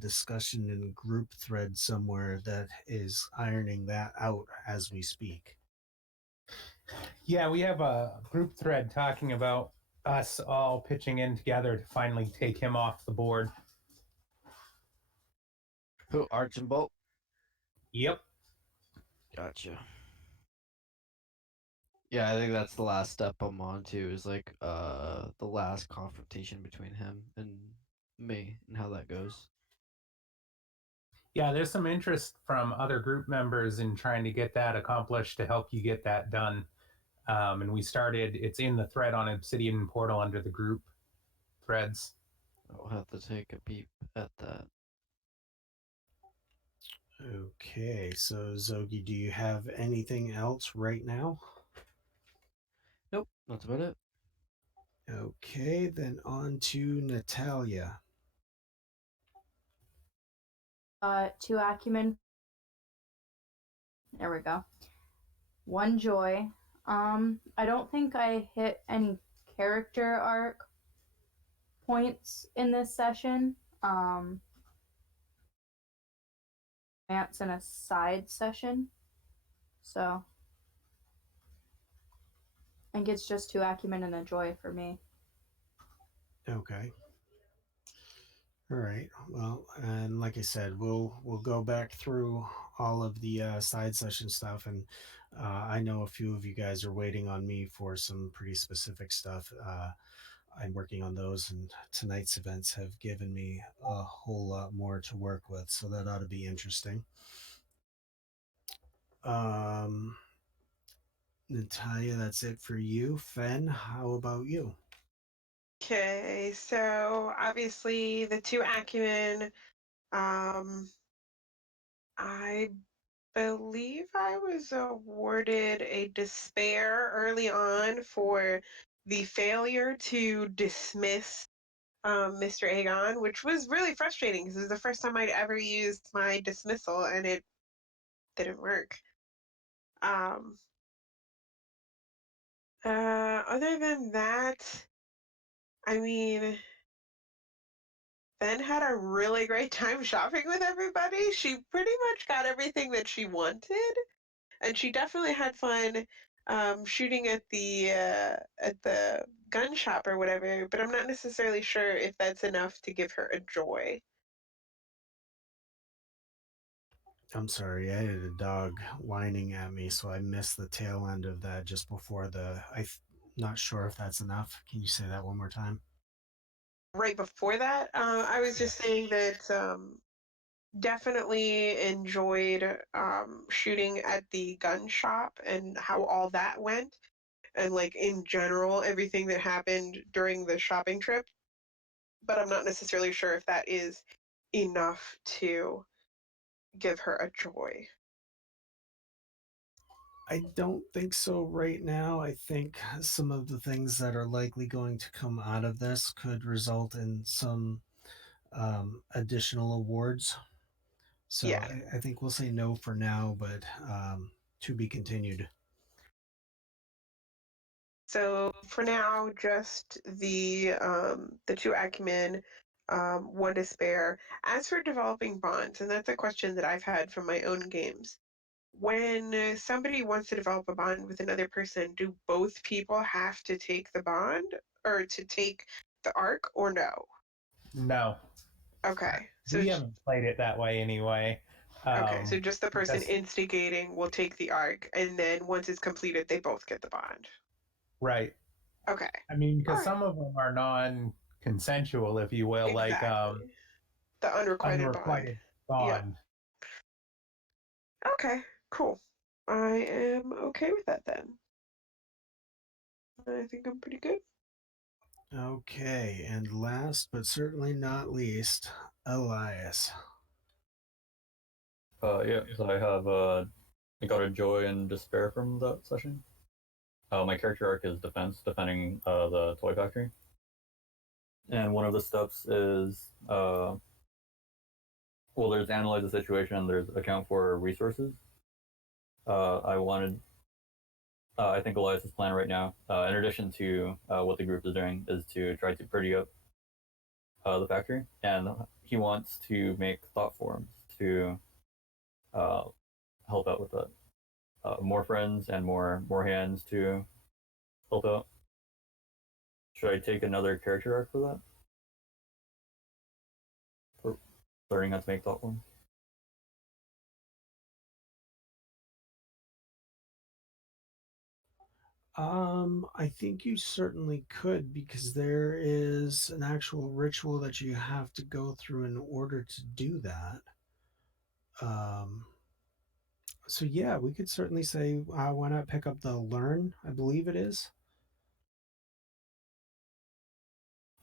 discussion in group thread somewhere that is ironing that out as we speak. Yeah, we have a group thread talking about us all pitching in together to finally take him off the board. Who, Archambault? Yep. Gotcha. Yeah, I think that's the last step I'm on to is like the last confrontation between him and me and how that goes. Yeah, there's some interest from other group members in trying to get that accomplished to help you get that done. And it's in the thread on Obsidian Portal under the group threads. I'll have to take a peep at that. Okay, so Zogi, do you have anything else right now? Nope, that's about it. Okay, then on to Natalia. 2 acumen. There we go. 1 joy. I don't think I hit any character arc points in this session. Advance in a side session. So and gets just 2 acumen and a joy for me. Okay. All right. Well, and like I said, we'll go back through all of the side session stuff, and I know a few of you guys are waiting on me for some pretty specific stuff. I'm working on those, and tonight's events have given me a whole lot more to work with, so that ought to be interesting. Um, Natalia, that's it for you. Fen, how about you? Okay, so obviously the 2 acumen. I believe I was awarded a despair early on for the failure to dismiss Mr. Aegon, which was really frustrating because it was the first time I'd ever used my dismissal and it didn't work. Um, Other than that, I mean, Ben had a really great time shopping with everybody. She pretty much got everything that she wanted, and she definitely had fun shooting at the gun shop or whatever. But I'm not necessarily sure if that's enough to give her a joy. I'm sorry, I had a dog whining at me, so I missed the tail end of that just before the. Not sure if that's enough. Can you say that one more time? Right before that, I was just saying that definitely enjoyed shooting at the gun shop and how all that went, and like in general, everything that happened during the shopping trip. But I'm not necessarily sure if that is enough to give her a joy. I don't think so right now. I think some of the things that are likely going to come out of this could result in some additional awards. So Yeah. I think we'll say no for now, but to be continued. So for now, just the 2 acumen, 1 despair. As for developing bonds, and that's a question that I've had from my own games. When somebody wants to develop a bond with another person, do both people have to take the bond or to take the arc, or no? No, Okay. So we haven't played it that way anyway. okay, so just the person That's instigating will take the arc, and then once it's completed, they both get the bond. right. Okay. I mean, All because right. some of them are non-consensual, if you will, like Exactly. The unrequited bond. unrequited Yeah. bond. Okay. Cool. I am okay with that then. I think I'm pretty good. Okay, and last but certainly not least, Elias. Yeah, so I got a joy and despair from that session. My character arc is defense, defending the toy factory. And one of the steps is well, there's analyze the situation, there's account for resources. I think Elias's plan right now, in addition to what the group is doing, is to try to pretty up the factory, and he wants to make thought forms to uh, help out with that. More friends and more hands to help out. Should I take another character arc for that? For learning how to make thought forms? I think you certainly could because there is an actual ritual that you have to go through in order to do that. Um, so yeah, we could certainly say, why not pick up the learn? I believe it is,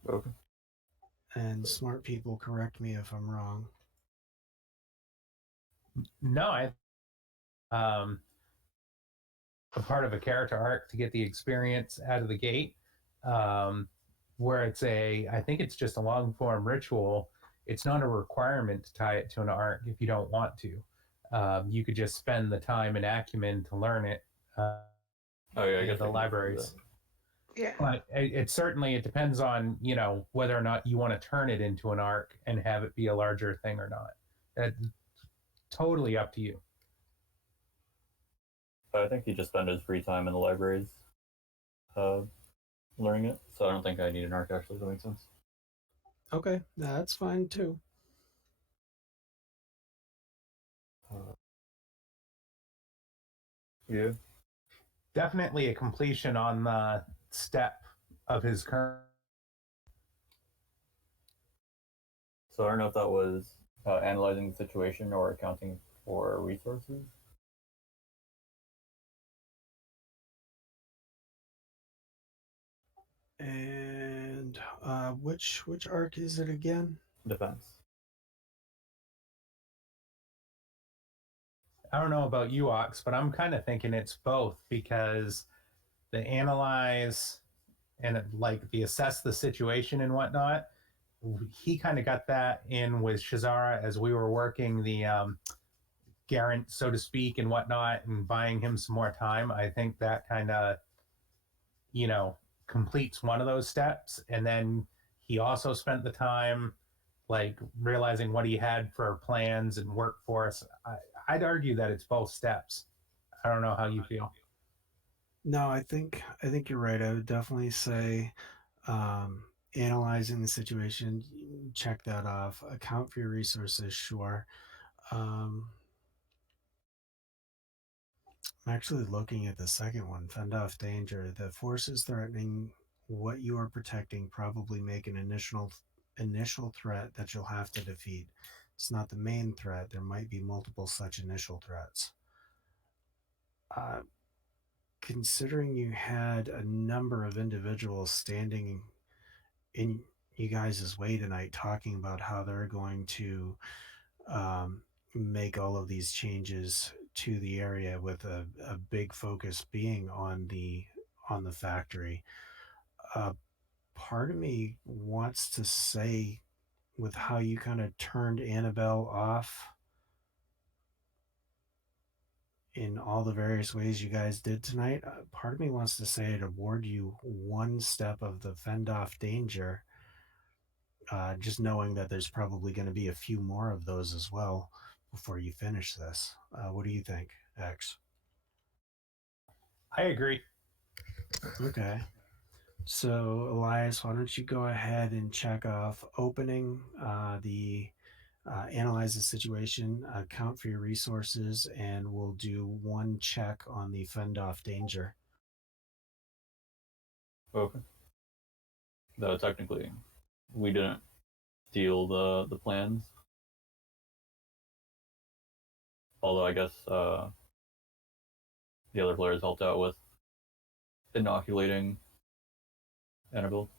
Okay. and smart people correct me if I'm wrong. No, um, a part of a character arc to get the experience out of the gate, um, where I think it's just a long form ritual. It's not a requirement to tie it to an arc if you don't want to. You could just spend the time and acumen to learn it. Oh yeah, I In guess the I can do libraries. that. Yeah. But it certainly it depends on whether or not you want to turn it into an arc and have it be a larger thing or not. That's totally up to you. I think he just spent his free time in the libraries. learning it, so I don't think I need an arc actually. If that makes sense. Okay, that's fine too. Yeah. Definitely a completion on the step of his current. So I don't know if that was analyzing the situation or accounting for resources. And which arc is it again? Defense. I don't know about you, Ox, but I'm kind of thinking it's both because the analyze and like the assess the situation and whatnot. He kind of got that in with Shazara as we were working the Garant, so to speak, and whatnot, and buying him some more time. I think that kind of, completes one of those steps. And then he also spent the time like realizing what he had for plans and workforce. I'd argue that it's both steps. I don't know how you feel. No, I think you're right. I would definitely say analyzing the situation, check that off. Account for your resources, sure. Um, I'm actually looking at the second one, fend off danger. The forces threatening what you are protecting probably make an initial threat that you'll have to defeat. It's not the main threat. There might be multiple such initial threats. Uh, Considering you had a number of individuals standing in you guys' way tonight talking about how they're going to make all of these changes to the area with a big focus being on the factory. Uh, Part of me wants to say, with how you kind of turned Annabelle off in all the various ways you guys did tonight, part of me wants to say I'd award you one step of the fend off danger, just knowing that there's probably going to be a few more of those as well before you finish this. What do you think, X? I agree. Okay. So, Elias, why don't you go ahead and check off opening the analyze the situation, account for your resources, and we'll do one check on the fend off danger. Okay. Though technically, we didn't steal the plans. Although I guess the other players helped out with inoculating Annabelle.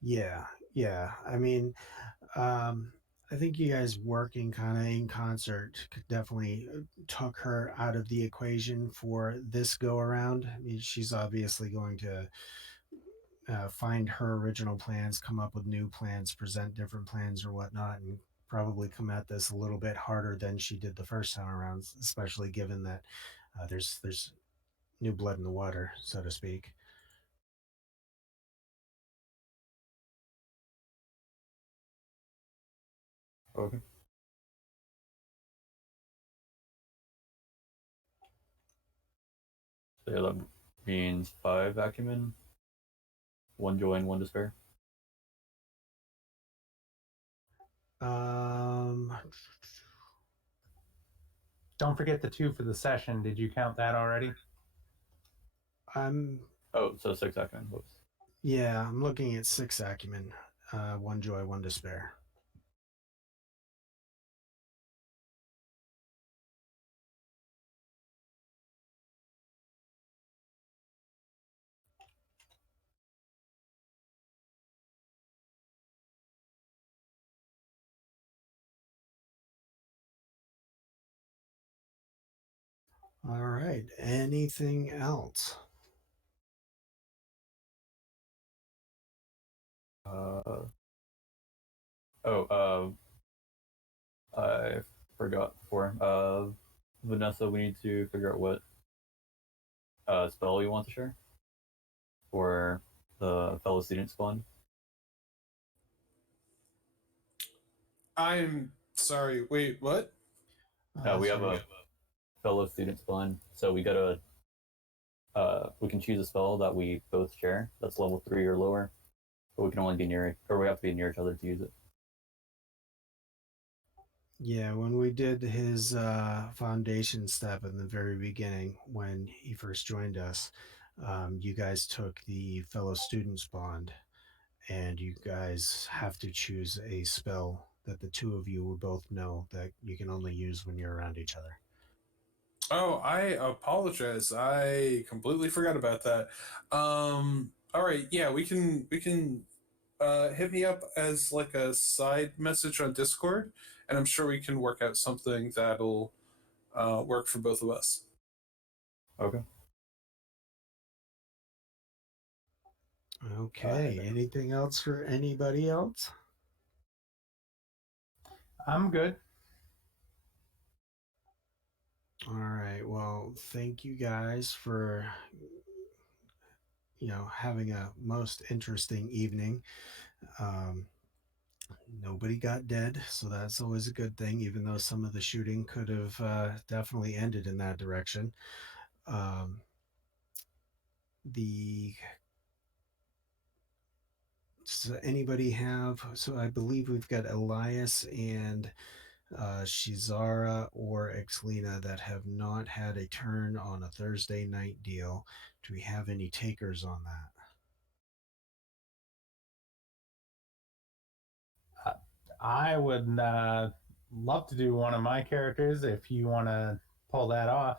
Yeah, yeah. I mean, I think you guys working kind of in concert definitely took her out of the equation for this go around. I mean, she's obviously going to find her original plans, come up with new plans, present different plans or whatnot, and probably come at this a little bit harder than she did the first time around, especially given that there's new blood in the water, so to speak. Okay. So yeah, that means 5 acumen, 1 joy, and 1 despair. Um, Don't forget the 2 for the session. Did you count that already? I'm Oh, so 6 acumen. Whoops. Yeah, I'm looking at 6 acumen, 1 joy, 1 despair. All right. Anything else? I forgot before. Vanessa, we need to figure out what spell you want to share for the fellow student spawn. I'm sorry. Wait, what? We have sorry. a fellow student spawn, so we gotta we can choose a spell that we both share that's level 3 or lower, but we can only be near it, or we have to be near each other to use it. Yeah, when we did his foundation step in the very beginning, when he first joined us, you guys took the fellow students bond, and you guys have to choose a spell that the two of you will both know that you can only use when you're around each other. Oh, I apologize. I completely forgot about that. All right, yeah, we can hit me up as like a side message on Discord, and I'm sure we can work out something that'll work for both of us. Okay. Okay, anything else for anybody else? I'm good. All right, well, thank you guys for having a most interesting evening. Um, Nobody got dead, so that's always a good thing, even though some of the shooting could have definitely ended in that direction. Um, the Does anybody have? So I believe we've got Elias and Shizara or Exlina that have not had a turn on a Thursday night deal. Do we have any takers on that? I would love to do one of my characters if you want to pull that off.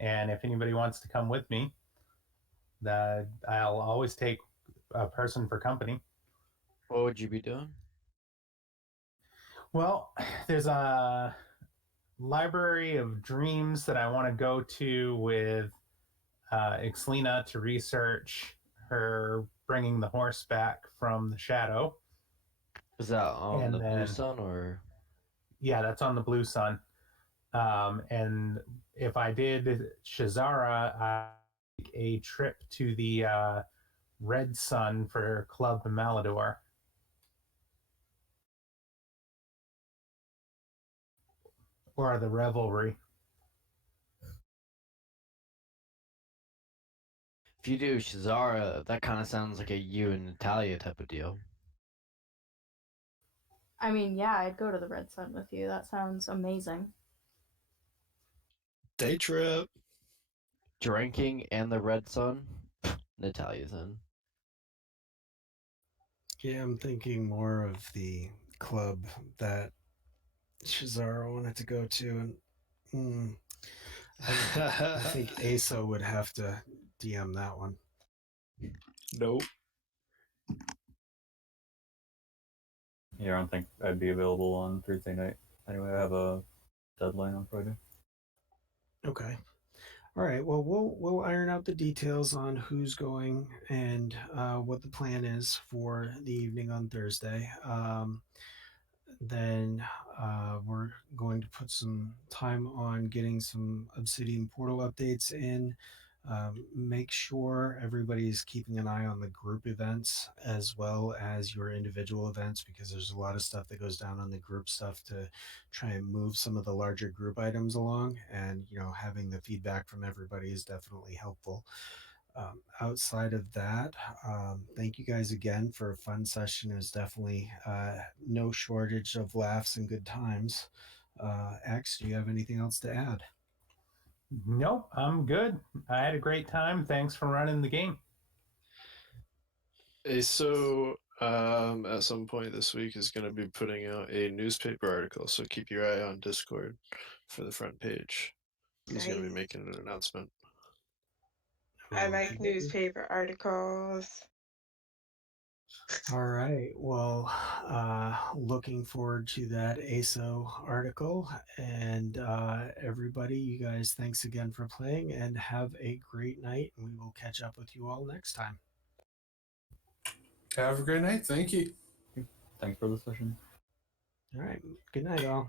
And if anybody wants to come with me, that I'll always take a person for company. What would you be doing? Well, there's a library of dreams that I want to go to with Ixlina to research her bringing the horse back from the shadow. Is that on And the Blue then- Sun or? Yeah, that's on the Blue Sun. And if I did Shazara, I take a trip to the Red Sun for Club Malador. Or the Revelry. If you do Shazara, that kind of sounds like a you and Natalia type of deal. I mean, yeah, I'd go to the Red Sun with you. That sounds amazing. Day trip. Drinking and the Red Sun, Natalia's in. Yeah, I'm thinking more of the club that Shazara wanted to go to, and I think Asa would have to DM that one. Nope. Yeah, I don't think I'd be available on Thursday night. Anyway, I have a deadline on Friday. Okay. All right. Well, we'll iron out the details on who's going and what the plan is for the evening on Thursday. Then we're going to put some time on getting some Obsidian portal updates in. Make sure everybody's keeping an eye on the group events as well as your individual events, because there's a lot of stuff that goes down on the group stuff to try and move some of the larger group items along. And having the feedback from everybody is definitely helpful. Outside of that, thank you guys again for a fun session. It was definitely no shortage of laughs and good times. X, do you have anything else to add? Nope, I'm good. I had a great time. Thanks for running the game. So, at some point this week is going to be putting out a newspaper article, so keep your eye on Discord for the front page. He's going to be Nice. making an announcement. I like Okay. newspaper articles. All right. Well, looking forward to that ASO article. And everybody, you guys, thanks again for playing and have a great night. And we will catch up with you all next time. Have a great night. Thank you. Thanks for the session. All right. Good night, all.